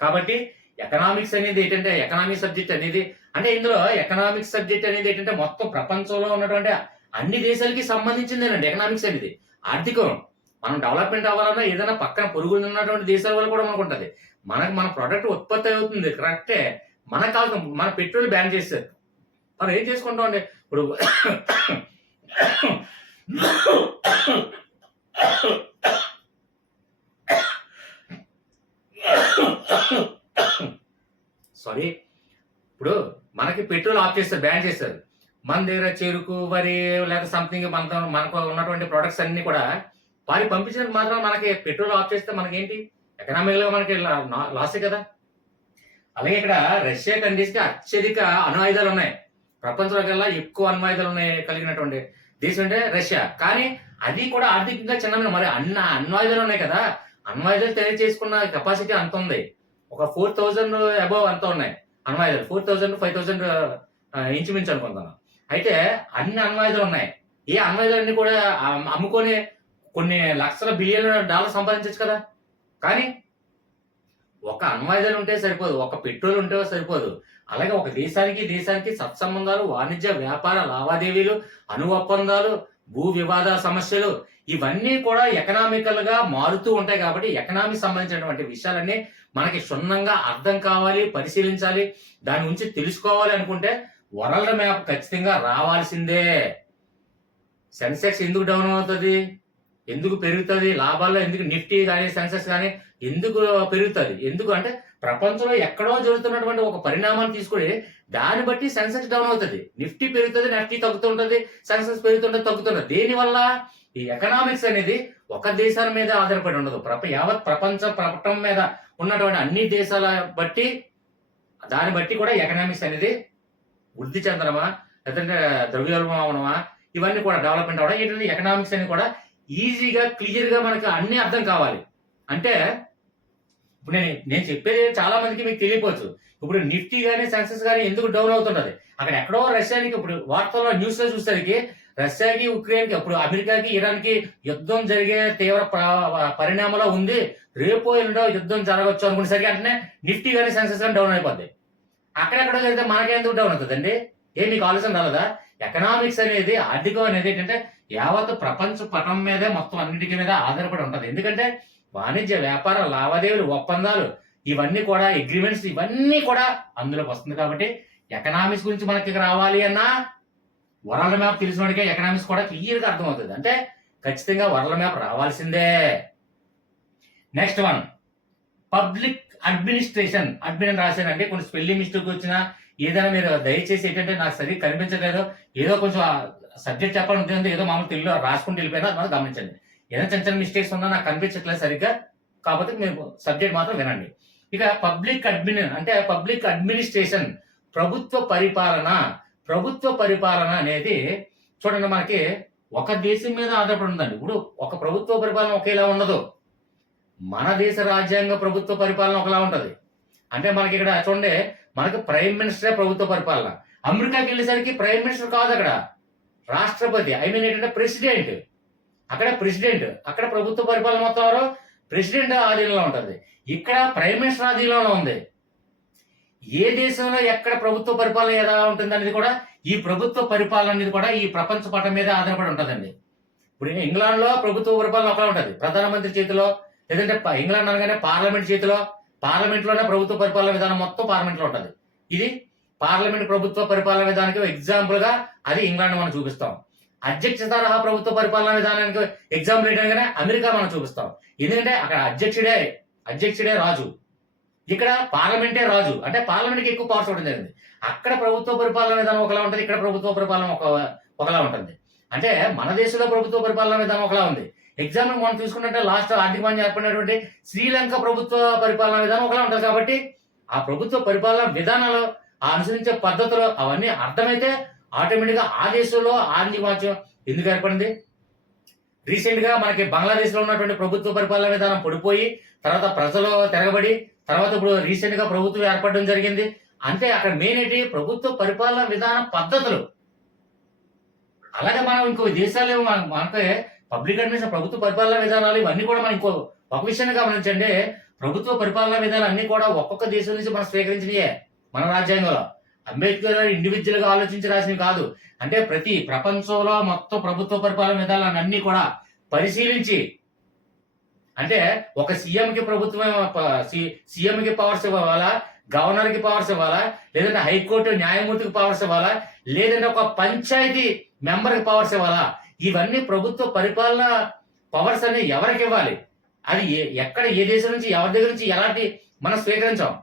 కాబట్టి ఎకనామిక్స్ అనేది ఏంటంటే, ఎకనామిక్ సబ్జెక్ట్ అనేది అంటే ఇందులో ఎకనామిక్స్ సబ్జెక్ట్ అనేది ఏంటంటే మొత్తం ప్రపంచంలో ఉన్నటువంటి అన్ని దేశాలకి సంబంధించిందేనండి ఎకనామిక్స్ అనేది. ఆర్థికం మనం డెవలప్మెంట్ అవ్వాలన్నా ఏదైనా పక్కన పొరుగు ఉన్నటువంటి దేశాల వల్ల కూడా మనకు ఉంటుంది. మన ప్రోడక్ట్ ఉత్పత్తి అవుతుంది కరెక్టే, మనకు కాదు. మన పెట్రోల్ బ్యాన్ చేస్తారు, మనం ఏం చేసుకుంటాం అండి? ఇప్పుడు సారీ, ఇప్పుడు మనకి పెట్రోల్ ఆఫ్ చేస్తారు, బ్యాన్ చేస్తారు. మన దగ్గర చెరుకు, వరి లేదా సంథింగ్ మనకు ఉన్నటువంటి ప్రొడక్ట్స్ అన్ని కూడా వారికి పంపించినందుకు మాత్రం మనకి పెట్రోల్ ఆఫ్ చేస్తే మనకేంటి? ఎకనామిక్ గా మనకి లాసే కదా. అలాగే ఇక్కడ రష్యా కంట్రీస్ కి అత్యధిక అణు ఆయుధాలు ఉన్నాయి. ప్రపంచంలో కల్లా ఎక్కువ అణు ఆయుధాలు కలిగినటువంటి దేశం అంటే రష్యా. కానీ అది కూడా ఆర్థికంగా చిన్న, మరి అణు ఆయుధాలు ఉన్నాయి కదా, అణు ఆయుధాలు తయారు చేసుకున్న కెపాసిటీ అంత ఉంది. ఒక 4000 అబౌవ్ అంతా ఉన్నాయి అణు ఆయుధాలు. 4000 5000 ఇంచుమించు అనుకుంటాను. అయితే అన్ని అణు ఆయుధాలు ఉన్నాయి. ఈ అణు ఆయుధాలన్నీ కూడా అమ్ముకొని కొన్ని లక్షల బిలియన్ డాలర్ సంపాదించవచ్చు కదా. కానీ ఒక అణు ఆయుధాలు ఉంటే సరిపోదు, ఒక పెట్రోల్ ఉంటే సరిపోదు. అలాగే ఒక దేశానికి సత్సంబంధాలు, వాణిజ్య వ్యాపార లావాదేవీలు, అణు ఒప్పందాలు, భూ వివాద సమస్యలు ఇవన్నీ కూడా ఎకనామికల్ గా మారుతూ ఉంటాయి. కాబట్టి ఎకనామిక్ సంబంధించినటువంటి విషయాలన్నీ మనకి క్షుణ్ణంగా అర్థం కావాలి, పరిశీలించాలి, దాని గురించి తెలుసుకోవాలి అనుకుంటే వరల్డ్ మ్యాప్ ఖచ్చితంగా రావాల్సిందే. సెన్సెక్స్ ఎందుకు డౌన్ అవుతుంది, ఎందుకు పెరుగుతుంది, లాభాల్లో ఎందుకు నిఫ్టీ కానీ సెన్సెక్స్ కానీ ఎందుకు పెరుగుతుంది? ఎందుకు అంటే ప్రపంచంలో ఎక్కడో జరుగుతున్నటువంటి ఒక పరిణామాన్ని తీసుకుని దాన్ని బట్టి సెన్సెక్స్ డౌన్ అవుతుంది. నిఫ్టీ పెరుగుతుంది, నిఫ్టీ తగ్గుతుంటది, సెన్సెక్స్ పెరుగుతుంటది, తగ్గుతుంటది. దేనివల్ల? ఈ ఎకనామిక్స్ అనేది ఒక దేశాల మీద ఆధారపడి ఉండదు. యావత్ ప్రపంచం మీద ఉన్నటువంటి అన్ని దేశాల బట్టి, దాన్ని బట్టి కూడా ఎకనామిక్స్ అనేది వృద్ధి చెందడమా లేదంటే ద్రవ్యోల్బణం అవడమా ఇవన్నీ కూడా డెవలప్మెంట్ అవడం ఏంటంటే ఎకనామిక్స్ అని కూడా ఈజీగా క్లియర్ గా మనకు అన్ని అర్థం కావాలి. అంటే ఇప్పుడు నేను చెప్పేది చాలా మందికి మీకు తెలియపోవచ్చు. ఇప్పుడు నిఫ్టీ కానీ సెన్సెక్స్ కానీ ఎందుకు డౌన్ అవుతున్నది? అక్కడ ఎక్కడో రష్యానికి, ఇప్పుడు వార్తల్లో న్యూస్ లో చూసేసరికి రష్యాకి, ఉక్రెయిన్ కి, అప్పుడు అమెరికాకి, ఇరాన్ కి యుద్ధం జరిగే తీవ్ర పరిణామంలో ఉంది, రేపో ఎల్లుండో యుద్ధం జరగవచ్చు అనుకునేసరికి అంటే నిఫ్టీ కానీ సెన్సెక్స్ కానీ డౌన్ అయిపోద్ది. అక్కడెక్కడో జరిగితే మనకెందుకు డౌన్ అవుతుందండి? మీకు ఆలోచన రాలేదా? ఎకనామిక్స్ అనేది, ఆర్థికం అనేది ఏంటంటే యావత్ ప్రపంచ పటం మీదే మొత్తం అన్నిటికీ మీద ఆధారపడి ఉంటది. ఎందుకంటే వాణిజ్య వ్యాపార లావాదేవీలు, ఒప్పందాలు ఇవన్నీ కూడా, అగ్రిమెంట్స్ ఇవన్నీ కూడా అందులోకి వస్తుంది. కాబట్టి ఎకనామిక్స్ గురించి మనకి రావాలి అన్నా వరల్డ్ మ్యాప్ తెలిసినోడికే ఎకనామిక్స్ కూడా క్లియర్ గా అర్థమవుతుంది. అంటే ఖచ్చితంగా వరల్డ్ మ్యాప్ రావాల్సిందే. Next one, public administration. Admin రాశానంటే కొన్ని స్పెల్లింగ్ మిస్టేక్ వచ్చినా ఏదైనా మీరు దయచేసి ఏంటంటే నాకు సరిగ్గా కనిపించలేదు, ఏదో కొంచెం సబ్జెక్ట్ చెప్పాలని ఉంటుంది, ఏదో మామూలు తెలుగులో రాసుకుంటూ వెళ్ళిపోయినా అది మాత్రం గమనించండి. ఏదైనా చిన్న చిన్న మిస్టేక్స్ ఉన్నా నాకు కనిపించట్లేదు సరిగ్గా, కాకపోతే మీరు సబ్జెక్ట్ మాత్రం వినండి. ఇక పబ్లిక్ అడ్మిన్ అంటే పబ్లిక్ అడ్మినిస్ట్రేషన్, ప్రభుత్వ పరిపాలన, ప్రభుత్వ పరిపాలన అనేది చూడండి, మనకి ఒక దేశం మీద ఆధారపడి ఉందండి. ఇప్పుడు ఒక ప్రభుత్వ పరిపాలన ఒకేలా ఉండదు. మన దేశ రాజ్యాంగ ప్రభుత్వ పరిపాలన ఒకలా ఉంటది. అంటే మనకి ఇక్కడ చూడండి, మనకి ప్రైమ్ మినిస్టరే ప్రభుత్వ పరిపాలన. అమెరికాకి వెళ్ళేసరికి ప్రైమ్ మినిస్టర్ కాదు, అక్కడ రాష్ట్రపతి, ఐ మీన్ ఏంటంటే ప్రెసిడెంట్. అక్కడ ప్రెసిడెంట్, అక్కడ ప్రభుత్వ పరిపాలన మొత్తం ఎవరు ప్రెసిడెంట్ ఆధీనంలో ఉంటుంది. ఇక్కడ ప్రైమ్ మినిస్టర్ ఆధీనంలో ఉంది. ఏ దేశంలో ఎక్కడ ప్రభుత్వ పరిపాలన ఎలా ఉంటుంది అనేది కూడా, ఈ ప్రభుత్వ పరిపాలన అనేది కూడా ఈ ప్రపంచ పటం మీద ఆధారపడి ఉంటుందండి. ఇప్పుడు ఇంగ్లాండ్ లో ప్రభుత్వ పరిపాలన ఒకలా ఉంటుంది, ప్రధానమంత్రి చేతిలో, లేదంటే ఇంగ్లాండ్ అనగానే పార్లమెంట్ చేతిలో, పార్లమెంట్ లోనే ప్రభుత్వ పరిపాలన విధానం మొత్తం పార్లమెంట్ లో ఉంటుంది. ఇది పార్లమెంట్ ప్రభుత్వ పరిపాలన విధానానికి ఎగ్జాంపుల్ గా అది ఇంగ్లాండ్ మనం చూపిస్తాం. అధ్యక్ష తరహా ప్రభుత్వ పరిపాలన విధానానికి ఎగ్జాంపుల్ ఏంటంటే అమెరికా మనం చూపిస్తాం. ఎందుకంటే అక్కడ అధ్యక్షుడే రాజు, ఇక్కడ పార్లమెంటే రాజు. అంటే పార్లమెంట్కి ఎక్కువ పవర్స్ ఇవ్వడం జరిగింది. అక్కడ ప్రభుత్వ పరిపాలన విధానం ఒకలా ఉంటుంది, ఇక్కడ ప్రభుత్వ పరిపాలన ఒకలా ఉంటుంది. అంటే మన దేశంలో ప్రభుత్వ పరిపాలన విధానం ఒకలా ఉంది. ఎగ్జాంపుల్ మనం చూసుకుంటే లాస్ట్ ఆర్థిక మంత్రి ఏర్పడినటువంటి శ్రీలంక ప్రభుత్వ పరిపాలన విధానం ఒకలా ఉంటుంది. కాబట్టి ఆ ప్రభుత్వ పరిపాలన విధానాలు, ఆ అనుసరించే పద్ధతులు అవన్నీ అర్థమైతే ఆటోమేటిక్ గా ఆ దేశంలో ఆర్థిక మాధ్యం ఎందుకు ఏర్పడింది. రీసెంట్ గా మనకి బంగ్లాదేశ్ లో ఉన్నటువంటి ప్రభుత్వ పరిపాలన విధానం పడిపోయి తర్వాత ప్రజలు తిరగబడి తర్వాత ఇప్పుడు రీసెంట్ గా ప్రభుత్వం ఏర్పడడం జరిగింది. అంటే అక్కడ మెయిన్ ఏంటి, ప్రభుత్వ పరిపాలన విధాన పద్ధతులు. అలాగే మనం ఇంకో దేశాలు మనకి పబ్లిక్ అడ్మినిస్ట్రేషన్, ప్రభుత్వ పరిపాలన విధానాలు ఇవన్నీ కూడా మనం ఇంకో ఒక విషయాన్ని గమనించండి. ప్రభుత్వ పరిపాలన విధానాలు అన్ని కూడా ఒక్కొక్క దేశం నుంచి మనం స్వీకరించినయే. మన రాజ్యాంగంలో అంబేద్కర్ గారు ఇండివిజువల్ గా ఆలోచించి రాసినవి కాదు. అంటే ప్రతి ప్రపంచంలో మొత్తం ప్రభుత్వ పరిపాలన విధానాలు అన్ని కూడా పరిశీలించి, అంటే ఒక సీఎంకి సీఎంకి పవర్స్ ఇవ్వాలా, గవర్నర్ కి పవర్స్ ఇవ్వాలా, లేదంటే హైకోర్టు న్యాయమూర్తికి పవర్స్ ఇవ్వాలా, లేదంటే ఒక పంచాయతీ మెంబర్ కి పవర్స్ ఇవ్వాలా, ఇవన్నీ ప్రభుత్వ పరిపాలన పవర్స్ అన్ని ఎవరికి ఇవ్వాలి, అది ఎక్కడ ఏ దేశం నుంచి ఎవరి దగ్గర నుంచి ఎలాంటి మనం స్వీకరించాం.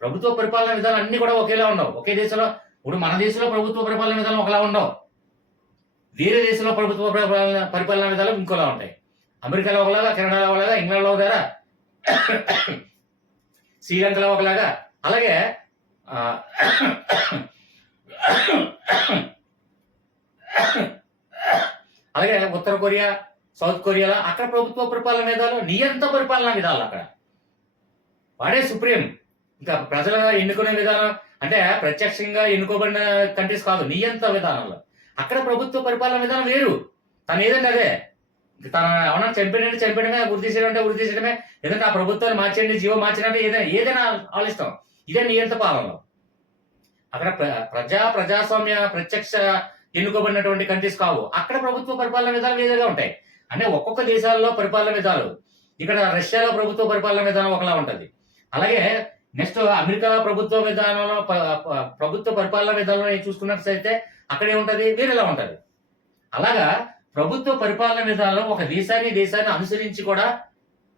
ప్రభుత్వ పరిపాలన విధానం అన్ని కూడా ఒకేలా ఉండవు. ఒకే దేశంలో ఇప్పుడు మన దేశంలో ప్రభుత్వ పరిపాలన విధానం ఒకలా ఉండవు, వేరే దేశంలో ప్రభుత్వ పరిపాలన విధానం ఇంకోలా ఉంటాయి. అమెరికాలో ఒకలాగా, కెనడాలో ఒకలాగా, ఇంగ్లాండ్లో ఒకలాగా, శ్రీలంకలో ఒకలాగా, అలాగే అలాగే ఉత్తర కొరియా, సౌత్ కొరియాలో అక్కడ ప్రభుత్వ పరిపాలన విధాలు, నియంత్రణ పరిపాలన విధాలు. అక్కడ వాడే సుప్రీం. ఇంకా ప్రజలు ఎన్నుకునే విధానం అంటే ప్రత్యక్షంగా ఎన్నుకోబడిన కంట్రీస్ కాదు, నియంత్రణ విధానంలో. అక్కడ ప్రభుత్వ పరిపాలన విధానం వేరు. తను ఏదంటే అదే, తన ఏమన్నా చంపేయడమే, ఉరి తీసేయడమే, లేదంటే ఆ ప్రభుత్వాన్ని మార్చేయండి, జీవో మార్చడం, ఏదైనా ఆలోచిస్తాం. ఇదే నియంత్రణ పాలనలో. అక్కడ ప్రజాస్వామ్య ప్రత్యక్ష ఎన్నుకోబడినటువంటి కంట్రీస్ కావు. అక్కడ ప్రభుత్వ పరిపాలన విధానం వేరేగా ఉంటాయి. అంటే ఒక్కొక్క దేశాల్లో పరిపాలన విధాలు. ఇక్కడ రష్యాలో ప్రభుత్వ పరిపాలన విధానం ఒకలా ఉంటది. అలాగే నెక్స్ట్ అమెరికా ప్రభుత్వ విధానంలో ప్రభుత్వ పరిపాలన విధానంలో చూసుకున్నట్లయితే అక్కడ ఏముంటది, వేరేలా ఉంటది. అలాగా ప్రభుత్వ పరిపాలన విధానం ఒక దేశాన్ని అనుసరించి కూడా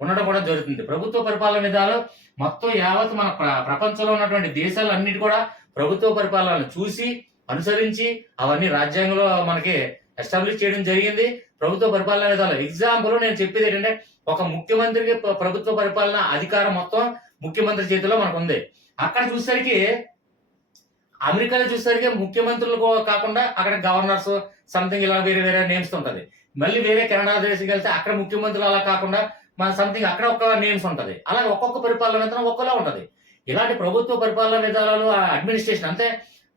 ఉండడం కూడా జరుగుతుంది. ప్రభుత్వ పరిపాలన విధానం మొత్తం యావత్ మన ప్రపంచంలో ఉన్నటువంటి దేశాలన్నిటి కూడా ప్రభుత్వ పరిపాలనను చూసి అనుసరించి అవన్నీ రాజ్యాంగంలో మనకి ఎస్టాబ్లిష్ చేయడం జరిగింది. ప్రభుత్వ పరిపాలన విధానం ఎగ్జాంపుల్ నేను చెప్పేది ఏంటంటే, ఒక ముఖ్యమంత్రికి ప్రభుత్వ పరిపాలన అధికారం మొత్తం ముఖ్యమంత్రి చేతిలో మనకు ఉంది. అక్కడ చూసేసరికి అమెరికాలో చూసేసరికి ముఖ్యమంత్రులు కాకుండా అక్కడ గవర్నర్స్ సంథింగ్ ఇలా వేరే వేరే నేమ్స్ ఉంటది. మళ్ళీ వేరే కెనడా దేశంకి వెళ్తే అక్కడ ముఖ్యమంత్రులు అలా కాకుండా మన సంథింగ్ అక్కడ ఒక నేమ్స్ ఉంటది. అలాగే ఒక్కొక్క పరిపాలన విధానం ఒక్కలా ఉంటది. ఇలాంటి ప్రభుత్వ పరిపాలన విధానాలు అడ్మినిస్ట్రేషన్ అంటే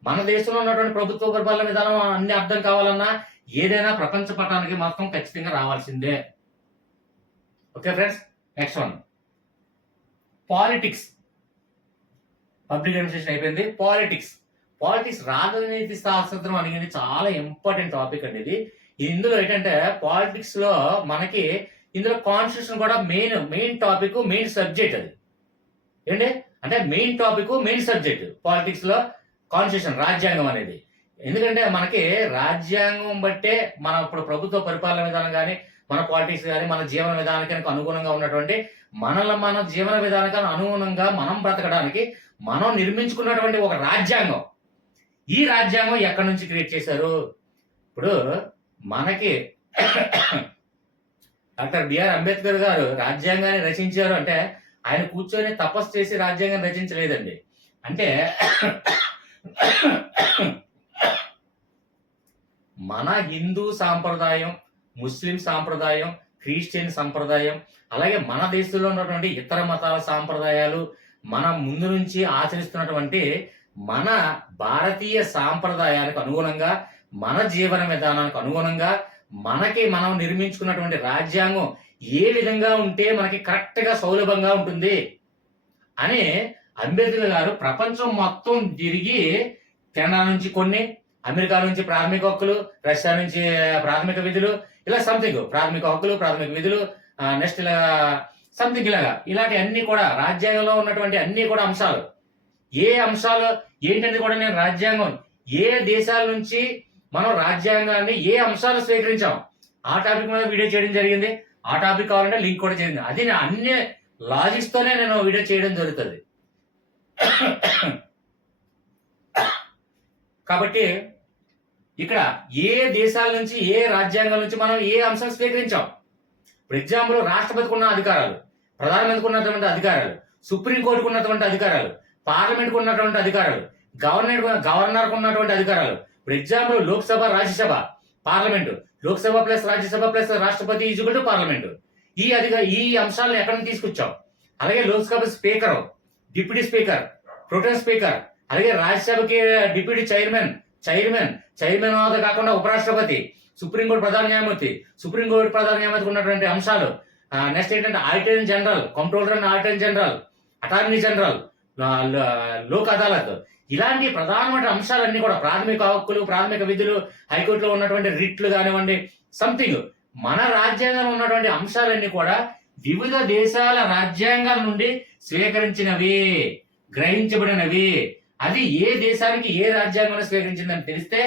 మన దేశంలో ఉన్నటువంటి ప్రభుత్వ పరిపాలన విధానం అన్ని అర్థం కావాలన్నా ఏదైనా ప్రపంచ పటానికి మాత్రం ఖచ్చితంగా రావాల్సిందే. Okay friends, next one politics. Public administration అయిపోయింది. పాలిటిక్స్ రాజనీతి శాస్త్రం అనేది చాలా ఇంపార్టెంట్ టాపిక్ అండి. ఇది ఇందులో ఏంటంటే పాలిటిక్స్ లో మనకి ఇందులో కాన్స్టిట్యూషన్ కూడా మెయిన్ టాపిక్, మెయిన్ సబ్జెక్ట్. అది ఏంటి అంటే main topic, main subject politics లో కాన్స్టిట్యూషన్, రాజ్యాంగం అనేది. ఎందుకంటే మనకి రాజ్యాంగం బట్టే మన ఇప్పుడు ప్రభుత్వ పరిపాలన విధానం కానీ, మన పాలిటిక్స్ కానీ, మన జీవన విధానానికి అనుగుణంగా ఉన్నటువంటి మన జీవన విధానానికి అనుగుణంగా మనం బ్రతకడానికి మనం నిర్మించుకున్నటువంటి ఒక రాజ్యాంగం. ఈ రాజ్యాంగం ఎక్కడి నుంచి క్రియేట్ చేశారు? ఇప్పుడు మనకి డాక్టర్ బిఆర్ అంబేద్కర్ గారు రాజ్యాంగాన్ని రచించారు అంటే ఆయన కూర్చొని తపస్సు చేసి రాజ్యాంగం రచించలేదండి. అంటే మన హిందూ సాంప్రదాయం, ముస్లిం సాంప్రదాయం, క్రిస్టియన్ సంప్రదాయం, అలాగే మన దేశంలో ఉన్నటువంటి ఇతర మతాల సాంప్రదాయాలు, మనం ముందు నుంచి ఆచరిస్తున్నటువంటి మన భారతీయ సాంప్రదాయాలకు అనుగుణంగా, మన జీవన విధానానికి అనుగుణంగా, మనకి మనం నిర్మించుకున్నటువంటి రాజ్యాంగం ఏ విధంగా ఉంటే మనకి కరెక్ట్ గా సౌలభంగా ఉంటుంది అని అంబేద్కర్ గారు ప్రపంచం మొత్తం తిరిగి, కెనడా నుంచి కొన్ని, అమెరికా నుంచి ప్రాథమిక హక్కులు, రష్యా నుంచి ప్రాథమిక విధులు, ఇలా సంథింగ్ ప్రాథమిక హక్కులు, ప్రాథమిక విధులు, నెక్స్ట్ ఇలా సంథింగ్ ఇలాంటి అన్ని కూడా రాజ్యాంగంలో ఉన్నటువంటి అన్ని కూడా అంశాలు, ఏ అంశాలు ఏంటనేది కూడా నేను రాజ్యాంగం ఏ దేశాల నుంచి మనం రాజ్యాంగాన్ని ఏ అంశాలు స్వీకరించాం ఆ టాపిక్ మీద వీడియో చేయడం జరిగింది. ఆ టాపిక్ కావాలంటే లింక్ కూడా జరిగింది. అది అన్ని లాజిక్స్ తోనే నేను వీడియో చేయడం జరుగుతుంది. కాబట్టి ఇక్కడ ఏ దేశాల నుంచి ఏ రాజ్యాంగం నుంచి మనం ఏ అంశాలు స్వీకరించాం. ఫర్ ఎగ్జాంపుల్, రాష్ట్రపతికి ఉన్న అధికారాలు, ప్రధానమంత్రికి ఉన్నటువంటి అధికారాలు, సుప్రీంకోర్టుకు ఉన్నటువంటి అధికారాలు, పార్లమెంట్కు ఉన్నటువంటి అధికారాలు, గవర్నర్కు ఉన్నటువంటి అధికారాలు. For example, Lok Sabha, Rajya Sabha, parliament, Lok Sabha plus Rajya Sabha plus రాష్ట్రపతి ఈజ్వల్ టు పార్లమెంటు. ఈ అంశాలను ఎక్కడ నుంచి తీసుకొచ్చాం. అలాగే Lok Sabha speaker, deputy speaker, pro tem speaker, అలాగే రాజ్యసభకి డిప్యూటీ చైర్మన్ హోదా కాకుండా ఉపరాష్ట్రపతి, సుప్రీంకోర్టు ప్రధాన న్యాయమూర్తి, సుప్రీంకోర్టు ప్రధాన న్యాయమూర్తికి ఉన్నటువంటి అంశాలు. నెక్స్ట్ ఏంటంటే auditor general, controller and auditor general, attorney general, Lok Adalat, ఇలాంటి ప్రధానమైన అంశాలన్నీ కూడా ప్రాథమిక హక్కులు, ప్రాథమిక విధులు, హైకోర్టులో ఉన్నటువంటి రిట్లు కానివ్వండి, సంథింగ్ మన రాజ్యాంగంలో ఉన్నటువంటి అంశాలన్నీ కూడా వివిధ దేశాల రాజ్యాంగాల నుండి స్వీకరించినవి, గ్రహించబడినవి. అది ఏ దేశానికి ఏ రాజ్యాంగంలో స్వీకరించిందని తెలిస్తే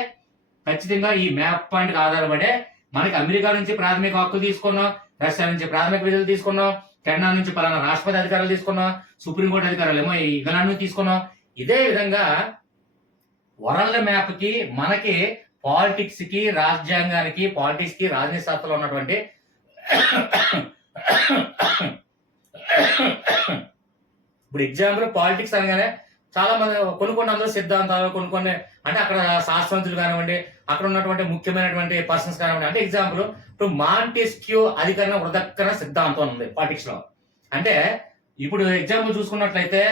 ఖచ్చితంగా ఈ మ్యాప్ పాయింట్ ఆధారపడే మనకి అమెరికా నుంచి ప్రాథమిక హక్కులు తీసుకున్నాం, రష్యా నుంచి ప్రాథమిక విధులు తీసుకున్నాం, కెనడా నుంచి పలానా రాష్ట్రపతి అధికారాలు తీసుకున్నాం, సుప్రీంకోర్టు అధికారాలు ఏమో ఇంగ్లాండ్ నుంచి తీసుకున్నాం. ఇదే విధంగా వరల్డ్ మ్యాప్ కి మనకి పాలిటిక్స్ కి, రాజ్యాంగానికి, పాలిటిక్స్ కి, రాజనీతి శాస్త్రంలో ఉన్నటువంటి ఇప్పుడు ఎగ్జాంపుల్ పాలిటిక్స్ అనగానే చాలా మంది కొన్ని అందులో సిద్ధాంతాలు, కొన్ని అంటే అక్కడ శాస్త్రజ్ఞులు కానివ్వండి, అక్కడ ఉన్నటువంటి ముఖ్యమైనటువంటి పర్సన్స్ కానివ్వండి. అంటే ఎగ్జాంపుల్, ఇప్పుడు మాంటెస్క్యూ అధికరణ వృధక్కరణ సిద్ధాంతం ఉంది పాలిటిక్స్ లో. అంటే ఇప్పుడు ఎగ్జాంపుల్ చూసుకున్నట్లయితే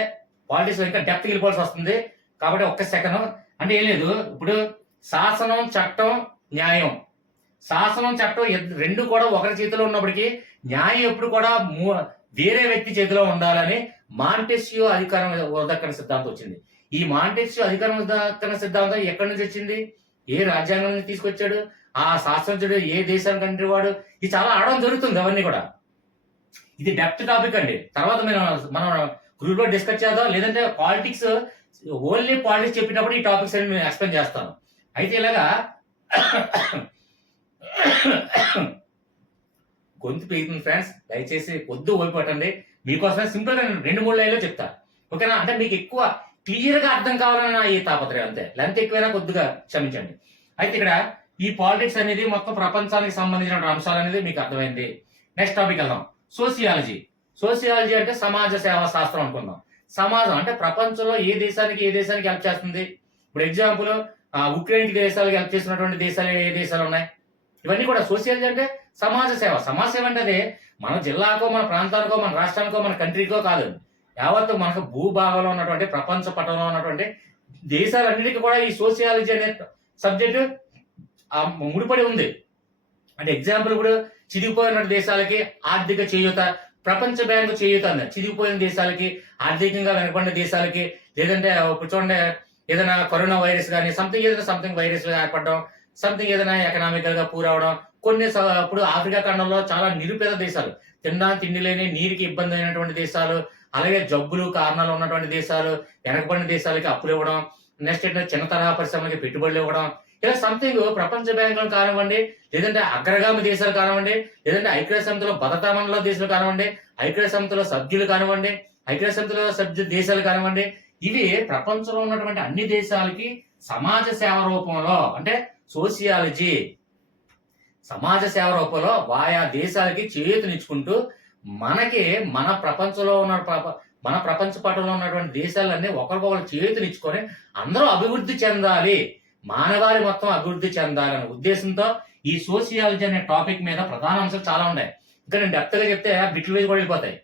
పాలిటిక్స్ లో ఇంకా డెప్త్ వెళ్ళిపోవాల్సి వస్తుంది. కాబట్టి ఒక్క సెకండ్. అంటే ఏం లేదు, ఇప్పుడు శాసనం, చట్టం, న్యాయం. శాసనం, చట్టం రెండు కూడా ఒకరి చేతిలో ఉన్నప్పటికీ న్యాయం ఎప్పుడు కూడా వేరే వ్యక్తి చేతిలో ఉండాలని మాంటెస్క్యూ అధికారం ఉదక్కరణ సిద్ధాంతం వచ్చింది. ఈ మాంటెస్క్యూ అధికారం ఉదక్కరణ సిద్ధాంతం ఎక్కడి నుంచి వచ్చింది, ఏ రాజ్యాంగం నుంచి తీసుకొచ్చాడు, ఆ శాస్త్రజ్ఞుడు ఏ దేశానికి కంట్రీ వాడు, ఇది చాలా ఆడడం జరుగుతుంది. అవన్నీ కూడా ఇది డెప్త్ టాపిక్ అండి. తర్వాత మనం గ్రూప్ లో డిస్కస్ చేద్దాం. లేదంటే పాలిటిక్స్, ఓన్లీ పాలిటిక్స్ చెప్పినప్పుడు ఈ టాపిక్స్ అని నేను ఎక్స్ప్లెయిన్ చేస్తాను. అయితే ఇలాగా గొంతు పెరుగుతుంది ఫ్రెండ్స్, దయచేసి కొద్ది ఓపిపట్టండి. మీకోసమే సింపుల్ గా 2-3 లైన్లో చెప్తా, ఓకేనా? అంటే మీకు ఎక్కువ క్లియర్ గా అర్థం కావాలన్న ఈ తాపత్రయం, అంతే. లెంత్ ఎక్కువైనా కొద్దిగా క్షమించండి. అయితే ఇక్కడ ఈ పాలిటిక్స్ అనేది మొత్తం ప్రపంచానికి సంబంధించిన అంశాలు అనేది మీకు అర్థమైంది. నెక్స్ట్ టాపిక్ వెళ్దాం. సోషియాలజీ అంటే సమాజ సేవా శాస్త్రం అనుకుందాం. సమాజం అంటే ప్రపంచంలో ఏ దేశానికి హెల్ప్ చేస్తుంది. ఇప్పుడు ఎగ్జాంపుల్, ఉక్రెయిన్ దేశాలకు హెల్ప్ చేసినటువంటి దేశాలు ఏ దేశాలు ఉన్నాయి. ఇవన్నీ కూడా సోషియాలజీ అంటే సమాజ సేవ. సమాజ సేవ అంటే అది మన జిల్లాకో, మన ప్రాంతానికో, మన రాష్ట్రానికో, మన కంట్రీకో కాదు. యావత్తు మనకు భూభాగంలో ఉన్నటువంటి, ప్రపంచ పటంలో ఉన్నటువంటి దేశాలన్నిటికీ కూడా ఈ సోషియాలజీ అనే సబ్జెక్టు ముడిపడి ఉంది. అంటే ఎగ్జాంపుల్, ఇప్పుడు చిదిగిపోయిన దేశాలకి ఆర్థిక చేయూత, ప్రపంచ బ్యాంకు చేయూత అంది. చిదిగిపోయిన దేశాలకి, ఆర్థికంగా వెనకబడిన దేశాలకి, లేదంటే ఇప్పుడు చూడండి ఏదైనా కరోనా వైరస్ కానీ సంథింగ్ వైరస్ ఏర్పడడం, సంథింగ్ ఏదైనా ఎకనామికల్ గా పూర్ అవడం. కొన్ని ఇప్పుడు ఆఫ్రికా ఖండంలో చాలా నిరుపేద దేశాలు, తిండి లేని, నీరుకి ఇబ్బంది అయినటువంటి దేశాలు, అలాగే జబ్బులు కారణాలు ఉన్నటువంటి దేశాలు, వెనకబడిన దేశాలకి అప్పులు ఇవ్వడం, నెక్స్ట్ ఏంటంటే చిన్న తరహా పరిశ్రమలకి పెట్టుబడులు ఇవ్వడం. ఇలా సంథింగ్ ప్రపంచ బ్యాంకులు కానివ్వండి, లేదంటే అగ్రగామి దేశాలు కానివ్వండి, లేదంటే ఐక్యరాజ్య సమితిలో భద్రతా మండలి దేశాలు కానివ్వండి, ఐక్యరాజ్య సమితిలో సభ్యులు కానివ్వండి, ఐక్యరాజ్య సమితిలో సభ్యు దేశాలు కానివ్వండి, ఇవి ప్రపంచంలో ఉన్నటువంటి అన్ని దేశాలకి సమాజ సేవ రూపంలో, అంటే సోషియాలజీ సమాజ సేవ రూపంలో ఆయా దేశాలకి చేయూతనిచ్చుకుంటూ మనకి మన ప్రపంచంలో ఉన్న మన ప్రపంచ పటంలో ఉన్నటువంటి దేశాలన్నీ ఒకరికొకరు చేయూతనిచ్చుకొని అందరూ అభివృద్ధి చెందాలి, మానవాళి మొత్తం అభివృద్ధి చెందాలనే ఉద్దేశంతో ఈ సోషియాలజీ అనే టాపిక్ మీద ప్రధాన అంశాలు చాలా ఉన్నాయి. ఇంకా నేను డెప్త్గా చెప్తే బిట్లు వేసి కూడా వెళ్ళిపోతాయి.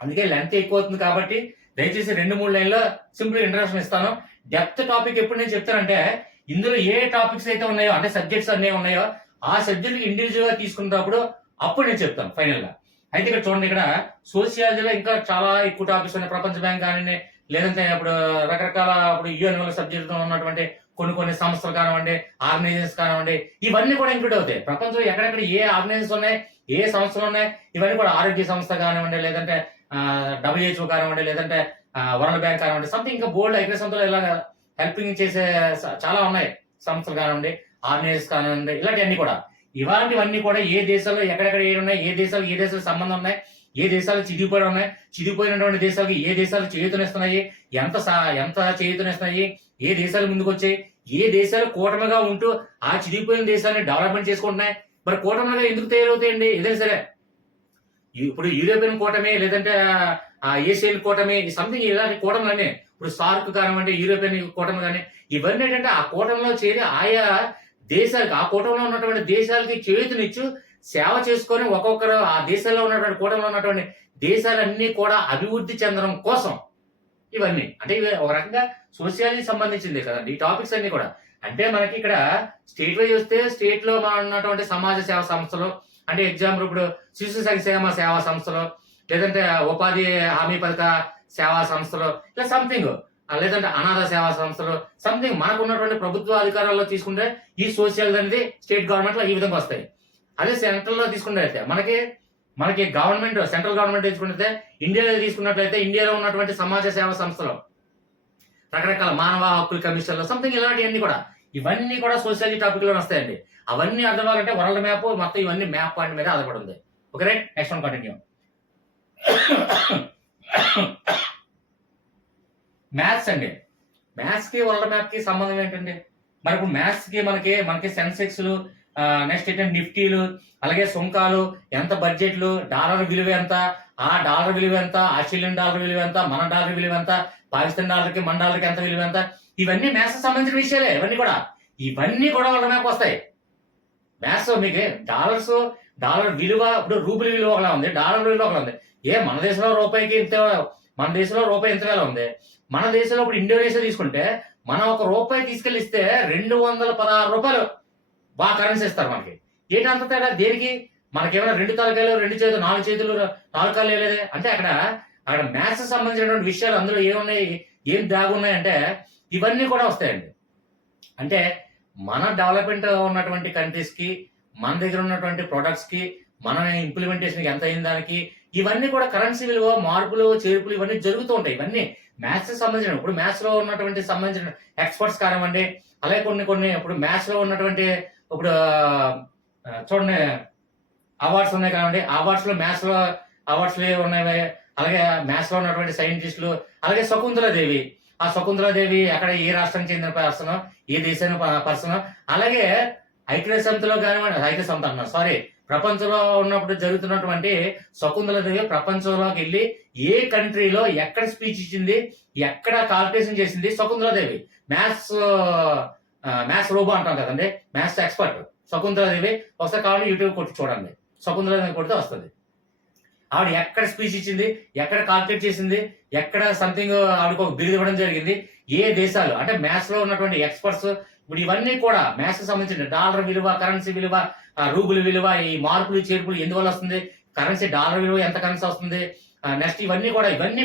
అందుకే లెంత్ ఎక్కువ అవుతుంది కాబట్టి దయచేసి 2-3 లైన్లో సింపుల్ ఇంట్రడక్షన్ ఇస్తాను. డెప్త్ టాపిక్ ఎప్పుడు నేను చెప్తానంటే ఇందులో ఏ టాపిక్స్ అయితే ఉన్నాయో అంటే సబ్జెక్ట్స్ అన్నీ ఉన్నాయో ఆ సబ్జెక్ట్ ఇండివిజువల్ గా తీసుకున్నప్పుడు అప్పుడు నేను చెప్తాను ఫైనల్ గా. అయితే ఇక్కడ చూడండి, ఇక్కడ సోషియాలజీలో ఇంకా చాలా ఎక్కువ టాపిక్స్ ఉన్నాయి. ప్రపంచ బ్యాంక్ కానీ లేదంటే ఇప్పుడు రకరకాల ఇప్పుడు యుఎన్ సబ్జెక్ట్ ఉన్నటువంటి కొన్ని సంస్థలు కానివ్వండి, ఆర్గనైజేషన్స్ కానివ్వండి, ఇవన్నీ కూడా ఇంక్లూడ్ అవుతాయి. ప్రపంచంలో ఎక్కడెక్కడ ఏ ఆర్గనైజేషన్స్ ఉన్నాయి, ఏ సంస్థలు ఉన్నాయి, ఇవన్నీ కూడా ఆరోగ్య సంస్థ కానివ్వండి, లేదంటే WHO కానివ్వండి, లేదంటే వరల్డ్ బ్యాంక్ కానివ్వండి, సంథింగ్ ఇంకా బోల్డ్ ఐక్య సంస్థలు ఇలా హెల్పింగ్ చేసే చాలా ఉన్నాయి సంస్థలు కానివ్వండి, ఆర్గనైజేషన్స్ కానివ్వండి, ఇలాంటివన్నీ కూడా. ఇలాంటివన్నీ కూడా ఏ దేశాల్లో ఎక్కడెక్కడ ఏ ఉన్నాయి, ఏ దేశాలకు సంబంధం ఉన్నాయి, ఏ దేశాలు చిదిగిపోయి ఉన్నాయి, చిదిగిపోయినటువంటి దేశాలకు ఏ దేశాలు చేయూతనిస్తున్నాయి, ఎంత చేయూతనిస్తున్నాయి, ఏ దేశాలు ముందుకు వచ్చాయి, ఏ దేశాలు కూటమిగా ఉంటూ ఆ చిదిగిపోయిన దేశాన్ని డెవలప్మెంట్ చేసుకుంటున్నాయి. మరి కూటమిగా ఎందుకు తయారవుతాయండి? ఏదైనా సరే ఇప్పుడు యూరోపియన్ కూటమి లేదంటే ఏషియన్ కూటమి సంథింగ్ ఇలాంటి కూటమిలన్నీ ఇప్పుడు సార్క్ కానివ్వండి, యూరోపియన్ కూటమి కానీ ఇవన్నీ ఏంటంటే ఆ కూటమిలో చేరి ఆయా దేశాలకు ఆ కూటమిలో ఉన్నటువంటి దేశాలకి చేతునిచ్చు సేవ చేసుకొని ఒక్కొక్కరు ఆ దేశాల్లో ఉన్నటువంటి కూటమిలో ఉన్నటువంటి దేశాలన్నీ కూడా అభివృద్ధి చెందడం కోసం ఇవన్నీ అంటే ఇవి ఒక రకంగా సోషియాలజీ సంబంధించింది కదండి ఈ టాపిక్స్ అన్ని కూడా. అంటే మనకి ఇక్కడ స్టేట్ వైజ్ వస్తే స్టేట్ లో ఉన్నటువంటి సమాజ సేవా సంస్థలు అంటే ఎగ్జాంపుల్ ఇప్పుడు శిశు సంక్షేమ సేవా సంస్థలు, లేదంటే ఉపాధి హామీ పథక సేవా సంస్థలు, ఇలా సంథింగ్, లేదంటే అనాథ సేవా సంస్థలు సంథింగ్ మనకు ఉన్నటువంటి ప్రభుత్వ అధికారాల్లో తీసుకుంటే ఈ సోషల్ అనేది స్టేట్ గవర్నమెంట్ లో ఈ విధంగా వస్తాయి. అదే సెంట్రల్ లో తీసుకున్నట్లయితే మనకి గవర్నమెంట్ సెంట్రల్ గవర్నమెంట్ తీసుకున్నట్లయితే ఇండియాలో తీసుకున్నట్లయితే ఇండియాలో ఉన్నటువంటి సమాజ సేవా సంస్థలు, రకరకాల మానవ హక్కుల కమిషన్లు సంథింగ్ ఇలాంటివన్నీ కూడా ఇవన్నీ కూడా సోషియాలజీ టాపిక్ లో వస్తాయండి. అవన్నీ అర్థం అవ్వాలంటే వరల్డ్ మ్యాప్ మొత్తం ఇవన్నీ మ్యాప్ పాయింట్ మీద ఆధారపడి ఉంది. Okay right, next one continue. Maths అండి, మ్యాథ్స్ కి వరల్డ్ మ్యాప్ కి సంబంధం ఏంటండి? మరి ఇప్పుడు మ్యాథ్స్ కి మనకి సెన్సెక్స్లు, నెక్స్ట్ ఏంటంటే నిఫ్టీలు, అలాగే సుంకాలు, ఎంత బడ్జెట్లు, డాలర్ విలువ ఎంత, ఆ డాలర్ విలువ ఎంత, ఆస్ట్రేలియన్ డాలర్ విలువ ఎంత, మన డాలర్ విలువ ఎంత, పాకిస్తాన్ డాలర్కి మన డాలర్కి ఎంత విలువ ఎంత, ఇవన్నీ మ్యాథ్స్ సంబంధించిన విషయాలే. ఇవన్నీ కూడా వరల్డ్ మ్యాప్ వస్తాయి. మ్యాథ్స్ మీకు డాలర్ విలువ ఇప్పుడు రూపుల విలువ ఒకలా ఉంది, డాలర్ విలువ ఒకలా ఉంది. మన దేశంలో రూపాయికి మన దేశంలో రూపాయి ఎంత వేల ఉంది. మన దేశంలో ఇప్పుడు ఇండోనేషియా తీసుకుంటే మనం ఒక రూపాయి తీసుకెళ్ళిస్తే 216 రూపాయలు బాగా కరెన్సీ ఇస్తారు మనకి. ఏంటంత తేడా దేనికి? మనకేమైనా 2 తలకాయలు, 2 చేతులు, 4 చేతులు, 4 కాళ్ళు లేదే అంటే అక్కడ మ్యాథ్స్ సంబంధించినటువంటి విషయాలు అందులో ఏమున్నాయి, ఏం దాగున్నాయంటే ఇవన్నీ కూడా వస్తాయండి. అంటే మన డెవలప్మెంట్ ఉన్నటువంటి కంట్రీస్ కి, మన దగ్గర ఉన్నటువంటి ప్రొడక్ట్స్ కి, మన ఇంప్లిమెంటేషన్ ఎంత అయిన దానికి ఇవన్నీ కూడా కరెన్సీ విలువ మార్పులు చేర్పులు ఇవన్నీ జరుగుతూ ఉంటాయి. ఇవన్నీ మ్యాథ్స్ సంబంధించిన ఇప్పుడు మ్యాథ్స్ లో ఉన్నటువంటి సంబంధించిన ఎక్స్పర్ట్స్ కానివ్వండి, అలాగే కొన్ని ఇప్పుడు మ్యాథ్స్ లో ఉన్నటువంటి ఇప్పుడు చూడండి అవార్డ్స్ ఉన్నాయి కానివ్వండి, మ్యాథ్స్ లో అవార్డ్స్ ఉన్నాయి. అలాగే మ్యాథ్స్ లో ఉన్నటువంటి సైంటిస్టులు, అలాగే శకుంతలాదేవి, ఆ శకుంతలాదేవి అక్కడ ఏ రాష్ట్రానికి చెందిన పర్సన్, ఏ దేశానికి పర్సన్, అలాగే ఐక్యరాజ్యసమితిలో కానివ్వండి ప్రపంచంలో ఉన్నప్పుడు జరుగుతున్నటువంటి శకుంతలాదేవి ప్రపంచంలోకి వెళ్ళి ఏ కంట్రీలో ఎక్కడ స్పీచ్ ఇచ్చింది, ఎక్కడ కాల్కులేషన్ చేసింది శకుంతలాదేవి. మ్యాథ్స్ రోబో అంటాం కదండి, మ్యాథ్స్ ఎక్స్పర్ట్ శకుంతలాదేవి. ఒకసారి కావాలి యూట్యూబ్ కొట్టి చూడండి, శకుంతలాదేవి కొడితే వస్తుంది. ఆవిడ ఎక్కడ స్పీచ్ ఇచ్చింది, ఎక్కడ కాల్కులేట్ చేసింది, ఎక్కడ సంథింగ్ ఆవిడకు ఒక బిరుదు ఇవ్వడం జరిగింది, ఏ దేశాలు అంటే మ్యాథ్స్ లో ఉన్నటువంటి ఎక్స్పర్ట్స్. ఇప్పుడు ఇవన్నీ కూడా మ్యాథ్స్ సంబంధించిన డాలర్ విలువ, కరెన్సీ విలువ, రూబుల విలువ, ఈ మార్పులు చేర్పులు ఎందువల్ల వస్తుంది, కరెన్సీ డాలర్ విలువ ఎంత కరెన్సీ వస్తుంది, నెక్స్ట్ ఇవన్నీ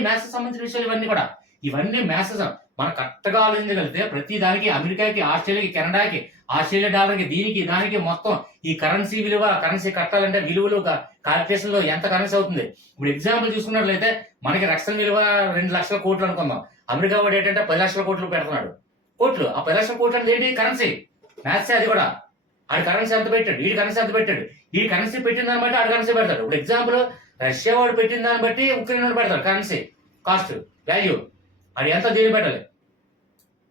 మ్యాథ్స్ సంబంధించిన విషయాలు. ఇవన్నీ మ్యాథ్స్ మనం కరెక్ట్గా ఆలోచించగలిగితే ప్రతి దానికి అమెరికాకి, ఆస్ట్రేలియాకి, కెనడాకి, ఆస్ట్రేలియా డాలర్కి, దీనికి దానికి మొత్తం ఈ కరెన్సీ విలువ, కరెన్సీ కట్టాలంటే విలువలు కాల్కులేషన్ లో ఎంత కరెన్సీ అవుతుంది. ఇప్పుడు ఎగ్జాంపుల్ చూసుకున్నట్లయితే మనకి రక్షణ విలువ 2 లక్షల కోట్లు అనుకుందాం. అమెరికా వాడు ఏంటంటే 10 లక్షల కోట్లు పెడుతున్నాడు. ఆ 10 లక్షల కోట్లు అంటే ఏంటి? కరెన్సీ. మ్యాథ్స్ అది కూడా. ఆడి కరెన్సీ ఎంత పెట్టాడు, ఈ కరెన్సీ పెట్టిన దాన్ని బట్టి ఆడి కరెన్సీ పెడతాడు. ఇప్పుడు ఎగ్జాంపుల్ రష్యా వాడు పెట్టిన దాన్ని బట్టి ఉక్రెయిన్ వాడు పెడతాడు కరెన్సీ కాస్ట్ వాల్యూ. అది ఎంత దీన్ని పెట్టాలి,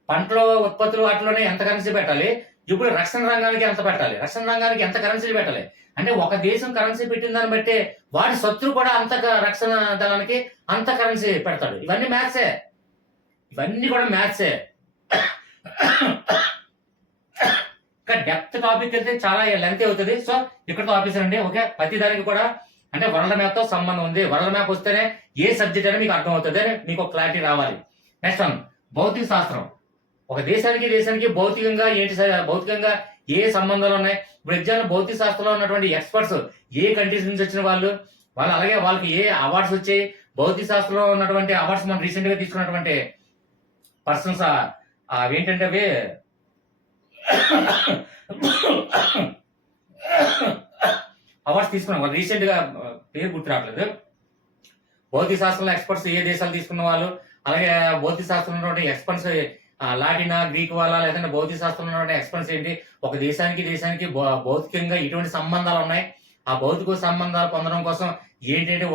పంటల ఉత్పత్తులు వాటిలోనే ఎంత కరెన్సీ పెట్టాలి, ఇప్పుడు రక్షణ రంగానికి ఎంత పెట్టాలి, రక్షణ రంగానికి ఎంత కరెన్సీలు పెట్టాలి. అంటే ఒక దేశం కరెన్సీ పెట్టిన దాన్ని బట్టి వాడి శత్రువు కూడా అంత రక్షణ దళానికి అంత కరెన్సీ పెడతాడు. ఇవన్నీ మ్యాథ్సే. ఇవన్నీ కూడా మ్యాథ్సే. ఇంకా డెప్త్ టాపిక్ వెళ్తే చాలా లెంత్ అవుతుంది. సో ఇక్కడతో ఆపేసానండి. ఓకే, ప్రతి దానికి కూడా అంటే వరల్డ్ మ్యాప్ తో సంబంధం ఉంది. వరల్డ్ మ్యాప్ వస్తేనే ఏ సబ్జెక్ట్ అనేది మీకు అర్థం అవుతుంది, మీకు ఒక క్లారిటీ రావాలి. నెక్స్ట్ వన్, భౌతిక శాస్త్రం. ఒక దేశానికి భౌతికంగా ఏంటి, భౌతికంగా ఏ సంబంధాలు ఉన్నాయి. ఇప్పుడు ఎగ్జాంపుల్ భౌతిక శాస్త్రంలో ఉన్నటువంటి ఎక్స్పర్ట్స్ ఏ కంట్రీస్ నుంచి వచ్చిన వాళ్ళు, అలాగే వాళ్ళకి ఏ అవార్డ్స్ వచ్చాయి. భౌతిక శాస్త్రంలో ఉన్నటువంటి అవార్డ్స్ మనం రీసెంట్ గా తీసుకున్నటువంటి పర్సన్స్ అవేంటంటే అవి అవార్డ్స్ తీసుకున్నాం. వాళ్ళు రీసెంట్ గా పేరు గుర్తు రావట్లేదు. భౌతిక శాస్త్రంలో ఎక్స్పర్ట్స్ ఏ దేశాలు తీసుకున్న వాళ్ళు, అలాగే భౌతిక శాస్త్రంలో ఎక్స్పర్ట్స్ లాటినా, గ్రీక్ వాళ్ళ, లేదంటే భౌతిక శాస్త్రంలో ఎక్స్పర్ట్స్ ఏంటి, ఒక దేశానికి భౌతికంగా ఎటువంటి సంబంధాలు ఉన్నాయి, ఆ భౌతిక సంబంధాలు పొందడం కోసం ఏంటంటే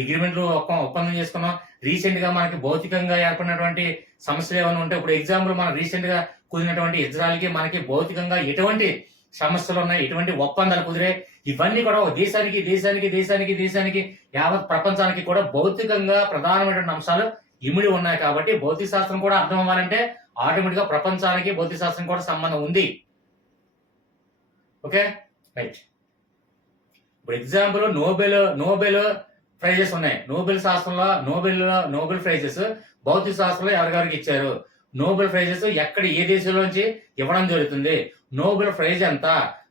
అగ్రిమెంట్లు ఒప్పందం చేసుకున్నాం. రీసెంట్ గా మనకి భౌతికంగా ఏర్పడినటువంటి సమస్యలు ఏమైనా ఉంటే, ఇప్పుడు ఎగ్జాంపుల్ మనం రీసెంట్ గా కుదిరినటువంటి ఇజ్రాయల్కి మనకి భౌతికంగా ఎటువంటి సమస్యలు ఉన్నాయి, ఎటువంటి ఒప్పందాలు కుదిరే, ఇవన్నీ కూడా ఒక దేశానికి యావత్ ప్రపంచానికి కూడా భౌతికంగా ప్రధానమైనటువంటి అంశాలు ఇమిడి ఉన్నాయి. కాబట్టి భౌతిక శాస్త్రం కూడా అర్థం అవ్వాలంటే ఆటోమేటిక్ గా ప్రపంచానికి భౌతిక శాస్త్రం కూడా సంబంధం ఉంది. Okay, right. ఇప్పుడు ఎగ్జాంపుల్ నోబెల్ ప్రైజెస్ ఉన్నాయి. నోబెల్ శాస్త్రంలో నోబెల్ ప్రైజెస్ భౌతిక శాస్త్రంలో ఎవరికెవరికి ఇచ్చారు, నోబెల్ ప్రైజెస్ ఎక్కడ ఏ దేశంలోంచి ఇవ్వడం జరుగుతుంది, నోబెల్ ప్రైజ్ ఎంత,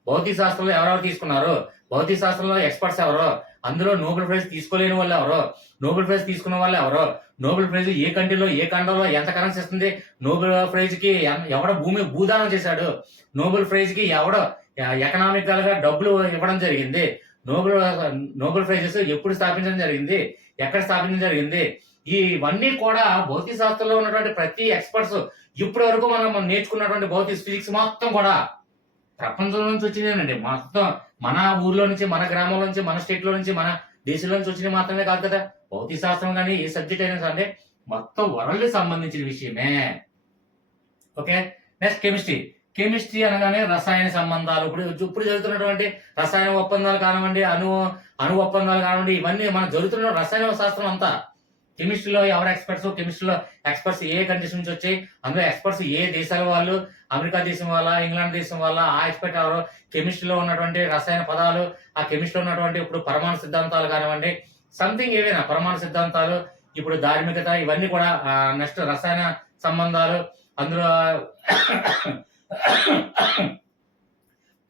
భౌతిక శాస్త్రంలో ఎవరెవరు తీసుకున్నారు, భౌతిక శాస్త్రంలో ఎక్స్పర్ట్స్ ఎవరో, అందులో నోబెల్ ప్రైజ్ తీసుకోలేని వాళ్ళు ఎవరో, నోబెల్ ప్రైజ్ తీసుకున్న వాళ్ళు ఎవరో, నోబెల్ ప్రైజ్ ఏ కంట్రీలో ఏ ఖండంలో ఎంత కరెన్సీ ఇస్తుంది, నోబెల్ ప్రైజ్ కి ఎవడ భూదానం చేశాడు, నోబెల్ ప్రైజ్ కి ఎవడ ఎకనామికల్ గా డబ్బులు ఇవ్వడం జరిగింది, నోబెల్ ప్రైజెస్ ఎప్పుడు స్థాపించడం జరిగింది, ఎక్కడ స్థాపించడం జరిగింది, ఇవన్నీ కూడా భౌతిక శాస్త్రంలో ఉన్నటువంటి ప్రతి ఎక్స్పర్ట్స్ ఇప్పటి వరకు మనం నేర్చుకున్నటువంటి భౌతిక ఫిజిక్స్ మొత్తం కూడా ప్రపంచం నుంచి వచ్చినాయండి. మొత్తం మన ఊర్లో నుంచి, మన గ్రామంలో నుంచి, మన స్టేట్ లో నుంచి, మన దేశంలో నుంచి వచ్చినవి మాత్రమే కాదు కదా. భౌతిక శాస్త్రం కానీ ఏ సబ్జెక్ట్ అయినా సరే మొత్తం వరల్డ్ సంబంధించిన విషయమే. ఓకే, నెక్స్ట్ కెమిస్ట్రీ అనగానే రసాయన సంబంధాలు. ఇప్పుడు జరుగుతున్నటువంటి రసాయన ఒప్పందాలు కానివ్వండి, అణు ఒప్పందాలు కానివ్వండి, ఇవన్నీ మనం జరుగుతున్న రసాయన శాస్త్రం అంతా. కెమిస్ట్రీలో ఎవరు ఎక్స్పర్ట్స్, కెమిస్ట్రీలో ఎక్స్పర్ట్స్ ఏ కంట్రీస్ నుంచి వచ్చాయి, అందులో ఎక్స్పర్ట్స్ ఏ దేశాల వాళ్ళు, అమెరికా దేశం వాళ్ళ, ఇంగ్లాండ్ దేశం వాళ్ళ, ఆ ఎక్స్పర్ట్ ఎవరు, కెమిస్ట్రీలో ఉన్నటువంటి రసాయన పదాలు, ఆ కెమిస్ట్రీలో ఉన్నటువంటి ఇప్పుడు పరమాణు సిద్ధాంతాలు కానివ్వండి, సంథింగ్ ఏవైనా పరమాణు సిద్ధాంతాలు, ఇప్పుడు ధార్మికత, ఇవన్నీ కూడా నెక్స్ట్ రసాయన సంబంధాలు, అందులో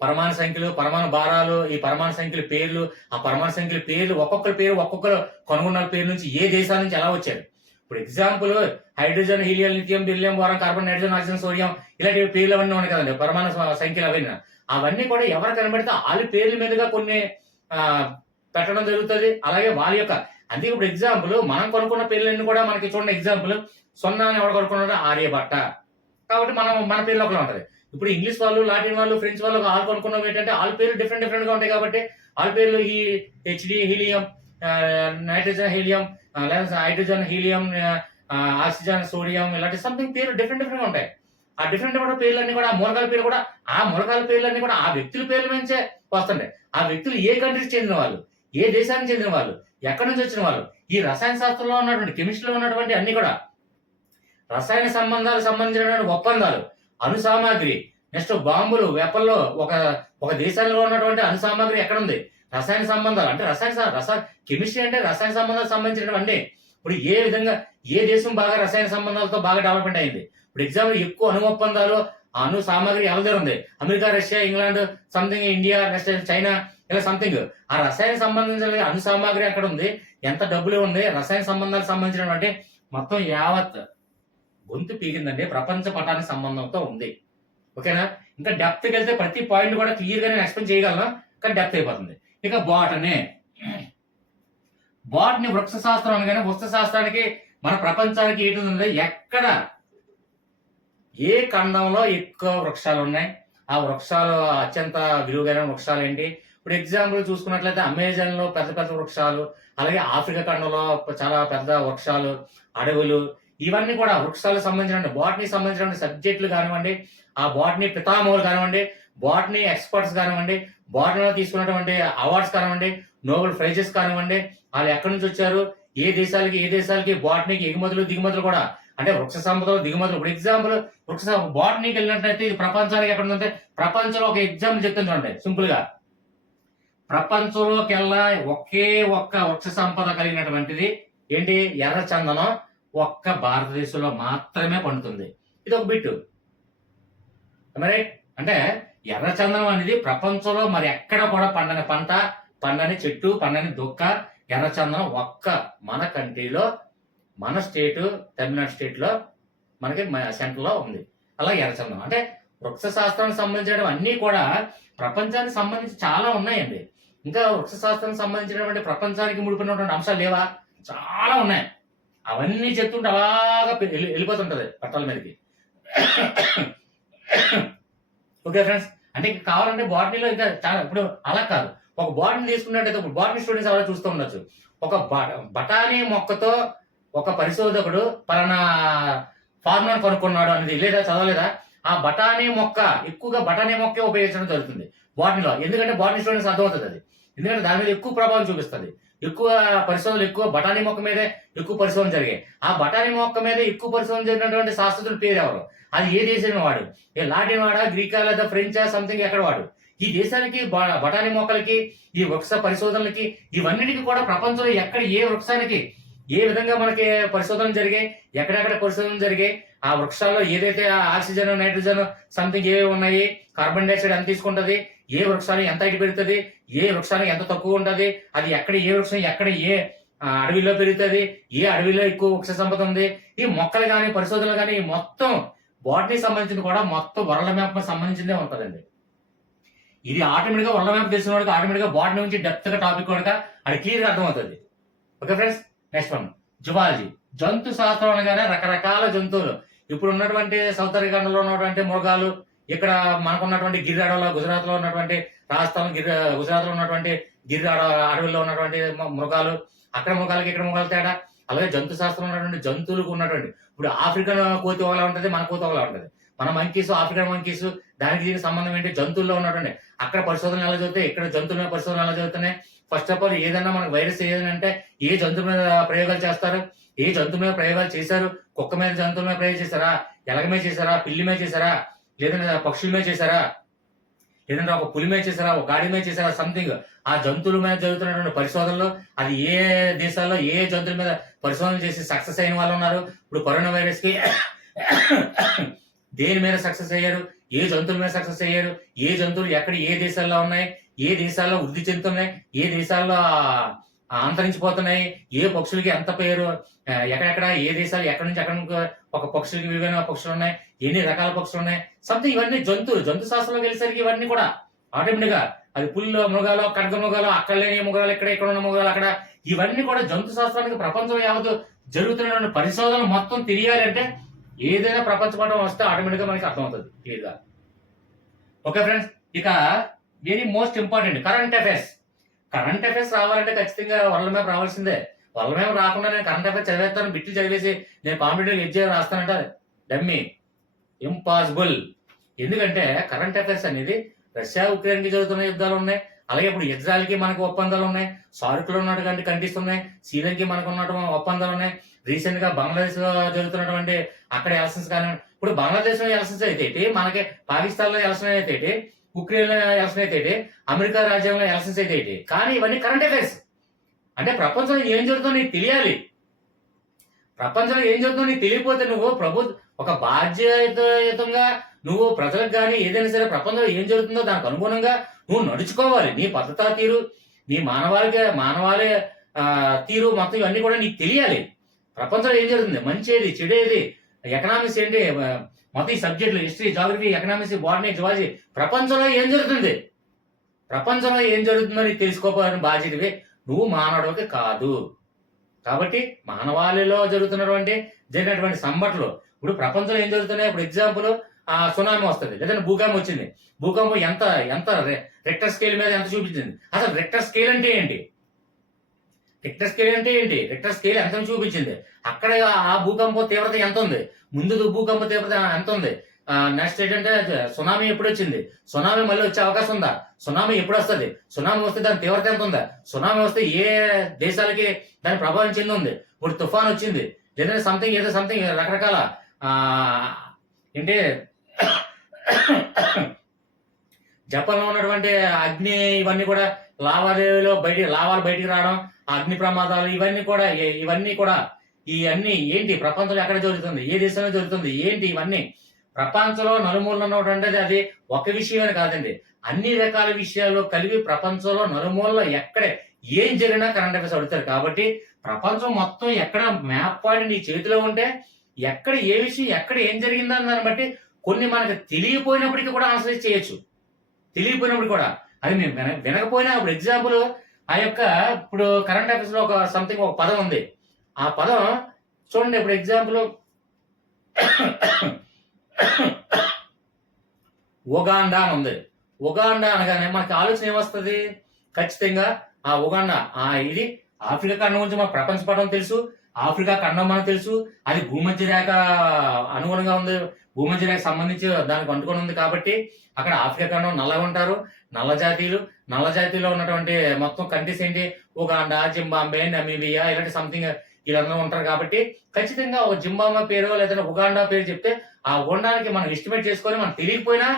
పరమాణు సంఖ్యలు, పరమాణు భారాలు, ఈ పరమాణు సంఖ్యల పేర్లు, ఆ పరమాణు సంఖ్యల పేర్లు, ఒక్కొక్కరు కనుగొన్న పేరు నుంచి ఏ దేశాల నుంచి ఎలా వచ్చారు. ఇప్పుడు example hydrogen, helium, lithium, beryllium, boron, carbon, nitrogen, oxygen, sodium, ఇలాంటి పేర్లు అవన్నీ ఉన్నాయి కదండి, పరమాణు సంఖ్యలు అవన్నీ కూడా ఎవరు కనబడితే వాళ్ళ పేర్ల మీదుగా కొన్ని పెట్టడం జరుగుతుంది. అలాగే వాళ్ళ యొక్క అందుకే ఇప్పుడు ఎగ్జాంపుల్ మనం కొనుక్కున్న పేర్లన్నీ కూడా మనకి చూడండి. ఎగ్జాంపుల్ సున్నా అని ఎవరు కొనుక్కున్నారో ఆర్యభట్ట, కాబట్టి మన పేర్లు ఒకలా ఉంటది. ఇప్పుడు ఇంగ్లీష్ వాళ్ళు, లాటిన్ వాళ్ళు, ఫ్రెంచ్ వాళ్ళు ఆల్ కొనుక్కున్నాం ఏంటంటే వాళ్ళ పేర్లు డిఫరెంట్ గా ఉంటాయి. కాబట్టి వాళ్ళ పేర్లు ఈ హెచ్డి, హీలియం, నైట్రోజన్, హీలియం, లేదా హైడ్రోజన్, హీలియం, ఆక్సిజన్, సోడియం, ఇలాంటి సంథింగ్ పేర్లు డిఫరెంట్ గా ఉంటాయి. ఆ డిఫరెంట్ కూడా పేర్లన్నీ కూడా మూలకాల పేర్లు కూడా ఆ మూలకాల పేర్లన్నీ కూడా ఆ వ్యక్తుల పేర్ల నుంచే వస్తుంటాయి. ఆ వ్యక్తులు ఏ కంట్రీకి చెందిన వాళ్ళు, ఏ దేశానికి చెందిన వాళ్ళు, ఎక్కడి నుంచి వచ్చిన వాళ్ళు, ఈ రసాయన శాస్త్రంలో ఉన్నటువంటి, కెమిస్ట్రీలో ఉన్నటువంటి అన్ని కూడా రసాయన సంబంధాలకు సంబంధించినటువంటి ఒప్పందాలు, అణు సామాగ్రి, నెక్స్ట్ బాంబులు, వెపల్లో ఒక దేశంలో ఉన్నటువంటి అణు సామాగ్రి ఎక్కడ ఉంది, రసాయన సంబంధాలు అంటే కెమిస్ట్రీ అంటే రసాయన సంబంధాలకు సంబంధించినటువంటి. ఇప్పుడు ఏ విధంగా ఏ దేశం బాగా రసాయన సంబంధాలతో బాగా డెవలప్మెంట్ అయింది. ఇప్పుడు ఎగ్జాంపుల్ ఎక్కువ అణు ఒప్పందాలు, అణు సామాగ్రి ఎవరి దగ్గర ఉంది, America, Russia, England, something India, next China, ఇలా సంథింగ్. ఆ రసాయన సంబంధించిన అణు సామాగ్రి ఎక్కడ ఉంది, ఎంత డబ్బులు ఉంది, రసాయన సంబంధాలకు సంబంధించినటువంటి మొత్తం యావత్ గొంతు పీకిందండి, ప్రపంచ పటానికి సంబంధంతో ఉంది. ఓకేనా. ఇంకా డెప్త్కి వెళ్తే ప్రతి పాయింట్ కూడా క్లియర్ గా నేను ఎక్స్ప్లెయిన్ చేయగలను, కానీ డెప్త్ అయిపోతుంది. ఇక బాటనీ వృక్ష శాస్త్రం అనగానే వృక్ష శాస్త్రానికి మన ప్రపంచానికి ఏంటి ఉంది, ఎక్కడ ఏ ఖండంలో ఎక్కువ వృక్షాలు ఉన్నాయి, ఆ వృక్షాలు అత్యంత విలువైన వృక్షాలు ఏంటి. ఇప్పుడు ఎగ్జాంపుల్ చూసుకున్నట్లయితే అమెజాన్ లో పెద్ద పెద్ద వృక్షాలు, అలాగే ఆఫ్రికా ఖండంలో చాలా పెద్ద వృక్షాలు, అడవులు, ఇవన్నీ కూడా వృక్షాలకు సంబంధించిన బాటనీ సంబంధించిన సబ్జెక్టులు కానివ్వండి, ఆ బాటనీ పితామహులు కానివ్వండి, బాటనీ ఎక్స్పర్ట్స్ కానివ్వండి, బాటనీలో తీసుకున్నటువంటి అవార్డ్స్ కానివ్వండి, నోబెల్ ప్రైజెస్ కానివ్వండి, వాళ్ళు ఎక్కడి నుంచి వచ్చారు, ఏ దేశాలకి బాటనీకి ఎగుమతులు దిగుమతులు కూడా అంటే వృక్ష సంపదలో దిగుమతులు. ఇప్పుడు ఎగ్జాంపుల్ వృక్ష బాటనీకి వెళ్ళినట్లయితే ఇది ప్రపంచానికి ఎక్కడ ఉందంటే, ప్రపంచంలో ఒక ఎగ్జాంపుల్ చెప్తాను చూడండి సింపుల్ గా. ప్రపంచంలోకెల్లా ఒకే ఒక్క వృక్ష సంపద కలిగినటువంటిది ఏంటి? ఎర్ర చందనం ఒక్క భారతదేశంలో మాత్రమే పండుతుంది. ఇది ఒక బిట్టు మరి. అంటే ఎర్ర చందనం అనేది ప్రపంచంలో మరి ఎక్కడ కూడా పండని పంట, పండని చెట్టు, పండని దుక్క ఎర్ర చందనం ఒక్క మన కంట్రీలో, మన స్టేట్ తమిళనాడు స్టేట్ లో మనకి సెంటర్ లో ఉంది. అలా ఎర్ర చందనం అంటే వృక్ష శాస్త్రానికి సంబంధించిన అన్ని కూడా ప్రపంచానికి సంబంధించి చాలా ఉన్నాయండి. ఇంకా వృక్ష శాస్త్రానికి సంబంధించినటువంటి ప్రపంచానికి ముడిపడినటువంటి అంశాలు లేవా? చాలా ఉన్నాయి. అవన్నీ చెప్తుంటే అలాగా వెళ్ళిపోతుంటది పట్టాల మీదకి. ఓకే ఫ్రెండ్స్, అంటే ఇంకా కావాలంటే బాటనీలో ఇంకా చాలా, ఇప్పుడు అలా కాదు, ఒక బాటనీ తీసుకున్నట్టయితే ఇప్పుడు బాటనీ స్టూడెంట్స్ అలా చూస్తూ ఉండొచ్చు. ఒక బఠానీ మొక్కతో ఒక పరిశోధకుడు పలానా ఫార్ములా కనుక్కున్నాడు అనేది లేదా చదవలేదా? ఆ బఠానీ మొక్క ఎక్కువగా బఠానీ మొక్కే ఉపయోగించడం జరుగుతుంది బాటనీలో. ఎందుకంటే బాటనీ స్టూడెంట్స్ అర్థమవుతుంది అది. ఎందుకంటే దాని మీద ఎక్కువ ప్రభావం చూపిస్తుంది. ఎక్కువ పరిశోధనలు ఎక్కువ బఠానీ మొక్క మీదే ఎక్కువ పరిశోధన జరిగాయి. ఆ బఠానీ మొక్క మీద ఎక్కువ పరిశోధన జరిగినటువంటి శాస్త్రజ్ఞుల పేరు ఎవరు? అది ఏ దేశం వాడు? ఏ లాటిన్ వాడా, గ్రీకా, లేదా ఫ్రెంచా, సంథింగ్ ఎక్కడ వాడు? ఈ దేశానికి బఠానీ మొక్కలకి, ఈ వృక్ష పరిశోధనలకి, ఇవన్నిటికీ కూడా ప్రపంచంలో ఎక్కడ ఏ వృక్షానికి ఏ విధంగా మనకి పరిశోధనలు జరిగాయి, ఎక్కడెక్కడ పరిశోధనలు జరిగాయి, ఆ వృక్షాల్లో ఏదైతే ఆక్సిజన్, నైట్రోజన్ సంథింగ్ ఏవి ఉన్నాయి, కార్బన్ డైఆక్సైడ్ ఎంత తీసుకుంటది, ఏ వృక్షానికి ఎంత హైట్ పెరుగుతుంది, ఏ వృక్షానికి ఎంత తక్కువ ఉంటది, అది ఎక్కడ ఏ వృక్షం ఎక్కడ ఏ అడవిలో పెరుగుతుంది, ఏ అడవిలో ఎక్కువ వృక్ష సంపద ఉంది, ఈ మొక్కలు కానీ పరిశోధనలు కానీ మొత్తం బాటనీ సంబంధించింది కూడా మొత్తం వరల్డ్ మ్యాప్ సంబంధించిందే ఉంటుందండి. ఇది ఆటోమేటిక్ గా వరల్డ్ మ్యాప్ తెలిసిన వాడికి ఆటోమేటిక్ గా బాటనీ నుంచి డెప్త్ గా టాపిక్ కనుక అది క్లియర్ గా అర్థమవుతుంది. Okay friends, next one zoology. జంతు శాస్త్రం అనగానే రకరకాల జంతువులు. ఇప్పుడు ఉన్నటువంటి సౌత్ ఖండంలో ఉన్నటువంటి మృగాలు, ఇక్కడ మనకు ఉన్నటువంటి గిరి అడవులో, గుజరాత్ లో ఉన్నటువంటి రాజస్థాన్ గుజరాత్ లో ఉన్నటువంటి గిరి అడవుల్లో ఉన్నటువంటి మృగాలు, అక్కడ మృగాలకి ఇక్కడ మృగాలు తేడా. అలాగే జంతు శాస్త్రం ఉన్నటువంటి జంతువులకు ఉన్నటువంటి, ఇప్పుడు ఆఫ్రికన్ కోతి ఒకలా ఉంటుంది, మన కోతి ఒకలా ఉంటుంది. మన మంకీస్, ఆఫ్రికన్ మంకీస్, దానికి దీనికి సంబంధం ఏంటి? జంతువుల్లో ఉన్నటువంటి అక్కడ పరిశోధనలు ఎలా జరుగుతాయి, ఇక్కడ జంతువుల మీద పరిశోధనలు ఎలా జరుగుతున్నాయి. ఫస్ట్ ఆఫ్ ఆల్ ఏదైనా మనకు వైరస్ ఏదంటే ఏ జంతువు మీద ప్రయోగాలు చేస్తారు, ఏ జంతువు మీద ప్రయోగాలు చేశారు? కుక్క మీద జంతువుల మీద ప్రయోగం చేశారా, ఎలగ మీద చేశారా, పిల్లి మీద చేశారా, లేదంటే పక్షుల మీద చేశారా, లేదంటే ఒక పులి మీద చేశారా, ఒక గాడి మీద చేశారా, సంథింగ్ ఆ జంతువుల మీద జరుగుతున్నటువంటి పరిశోధనలు, అది ఏ దేశాల్లో ఏ జంతువుల మీద పరిశోధన చేసి సక్సెస్ అయిన వాళ్ళు ఉన్నారు. ఇప్పుడు కరోనా వైరస్ కి దేని మీద సక్సెస్ అయ్యారు, ఏ జంతువుల మీద సక్సెస్ అయ్యారు, ఏ జంతువులు ఎక్కడ ఏ దేశాల్లో ఉన్నాయి, ఏ దేశాల్లో వృద్ధి చెందుతున్నాయి, ఏ దేశాల్లో అంతరించిపోతున్నాయి, ఏ పక్షులకి ఎంత పేరు, ఎక్కడెక్కడ ఏ దేశాలు ఎక్కడి నుంచి ఎక్కడ ఒక పక్షులకి వివిధ పక్షులు ఉన్నాయి, ఎన్ని రకాల పక్షులు ఉన్నాయి, సంథింగ్ ఇవన్నీ జంతు శాస్త్రంలో వెళ్ళేసరికి ఇవన్నీ కూడా ఆటోమేటిక్ గా అది పుల్లో మృగాలు, ఖడ్గ మృగాలు, అక్కడ లేని మృగాలు, ఇక్కడ ఉన్న మృగాలు అక్కడ, ఇవన్నీ కూడా జంతు శాస్త్రానికి ప్రపంచం యావత్తు జరుగుతున్న పరిశోధనలు మొత్తం తెలియాలి అంటే ఏదైనా ప్రపంచ పటం వస్తే ఆటోమేటిక్ గా మనకి అర్థమవుతుంది క్లియర్ గా. ఓకే ఫ్రెండ్స్, ఇక very most important current affairs. Current affairs రావాలంటే ఖచ్చితంగా వరల్డ్ మ్యాప్ రావాల్సిందే. వరల్డ్ మ్యాప్ రాకుండా నేను కరెంట్ అఫైర్స్ చదివేస్తాను, బిట్లు చదివేసి నేను కాంపిటేటివ్ ఎగ్జామ్ రాస్తానంటే డమ్మీ, ఇంపాసిబుల్. ఎందుకంటే కరెంట్ అఫైర్స్ అనేది రష్యా ఉక్రెయిన్ కి జరుగుతున్న యుద్ధాలు ఉన్నాయి, అలాగే ఇప్పుడు ఇజ్రాయెల్ కి మనకు ఒప్పందాలు ఉన్నాయి, సార్క్ లో ఉన్నటువంటి కంట్రీస్ ఉన్నాయి, శ్రీలంక కి మనకు ఉన్నటువంటి ఒప్పందాలు ఉన్నాయి, రీసెంట్ గా బంగ్లాదేశ్ లో జరుగుతున్నటువంటి అక్కడ ఎలక్షన్స్ కానీ, ఇప్పుడు బంగ్లాదేశ్ లో ఎలక్షన్స్ అయితే మనకి పాకిస్తాన్ లో ఎలక్షన్ అయితే, ఉక్రెయిన్ లో ఎలక్షన్ అయితే, అమెరికా రాజ్యాంగంలో ఎలక్షన్స్ అయితే, కానీ ఇవన్నీ కరెంట్ అఫైర్స్. అంటే ప్రపంచంలో ఏం జరుగుతుందో నీకు తెలియాలి. ప్రపంచంలో ఏం జరుగుతుందో నీకు తెలియకపోతే నువ్వు ఒక బాధ్యతయుతంగా నువ్వు ప్రజలకు కానీ ఏదైనా సరే ప్రపంచంలో ఏం జరుగుతుందో దానికి అనుగుణంగా నువ్వు నడుచుకోవాలి. నీ పద్ధత తీరు, నీ మానవాళి తీరు మొత్తం ఇవన్నీ కూడా నీకు తెలియాలి. ప్రపంచంలో ఏం జరుగుతుంది, మంచిది చెడేది, ఎకనామిక్స్ ఏంటి, మొత్తం ఈ సబ్జెక్టులు history, geography, economics, botany, zoology, ప్రపంచంలో ఏం జరుగుతుంది, ప్రపంచంలో ఏం జరుగుతుందో నీకు తెలుసుకోవాలని బాధ్యతవి నువ్వు మానవుడికి కాదు. కాబట్టి మానవాళిలో జరిగినటువంటి సంఘటనలు, ఇప్పుడు ప్రపంచంలో ఏం జరుగుతున్నాయి, ఇప్పుడు ఎగ్జాంపుల్ సునామీ వస్తుంది, లేదంటే భూకంపం వచ్చింది, భూకంపం ఎంత రెక్టర్ స్కేల్ మీద ఎంత చూపించింది, అసలు రెక్టర్ స్కేల్ అంటే ఏంటి, రెక్టర్ స్కేల్ అంటే ఏంటి, రెక్టర్ స్కేల్ ఎంత చూపించింది, అక్కడ ఆ భూకంపం తీవ్రత ఎంత ఉంది, ముందు భూకంప తీవ్రత ఎంత ఉంది, నెక్స్ట్ ఏంటంటే సునామీ ఎప్పుడు వచ్చింది, సునామీ మళ్ళీ వచ్చే అవకాశం ఉందా, సునామీ ఎప్పుడు వస్తుంది, సునామీ వస్తే దాని తీవ్రత ఎంత ఉందా, సునామీ వస్తే ఏ దేశాలకి దాని ప్రభావం చెంది ఉంది, ఇప్పుడు తుఫాన్ వచ్చింది, లేదంటే సంథింగ్ రకరకాల ఏంటి జపాన్లో ఉన్నటువంటి అగ్ని ఇవన్నీ కూడా లావాలు బయటికి రావడం, ఆ అగ్ని ప్రమాదాలు ఇవన్నీ కూడా ఇవన్నీ ఏంటి ప్రపంచంలో ఎక్కడ జరుగుతుంది, ఏ దేశంలో జరుగుతుంది ఏంటి, ఇవన్నీ ప్రపంచంలో నలుమూలలో ఉన్నటువంటి అది ఒక విషయమే కాదండి, అన్ని రకాల విషయాలు కలిపి ప్రపంచంలో నలుమూలలో ఎక్కడ ఏం జరిగినా కరెంట్ అఫైర్స్ అడుగుతారు. కాబట్టి ప్రపంచం మొత్తం ఎక్కడ మ్యాప్ పాయింట్ నీ చేతిలో ఉంటే ఎక్కడ ఏ విషయం ఎక్కడ ఏం జరిగిందని దాన్ని బట్టి కొన్ని మనకు తెలియపోయినప్పటికీ కూడా ఆన్సర్ చేయొచ్చు. తెలియపోయినప్పుడు కూడా అది మేము వినకపోయినా ఇప్పుడు ఎగ్జాంపుల్ ఇప్పుడు కరెంట్ అఫైర్స్ లో ఒక పదం ఉంది. ఆ పదం చూడండి. ఇప్పుడు ఎగ్జాంపుల్ ఉగాండా అని ఉంది. ఉగాండా అనగానే మనకి ఆలోచన ఏమొస్తుంది? ఖచ్చితంగా ఆ ఉగాండా ఇది ఆఫ్రికా ఖండం గురించి మన ప్రపంచ పటం తెలుసు. ఆఫ్రికా ఖండం మనకు తెలుసు. అది భూమధ్య రేఖ అనుగుణంగా ఉంది. భూమధ్య రేఖ సంబంధించి దానికి అంటుకొని ఉంది. కాబట్టి అక్కడ ఆఫ్రికా ఖండం నల్లగా ఉంటారు. నల్ల జాతీయులో ఉన్నటువంటి మొత్తం కంట్రీస్ ఏంటి? ఉగాండా, జింబాబ్వే, నమీబియా ఇలాంటి సంథింగ్ వీళ్ళందరూ ఉంటారు. కాబట్టి ఖచ్చితంగా ఒక జింబాబ్వే పేరు లేదా ఉగాండా పేరు చెప్తే ఆ ఉగాండానికి మనం ఎస్టిమేట్ చేసుకొని మనం తెలియకపోయినా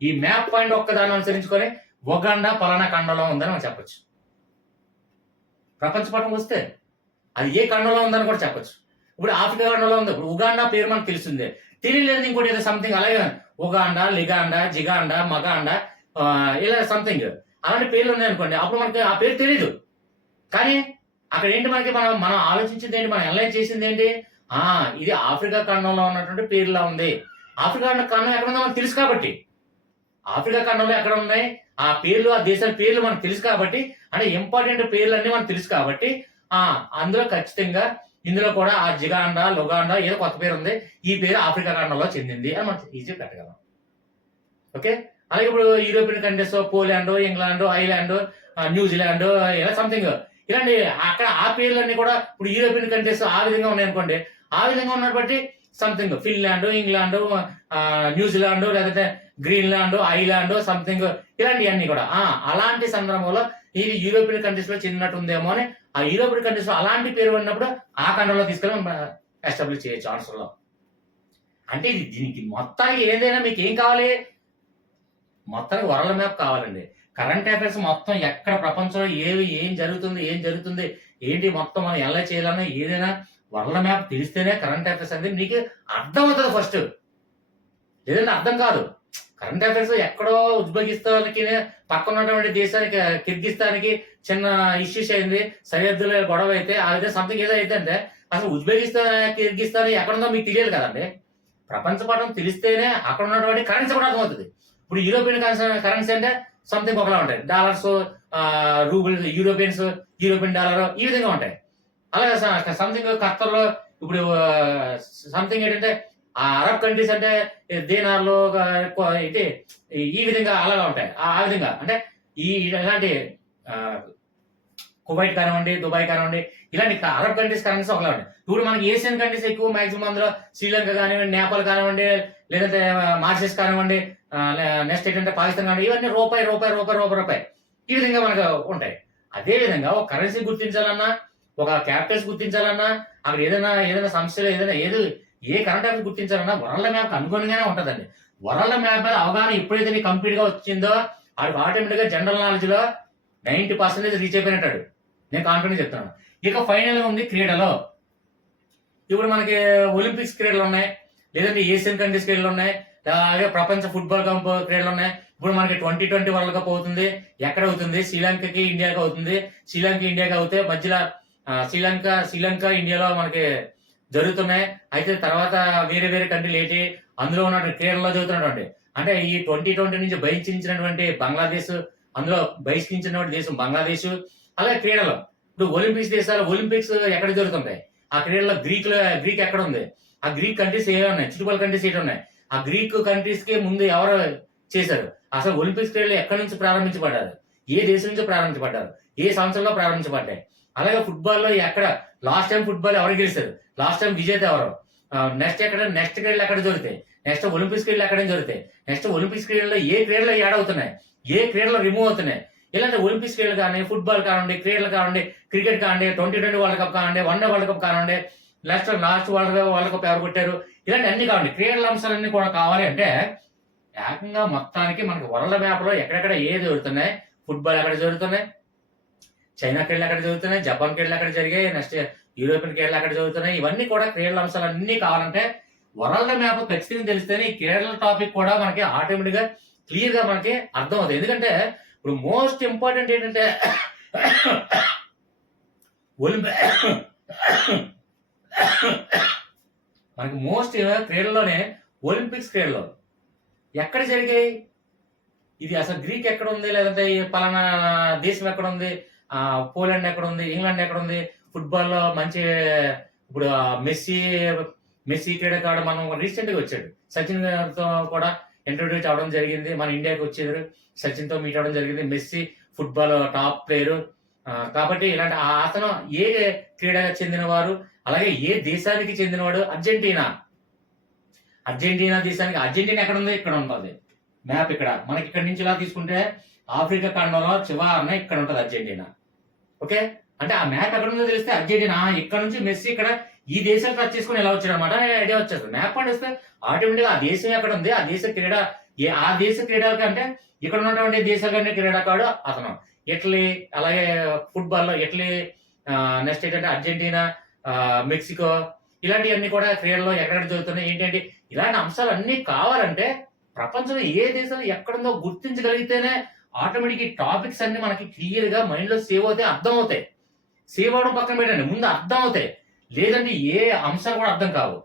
ఈ మ్యాప్ పాయింట్ ఒక్కదాన్ని అనుసరించుకొని ఉగాండా పలానా ఖండంలో ఉందని మనం చెప్పొచ్చు. ప్రపంచ పటం వస్తే అది ఏ ఖండంలో ఉందని కూడా చెప్పొచ్చు. ఇప్పుడు ఆఫ్రికా ఖండంలో ఉంది. ఇప్పుడు ఉగాండా పేరు మనకు తెలిసిందే. తెలియలేదు ఇంకోటి ఏదో సంథింగ్ అలాగే ఉగాండా, లిగాండా, జిగాండా, మగాండా ఇలా సంథింగ్ అలాంటి పేర్లు ఉన్నాయనుకోండి. అప్పుడు మనకి ఆ పేరు తెలియదు. కానీ అక్కడ ఏంటి మనకి మనం ఆలోచించింది ఏంటి, మనం అనలైజ్ చేసింది ఏంటి? ఇది ఆఫ్రికా ఖండంలో ఉన్నటువంటి పేర్లా ఉంది. ఆఫ్రికా ఖండం ఎక్కడ ఉందో మనకు తెలుసు. కాబట్టి ఆఫ్రికా ఖండంలో ఎక్కడ ఉన్నాయి ఆ పేర్లు, ఆ దేశాల పేర్లు మనకు తెలుసు. కాబట్టి అంటే ఇంపార్టెంట్ పేర్లు అన్ని మనకు తెలుసు. కాబట్టి అందులో ఖచ్చితంగా ఇందులో కూడా ఆ జిగాండా, లుగాండా ఏదో కొత్త పేరు ఉంది. ఈ పేరు ఆఫ్రికా ఖండంలో చెందింది అని మనం ఈజీ పెట్టగలం. ఓకే. అలాగే ఇప్పుడు European countries Poland, England, Ireland, New Zealand ఇలా సంథింగ్ ఇలాంటి అక్కడ ఆ పేర్లన్నీ కూడా ఇప్పుడు యూరోపియన్ కంట్రీస్ ఆ విధంగా ఉన్నాయి అనుకోండి. ఆ విధంగా ఉన్నట్టు బట్టి సంథింగ్ ఫిన్లాండ్, ఇంగ్లాండ్, న్యూజిలాండ్ లేకపోతే గ్రీన్లాండ్, ఐలాండ్ సంథింగ్ ఇలాంటివన్నీ కూడా అలాంటి సందర్భంలో ఇది యూరోపియన్ కంట్రీస్ లో చెందినట్టు ఉందేమో అని ఆ యూరోపియన్ కంట్రీస్ లో అలాంటి పేరు ఉన్నప్పుడు ఆ ఖండంలో తీసుకెళ్ళి ఎస్టాబ్లిష్ చేయొచ్చు ఆన్సర్ లో. అంటే దీనికి మొత్తానికి ఏదైనా మీకు ఏం కావాలి? మొత్తానికి వరల్డ్ మ్యాప్ కావాలండి. కరెంట్ అఫైర్స్ మొత్తం ఎక్కడ ప్రపంచంలో ఏం జరుగుతుంది ఏంటి మొత్తం మనం ఎలా చేయాలన్నా ఏదైనా వరల్డ్ మ్యాప్ తెలిస్తేనే కరెంట్ అఫైర్స్ అనేది నీకు అర్థం అవుతుంది ఫస్ట్. లేదంటే అర్థం కాదు. కరెంట్ అఫైర్స్ ఎక్కడో ఉజ్బెకిస్తాన్కి పక్కన ఉన్నటువంటి దేశానికి కిర్గిస్తాన్కి చిన్న ఇష్యూస్ అయింది, సరిహద్దుల గొడవ అయితే ఆ విధంగా సంథింగ్ ఏదో అయితే అంటే అసలు ఉజ్బెకిస్తాన్, కిర్గిస్తాన్ ఎక్కడుందో మీకు తెలియదు కదండి. ప్రపంచ పటం తెలిస్తేనే అక్కడ ఉన్నటువంటి కరెన్సీ కూడా అర్థమవుతుంది. ఇప్పుడు యూరోపియన్ కరెన్సీ అంటే సంథింగ్ ఒకలా ఉంటాయి. డాలర్స్, రూబుల్, యూరోపియన్ డాలర్ ఈ విధంగా ఉంటాయి. అలాగే సంథింగ్ ఖత్తర్లో ఇప్పుడు సంథింగ్ ఏంటంటే ఆ అరబ్ కంట్రీస్ అంటే దీనార్లు ఇది ఈ విధంగా అలాగా ఉంటాయి. ఆ విధంగా అంటే ఇలాంటి కువైట్ కానివ్వండి, దుబాయ్ కానివ్వండి ఇలాంటి అరబ్ కంట్రీస్ కరెన్సీ ఒకలా ఉంటాయి. ఇప్పుడు మనకి ఏషియన్ కంట్రీస్ ఎక్కువ మాక్సిమం అందులో శ్రీలంక కానివ్వండి, నేపాల్ కానివ్వండి, లేదంటే మారిషస్ కానివ్వండి, నెక్స్ట్ ఏంటంటే పాకిస్తాన్ కానివ్వండి, ఇవన్నీ రూపాయి ఈ విధంగా మనకు ఉంటాయి. అదే విధంగా ఒక కరెన్సీ గుర్తించాలన్నా, ఒక క్యాపిటల్స్ గుర్తించాలన్నా, అక్కడ ఏదైనా సమస్యలు ఏ కరెంట్ అఫైర్స్ గుర్తించాలన్నా వరల్డ్ మ్యాప్ అనుగుణంగానే ఉంటుందండి. వరల్డ్ మ్యాప్ మీద అవగాహన ఎప్పుడైతే నీకు కంప్లీట్ గా వచ్చిందో అది ఆటోమేటిక్ గా జనరల్ నాలెడ్జ్ లో 90% రీచ్ అయిపోయినట్టాడు. నేను కాన్ఫిడెంట్ చెప్తాను. ఇక ఫైనల్ ఉంది క్రీడలో. ఇప్పుడు మనకి ఒలింపిక్స్ క్రీడలు ఉన్నాయి, లేదంటే ఏషియన్ కంట్రీస్ క్రీడలు ఉన్నాయి, అలాగే ప్రపంచ ఫుట్బాల్ కప్ క్రీడలు ఉన్నాయి. ఇప్పుడు మనకి 2020 వరల్డ్ కప్ అవుతుంది. ఎక్కడ అవుతుంది? శ్రీలంకకి ఇండియాకి అవుతుంది. శ్రీలంక ఇండియాకి అవుతే మధ్యలో శ్రీలంక ఇండియాలో మనకి జరుగుతున్నాయి. అయితే తర్వాత వేరే కంట్రీలు ఏంటి అందులో ఉన్న క్రీడల్లో జరుగుతున్నటువంటి అంటే ఈ 2020 నుంచి బహిష్కరించినటువంటి బంగ్లాదేశ్, అందులో బహిష్కరించినటువంటి దేశం బంగ్లాదేశ్. అలాగే క్రీడలు ఇప్పుడు ఒలింపిక్స్ ఎక్కడ జరుగుతుంటాయి? ఆ క్రీడలో గ్రీక్ ఎక్కడ ఉంది? ఆ గ్రీక్ కంట్రీస్ ఏ ఉన్నాయి? చుట్టుపక్కల కంట్రీస్ ఏంటి ఉన్నాయి? ఆ గ్రీక్ కంట్రీస్ కి ముందు ఎవరు చేశారు? అసలు ఒలింపిక్స్ క్రీడలు ఎక్కడి నుంచి ప్రారంభించబడ్డారు? ఏ దేశం నుంచి ప్రారంభించబడ్డారు? ఏ సంవత్సరంలో ప్రారంభించబడ్డాయి? అలాగే ఫుట్బాల్లో ఎక్కడ లాస్ట్ టైం ఫుట్బాల్ ఎవరు గెలిచారు? లాస్ట్ టైం విజేత ఎవరు? నెక్స్ట్ క్రీడలు ఎక్కడ జరుగుతాయి? నెక్స్ట్ ఒలింపిక్స్ క్రీడలు ఎక్కడ జరుగుతాయి? నెక్స్ట్ ఒలింపిక్స్ క్రీడల్లో ఏ క్రీడలు యాడ్ అవుతున్నాయి? ఏ క్రీడలు రిమూవ్ అవుతున్నాయి? ఇలాంటి ఒలింపిక్స్ క్రీడలు కానీ, ఫుట్బాల్ కానివ్వండి, క్రీడలు కానివ్వండి, క్రికెట్ కానివ్వండి, 2020 వరల్డ్ కప్ కానివ్వండి, వన్డే వరల్డ్ కప్ కానివ్వండి, లాస్ట్ వరల్డ్ కప్ ఎవరు కొట్టారు, ఇలాంటి అన్ని కావాలి. క్రీడల అంశాలన్నీ కూడా కావాలి అంటే ఏకంగా మొత్తానికి మనకి వరల్డ్ మ్యాప్ లో ఎక్కడెక్కడ ఏది జరుగుతున్నాయి, ఫుట్బాల్ ఎక్కడ జరుగుతున్నాయి, చైనా క్రీడలు ఎక్కడ జరుగుతున్నాయి, జపాన్ క్రీడలు ఎక్కడ జరిగాయి, నెక్స్ట్ యూరోపియన్ క్రీడలు ఎక్కడ జరుగుతున్నాయి, ఇవన్నీ కూడా క్రీడల అంశాలు అన్ని కావాలంటే వరల్డ్ మ్యాప్ ఖచ్చితంగా తెలిస్తేనే ఈ క్రీడల టాపిక్ కూడా మనకి ఆటోమేటిక్ గా క్లియర్ గా మనకి అర్థం అవుతుంది. ఎందుకంటే ఇప్పుడు మోస్ట్ ఇంపార్టెంట్ ఏంటంటే మనకి మోస్ట్ క్రీడల్లోనే ఒలింపిక్స్ క్రీడలు ఎక్కడ జరిగాయి, ఇది అసలు గ్రీక్ ఎక్కడ ఉంది, లేదంటే పలానా దేశం ఎక్కడ ఉంది, పోలాండ్ ఎక్కడ ఉంది, ఇంగ్లాండ్ ఎక్కడ ఉంది, ఫుట్బాల్లో మంచి ఇప్పుడు మెస్సీ క్రీడాకారుడు మనం రీసెంట్ గా వచ్చాడు, సచిన్ తో కూడా ఇంట్రొడ్యూస్ అవడం జరిగింది, మన ఇండియాకి వచ్చేది సచిన్ తో మీట్ అవడం జరిగింది. మెస్సీ ఫుట్బాల్ టాప్ ప్లేయర్ కాబట్టి ఇలాంటి అతను ఏ క్రీడకు చెందినవారు, అలాగే ఏ దేశానికి చెందినవాడు, అర్జెంటీనా దేశానికి, అర్జెంటీనా ఎక్కడ ఉంది, ఇక్కడ ఉంటుంది మ్యాప్. ఇక్కడ మనకి ఇక్కడ నుంచి ఇలా తీసుకుంటే ఆఫ్రికా ఖండంలో చివరన ఇక్కడ ఉంటుంది అర్జెంటీనా. ఓకే, అంటే ఆ మ్యాప్ ఎక్కడ ఉందో తెలిస్తే అర్జెంటీనా ఇక్కడ నుంచి మెస్సీ ఇక్కడ ఈ దేశాలు టచ్ చేసుకుని ఎలా వచ్చాడు అనమాట ఐడియా వచ్చేస్తుంది. మ్యాప్ పండిస్తే ఆటోమేటిక్ ఆ దేశం ఎక్కడ ఉంది, ఆ దేశ క్రీడ ఆ దేశ క్రీడల కంటే ఇక్కడ ఉన్నటువంటి దేశాలన్నీ క్రీడాకారుడు అతను. ఇటలీ, అలాగే ఫుట్బాల్లో ఇటలీ, నెక్స్ట్ ఏంటంటే అర్జెంటీనా, మెక్సికో, ఇలాంటివన్నీ కూడా క్రీడల్లో ఎక్కడెక్కడ జరుగుతున్నాయి ఏంటంటే ఇలాంటి అంశాలు అన్ని కావాలంటే ప్రపంచంలో ఏ దేశంలో ఎక్కడుందో గుర్తించగలిగితేనే ఆటోమేటిక్ ఈ టాపిక్స్ అన్ని మనకి క్లియర్ గా మైండ్ లో సేవ్ అవుతాయి, అర్థం అవుతాయి. సేవ్ అవడం పక్కన పెట్టండి, ముందు అర్థం అవుతాయి, లేదంటే ఏ అంశాలు కూడా అర్థం కావు.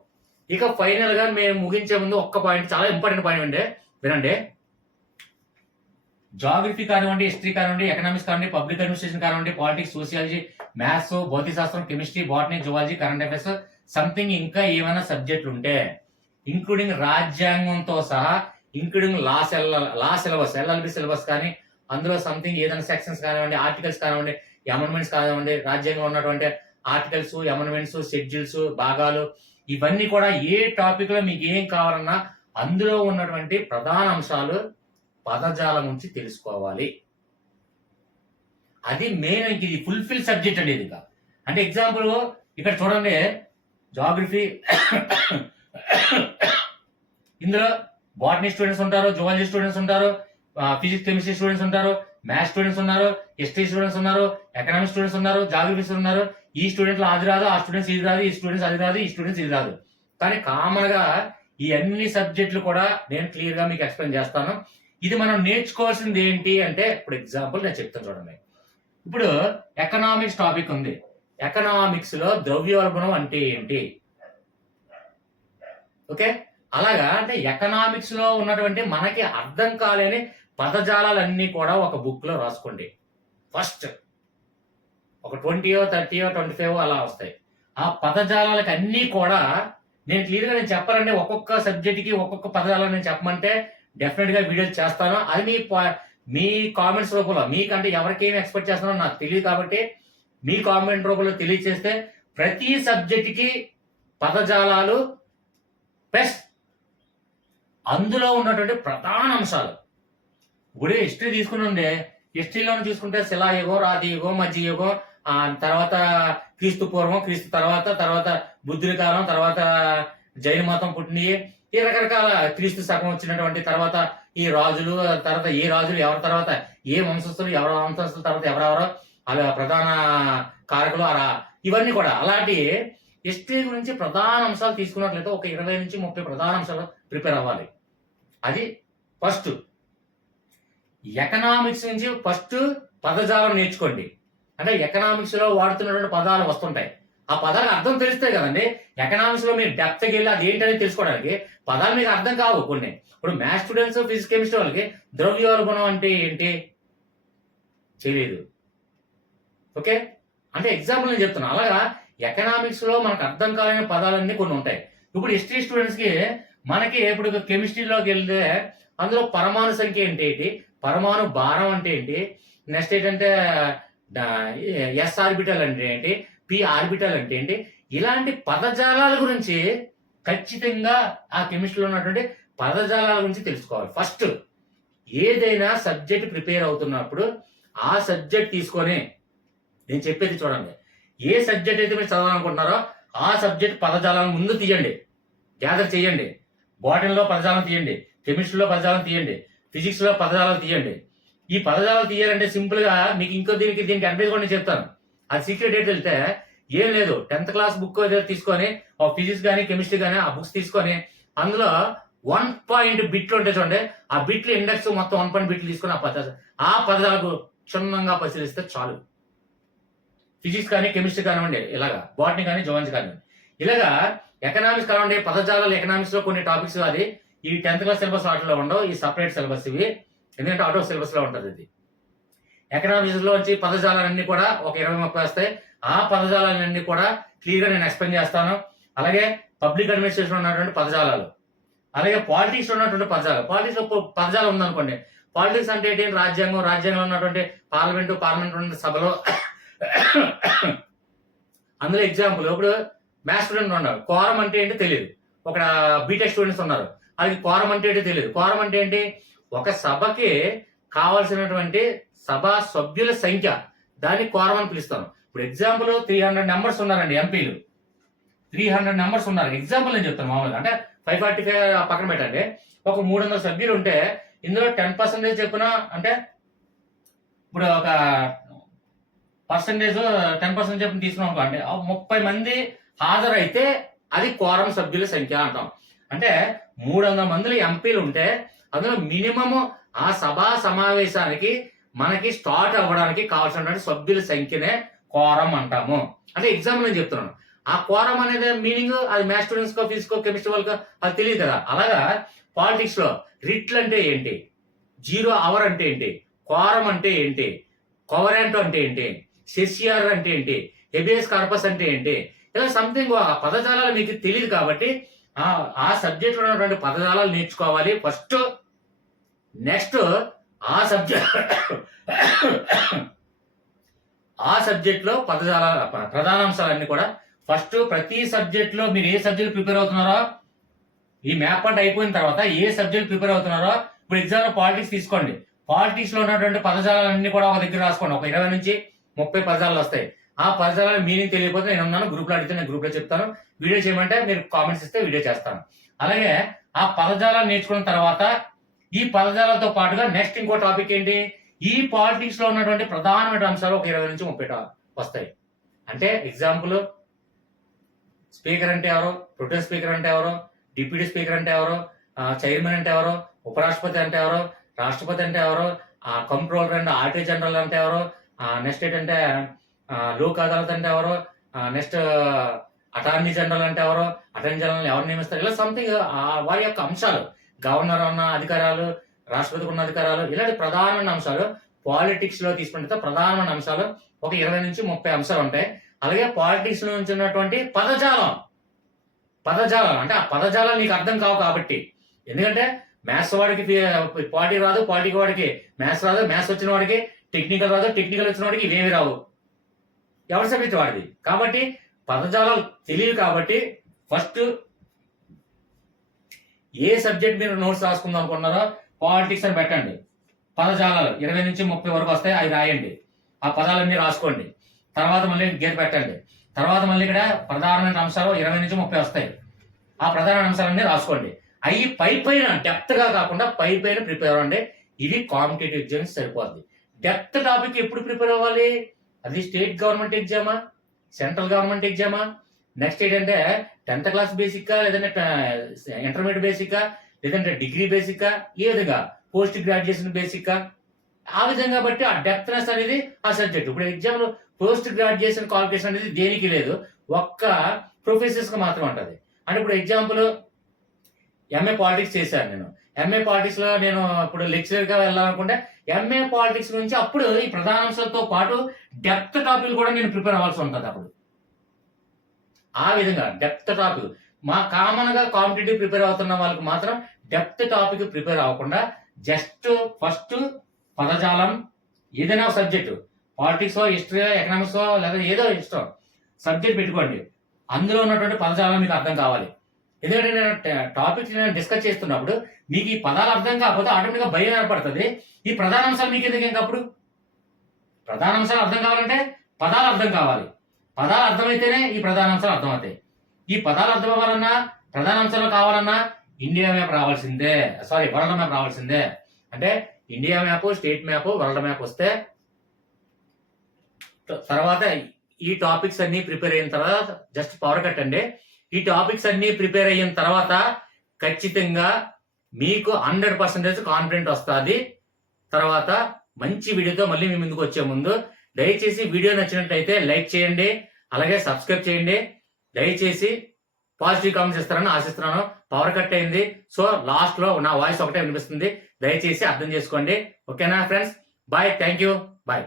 ఇక ఫైనల్ గా మేము ముగించే ముందు ఒక్క పాయింట్, చాలా ఇంపార్టెంట్ పాయింట్ అండి, వినండి. జాగ్రఫీ కానివ్వండి, హిస్టరీ కానివ్వండి, ఎకనామిక్స్ కానివ్వండి, పబ్లిక్ అడ్మినిస్ట్రేషన్ కానివ్వండి, పాలిటిక్స్, సోషియాలజీ, మ్యాథ్స్, భౌతిక శాస్త్రం, chemistry, botany, zoology, current affairs, something ఇంకా ఏమైనా సబ్జెక్టులు ఉంటే ఇంక్లూడింగ్ రాజ్యాంగంతో సహా, ఇంక్లూడింగ్ లా సిలబస్, ఎల్ఎల్బి సిలబస్ కానీ అందులో సంథింగ్ ఏదైనా సెక్షన్స్ కానివ్వండి, ఆర్టికల్స్ కానివ్వండి, అమెండ్మెంట్స్ కానివ్వండి, రాజ్యాంగంలో ఉన్నటువంటి ఆర్టికల్స్, అమెండ్మెంట్స్, షెడ్యూల్స్, భాగాలు, ఇవన్నీ కూడా ఏ టాపిక్ లో మీకు ఏం కావాలన్నా అందులో ఉన్నటువంటి ప్రధాన అంశాలు పదజాలం నుంచి తెలుసుకోవాలి. అది మెయిన్, ఇది ఫుల్ఫిల్ సబ్జెక్ట్ అండి. ఇది అంటే ఎగ్జాంపుల్ ఇక్కడ చూడండి, జాగ్రఫీ ఇందులో బాటనీ స్టూడెంట్స్ ఉంటారు, జువాలజీ స్టూడెంట్స్ ఉంటారు, ఫిజిక్స్ కెమిస్ట్రీ స్టూడెంట్స్ ఉంటారు, మ్యాథ్స్ స్టూడెంట్స్ ఉన్నారు, హిస్టరీ స్టూడెంట్స్ ఉన్నారు, ఎకనామిక్స్ స్టూడెంట్స్ ఉన్నారు, జాగ్రఫీ ఉన్నారు. ఈ స్టూడెంట్లు అది రాదు, ఆ స్టూడెంట్స్ ఇది రాదు, ఈ స్టూడెంట్స్ అది రాదు, ఈ స్టూడెంట్స్ ఇది రాదు. కానీ కామన్ గా ఈ అన్ని సబ్జెక్టులు కూడా నేను క్లియర్ గా మీకు ఎక్స్ప్లెయిన్ చేస్తాను. ఇది మనం నేర్చుకోవాల్సింది ఏంటి అంటే, ఇప్పుడు ఎగ్జాంపుల్ నేను చెప్తాను చూడండి. ఇప్పుడు ఎకనామిక్స్ టాపిక్ ఉంది, ఎకనామిక్స్ లో ద్రవ్యోల్బణం అంటే ఏంటి, ఓకే, అలాగా అంటే ఎకనామిక్స్ లో ఉన్నటువంటి మనకి అర్థం కాలేని పదజాలన్నీ కూడా ఒక బుక్ లో రాసుకోండి. ఫస్ట్ ఒక 20, 30, 25 అలా వస్తాయి. ఆ పదజాలాలకు అన్ని కూడా నేను క్లియర్ గా నేను చెప్పాలంటే ఒక్కొక్క సబ్జెక్ట్ కి ఒక్కొక్క పదజాలం నేను చెప్పమంటే డెఫినెట్ గా వీడియోలు చేస్తాను. అది మీ కామెంట్స్ రూపంలో, మీకంటే ఎవరికేమి ఎక్స్పెక్ట్ చేస్తానో నాకు తెలియదు కాబట్టి మీ కామెంట్ రూపంలో తెలియజేస్తే ప్రతి సబ్జెక్ట్ కి పదజాలాలు ప్లస్ అందులో ఉన్నటువంటి ప్రధాన అంశాలు. ఇప్పుడు హిస్టరీ తీసుకుని హిస్టరీలో చూసుకుంటే శిలాయుగం, రాతియుగం, మధ్యయుగం, తర్వాత క్రీస్తు పూర్వం, క్రీస్తు తర్వాత బుద్ధుడి కాలం, తర్వాత జైన మతం పుట్టినవి, ఈ రకరకాల క్రీస్తు శకం వచ్చినటువంటి తర్వాత ఈ రాజులు, తర్వాత ఏ రాజులు ఎవరి తర్వాత ఏ వంశస్థులు, ఎవరి వంశస్థుల తర్వాత ఎవరెవరో అలా ప్రధాన కారకులు, ఇవన్నీ కూడా అలాంటి హిస్టరీ గురించి ప్రధాన అంశాలు తీసుకున్నట్లయితే ఒక 20 నుంచి 30 ప్రధాన అంశాలు ప్రిపేర్ అవ్వాలి. అది ఫస్ట్. ఎకనామిక్స్ నుంచి ఫస్ట్ పదజాలం నేర్చుకోండి. అంటే ఎకనామిక్స్ లో వాడుతున్నటువంటి పదాలు వస్తుంటాయి, ఆ పదాలు అర్థం తెలుస్తాయి కదండి. ఎకనామిక్స్ లో మీరు డెప్త్కి వెళ్ళి అది ఏంటనేది తెలుసుకోవడానికి పదాలు మీకు అర్థం కావు కొన్ని. ఇప్పుడు మ్యాథ్స్ స్టూడెంట్స్, ఫిజిక్స్ కెమిస్ట్రీ వాళ్ళకి ద్రవ్యోల్బణం అంటే ఏంటి తెలియదు. ఓకే, అంటే ఎగ్జాంపుల్ నేను చెప్తున్నా. అలాగా ఎకనామిక్స్ లో మనకు అర్థం కాలేని పదాలన్నీ కొన్ని ఉంటాయి. ఇప్పుడు హిస్టరీ స్టూడెంట్స్ కి మనకి ఇప్పుడు కెమిస్ట్రీలోకి వెళ్తే అందులో పరమాణు సంఖ్య ఏంటి, పరమాణు భారం అంటే ఏంటి, నెక్స్ట్ ఏంటంటే ఎస్ ఆర్బిటల్ అంటే ఏంటి, పి ఆర్బిటల్ అంటే ఏంటి, ఇలాంటి పదజాలాల గురించి ఖచ్చితంగా ఆ కెమిస్ట్రీలో ఉన్నటువంటి పదజాలాల గురించి తెలుసుకోవాలి. ఫస్ట్ ఏదైనా సబ్జెక్ట్ ప్రిపేర్ అవుతున్నప్పుడు ఆ సబ్జెక్ట్ తీసుకొని, నేను చెప్పేది చూడండి, ఏ సబ్జెక్ట్ అయితే మీరు చదవాలనుకుంటున్నారో ఆ సబ్జెక్ట్ పదజాలాన్ని ముందు తీయండి, గ్యాదర్ చేయండి. బాటనీలో పదజాలం తీయండి, కెమిస్ట్రీలో పదజాలం తీయండి, ఫిజిక్స్లో పదజాలం తీయండి. ఈ పదజాలం తీయాలంటే సింపుల్గా మీకు ఇంకో దీనికి అడ్వైజ్ కూడా నేను చెప్తాను. అది సీక్రెట్ ఏంటి వెళ్తే ఏం లేదు, 10th క్లాస్ బుక్ తీసుకొని ఫిజిక్స్ కానీ కెమిస్ట్రీ కానీ ఆ బుక్స్ తీసుకొని అందులో 1 పాయింట్ బిట్లు ఉంటాయి చూడండి, ఆ బిట్లు ఇండెక్స్ మొత్తం 1 పాయింట్ బిట్లు తీసుకొని ఆ పదజాలకు క్షుణ్ణంగా పరిశీలిస్తే చాలు. ఫిజిక్స్ కానీ కెమిస్ట్రీ కానివ్వండి, ఇలాగా బాటనీ కానీ జువాలజీ కానివ్వండి, ఇలాగా ఎకనామిక్స్ కానివ్వండి, పదజాలాలు ఎకనామిక్స్ లో కొన్ని టాపిక్స్ అది ఈ 10th క్లాస్ సిలబస్ వాటిలో ఉండవు, ఈ సపరేట్ సిలబస్ ఇవి, ఎందుకంటే అవుట్ ఆఫ్ సిలబస్ లో ఉంటుంది ఇది. ఎకనామిక్స్ లో వచ్చి పదజాలన్నీ కూడా ఒక 20-30 వస్తాయి. ఆ పదజాలన్నీ కూడా క్లియర్ గా నేను ఎక్స్ప్లెయిన్ చేస్తాను. అలాగే పబ్లిక్ అడ్మినిస్ట్రేషన్ ఉన్నటువంటి పదజాలాలు, అలాగే పాలిటిక్స్ లో ఉన్నటువంటి పదజాలం. పాలిటిక్స్ లో పదజాలం ఉందనుకోండి, పాలిటిక్స్ అంటే ఏంటి, రాజ్యాంగంలో ఉన్నటువంటి పార్లమెంట్ ఉన్న సభలో అందులో ఎగ్జాంపుల్ ఇప్పుడు మ్యాథ్స్ స్టూడెంట్ ఉన్నారు, కోరం అంటే ఏంటి తెలియదు, ఒక బీటెక్ స్టూడెంట్స్ ఉన్నారు, అది కోరం అంటే ఏంటి తెలియదు. కోరం అంటే ఏంటి, ఒక సభకి కావాల్సినటువంటి సభా సభ్యుల సంఖ్య, దాన్ని కోరం అని పిలుస్తాను. ఇప్పుడు ఎగ్జాంపుల్ 300 మెంబర్స్ ఉన్నారండి, ఎంపీలు 300 మెంబర్స్ ఉన్నారు. ఎగ్జాంపుల్ నేను చెప్తాను మామూలుగా, అంటే 545 పక్కన పెట్టండి. ఒక 300 సభ్యులు ఉంటే ఇందులో 10% చెప్పిన అంటే ఇప్పుడు ఒక పర్సంటేజ్ 10% చెప్పిన తీసుకున్నాం అనుకోండి, 30 మంది హాజరైతే అది కోరం సభ్యుల సంఖ్య అంటాం. అంటే 300 మంది ఎంపీలు ఉంటే అందులో మినిమం ఆ సభా సమావేశానికి మనకి స్టార్ట్ అవ్వడానికి కావాల్సినటువంటి సభ్యుల సంఖ్యనే కోరం అంటాము. అంటే ఎగ్జాంపుల్ నేను చెప్తున్నాను. ఆ కోరం అనేది మీనింగ్ అది మ్యాథ్స్ స్టూడెంట్స్ కో ఫిజిక్స్ కో కెమిస్ట్రీ వాళ్ళకో అది తెలియదు కదా. అలాగా పాలిటిక్స్ లో రిట్లు అంటే ఏంటి, 0 అవర్ అంటే ఏంటి, కోరం అంటే ఏంటి, కోవరెంట్ అంటే ఏంటి, సెసిఆర్ అంటే ఏంటి, హెబియస్ కార్పస్ అంటే ఏంటి, ఇలా సంథింగ్ ఆ పదజాలాలు మీకు తెలియదు కాబట్టి ఆ సబ్జెక్ట్ లో ఉన్నటువంటి పదజాలాలు నేర్చుకోవాలి ఫస్ట్. నెక్స్ట్ ఆ సబ్జెక్ట్ లో పదజాల ప్రధానాంశాలన్నీ కూడా ఫస్ట్ ప్రతి సబ్జెక్ట్ లో మీరు ఏ సబ్జెక్ట్ ప్రిపేర్ అవుతున్నారో ఈ మ్యాప్ అంటే అయిపోయిన తర్వాత ఏ సబ్జెక్ట్ ప్రిపేర్ అవుతున్నారో, ఇప్పుడు ఎగ్జామ్ లో పాలిటిక్స్ తీసుకోండి, పాలిటిక్స్ లో ఉన్నటువంటి పదజాలన్నీ కూడా ఒక దగ్గర రాసుకోండి. ఒక 20 నుంచి 30 పదజాలు వస్తాయి. ఆ పదజాల మీనింగ్ తెలియకపోతే నేను ఉన్నాను, గ్రూప్ లో అడిగితే నేను గ్రూప్ లో చెప్తాను, వీడియో చేయమంటే మీరు కామెంట్స్ ఇస్తే వీడియో చేస్తాను. అలాగే ఆ పదజాలాలు నేర్చుకున్న తర్వాత ఈ పదజాలతో పాటుగా నెక్స్ట్ ఇంకో టాపిక్ ఏంటి, ఈ పాలిటిక్స్ లో ఉన్నటువంటి ప్రధానమైన అంశాలు ఒక 20 నుంచి 30 వస్తాయి. అంటే ఎగ్జాంపుల్ స్పీకర్ అంటే ఎవరు, ప్రొటెస్ట్ స్పీకర్ అంటే ఎవరు, డిప్యూటీ స్పీకర్ అంటే ఎవరు, చైర్మన్ అంటే ఎవరు, ఉపరాష్ట్రపతి అంటే ఎవరు, రాష్ట్రపతి అంటే ఎవరు, కంట్రోలర్ అండ్ ఆడిటర్ జనరల్ అంటే ఎవరు, నెక్స్ట్ ఏంటంటే లోక్ అదాలత్ అంటే ఎవరు, నెక్స్ట్ అటార్నీ జనరల్ అంటే ఎవరు, అటార్నీ జనరల్ ఎవరు నియమిస్తారు, ఇలా సంథింగ్ వారి యొక్క అంశాలు, గవర్నర్ ఉన్న అధికారాలు, రాష్ట్రపతికి ఉన్న అధికారాలు, ఇలాంటి ప్రధానమైన అంశాలు పాలిటిక్స్ లో తీసుకుంటే ప్రధానమైన అంశాలు ఒక 20 నుంచి 30 అంశాలు ఉంటాయి. అలాగే పాలిటిక్స్ లో నుంచి ఉన్నటువంటి పదజాలం అంటే ఆ పదజాలం నీకు అర్థం కావు కాబట్టి, ఎందుకంటే మ్యాథ్స్ వాడికి పాలిటీ రాదు, పాలిటిక్ వాడికి మ్యాథ్స్ రాదు, మ్యాథ్స్ వచ్చిన వాడికి టెక్నికల్ రాదు, టెక్నికల్ వచ్చిన వాడికి ఇవేమి రావు, ఎవరి సబ్జెక్ట్ వాడిది. కాబట్టి పదజాలాలు తెలియదు కాబట్టి ఫస్ట్ ఏ సబ్జెక్ట్ మీరు నోట్స్ రాసుకుందాం అనుకున్నారో పాలిటిక్స్ అని పెట్టండి, పదజాలాలు 20 నుంచి 30 వరకు వస్తాయి, అవి రాయండి, ఆ పదాలన్నీ రాసుకోండి. తర్వాత మళ్ళీ గీత పెట్టండి, తర్వాత మళ్ళీ ఇక్కడ ప్రధానమైన అంశాలు 20 నుంచి 30 వస్తాయి, ఆ ప్రధాన అంశాలన్నీ రాసుకోండి. అవి పైన డెప్త్ గా కాకుండా పైన ప్రిపేర్ అవ్వండి. ఇది కాంపిటేటివ్ ఎగ్జామ్స్ సరిపోద్ది. డెప్త్ టాపిక్ ఎప్పుడు ప్రిపేర్ అవ్వాలి, అది స్టేట్ గవర్నమెంట్ ఎగ్జామా, సెంట్రల్ గవర్నమెంట్ ఎగ్జామా, నెక్స్ట్ ఏంటంటే 10th క్లాస్ బేసిక్, లేదంటే ఇంటర్మీడియట్ బేసిక్, లేదంటే డిగ్రీ బేసిక్, ఏ విధంగా పోస్ట్ గ్రాడ్యుయేషన్ బేసిక్, ఆ విధంగా బట్టి ఆ డెప్త్నెస్ అనేది ఆ సబ్జెక్ట్. ఇప్పుడు ఎగ్జామ్ లో పోస్ట్ గ్రాడ్యుయేషన్ క్వాలిఫికేషన్ అనేది దేనికి లేదు, ఒక్క ప్రొఫెసర్స్ కి మాత్రం ఉంటుంది. అంటే ఇప్పుడు ఎగ్జాంపుల్ ఎంఏ పాలిటిక్స్ చేశాను నేను, ఎంఏ పాలిటిక్స్ లో నేను ఇప్పుడు లెక్చరర్ గా వెళ్ళాలనుకుంటే ఎంఏ పాలిటిక్స్ నుంచి అప్పుడు ఈ ప్రధానాంశాలతో పాటు డెప్త్ టాపిక్ కూడా నేను ప్రిపేర్ అవ్వాల్సి ఉంటుంది. అప్పుడు ఆ విధంగా డెప్త్ టాపిక్ మా కామన్ గా కాంపిటేటివ్ ప్రిపేర్ అవుతున్న వాళ్ళకి మాత్రం డెప్త్ టాపిక్ ప్రిపేర్ అవ్వకుండా జస్ట్ ఫస్ట్ పదజాలం, ఏదైనా సబ్జెక్టు పాలిటిక్స్ హిస్టరీ ఎకనామిక్స్ లేదా ఏదో ఇష్టం సబ్జెక్ట్ పెట్టుకోండి, అందులో ఉన్నటువంటి పదజాలం మీకు అర్థం కావాలి. ఎందుకంటే నేను టాపిక్స్ నేను డిస్కస్ చేస్తున్నప్పుడు మీకు ఈ పదాలు అర్థం కాకపోతే ఆటోమేటిక్గా భయం ఏర్పడుతుంది. ఈ ప్రధాన అంశాలు మీకు ఎందుకు ఇంకప్పుడు ప్రధాన అంశాలు అర్థం కావాలంటే పదాలు అర్థం కావాలి, పదాలు అర్థమైతేనే ఈ ప్రధాన అంశాలు అర్థమవుతాయి. ఈ పదాలు అర్థం అవ్వాలన్నా, ప్రధాన అంశాలు కావాలన్నా ఇండియా మ్యాప్ రావాల్సిందే, వరల్డ్ మ్యాప్ రావాల్సిందే. అంటే India map, state map, world map వస్తే తర్వాత ఈ టాపిక్స్ అన్ని ప్రిపేర్ అయిన తర్వాత జస్ట్ పవర్ కట్ అండి. ఈ టాపిక్స్ అన్ని ప్రిపేర్ అయిన తర్వాత ఖచ్చితంగా మీకు 100% కాన్ఫిడెంట్ వస్తుంది. తర్వాత మంచి వీడియోతో మళ్ళీ మీ ముందుకు వచ్చే ముందు దయచేసి వీడియో నచ్చినట్లయితే లైక్ చేయండి, అలాగే సబ్స్క్రైబ్ చేయండి. దయచేసి పాజిటివ్ కామెంట్స్ ఇస్తారని ఆశిస్తున్నాను. పవర్ కట్ అయింది, సో లాస్ట్ లో నా వాయిస్ ఒకటే వినిపిస్తుంది, దయచేసి అర్థం చేసుకోండి. ఓకేనా friends? Bye, thank you, bye.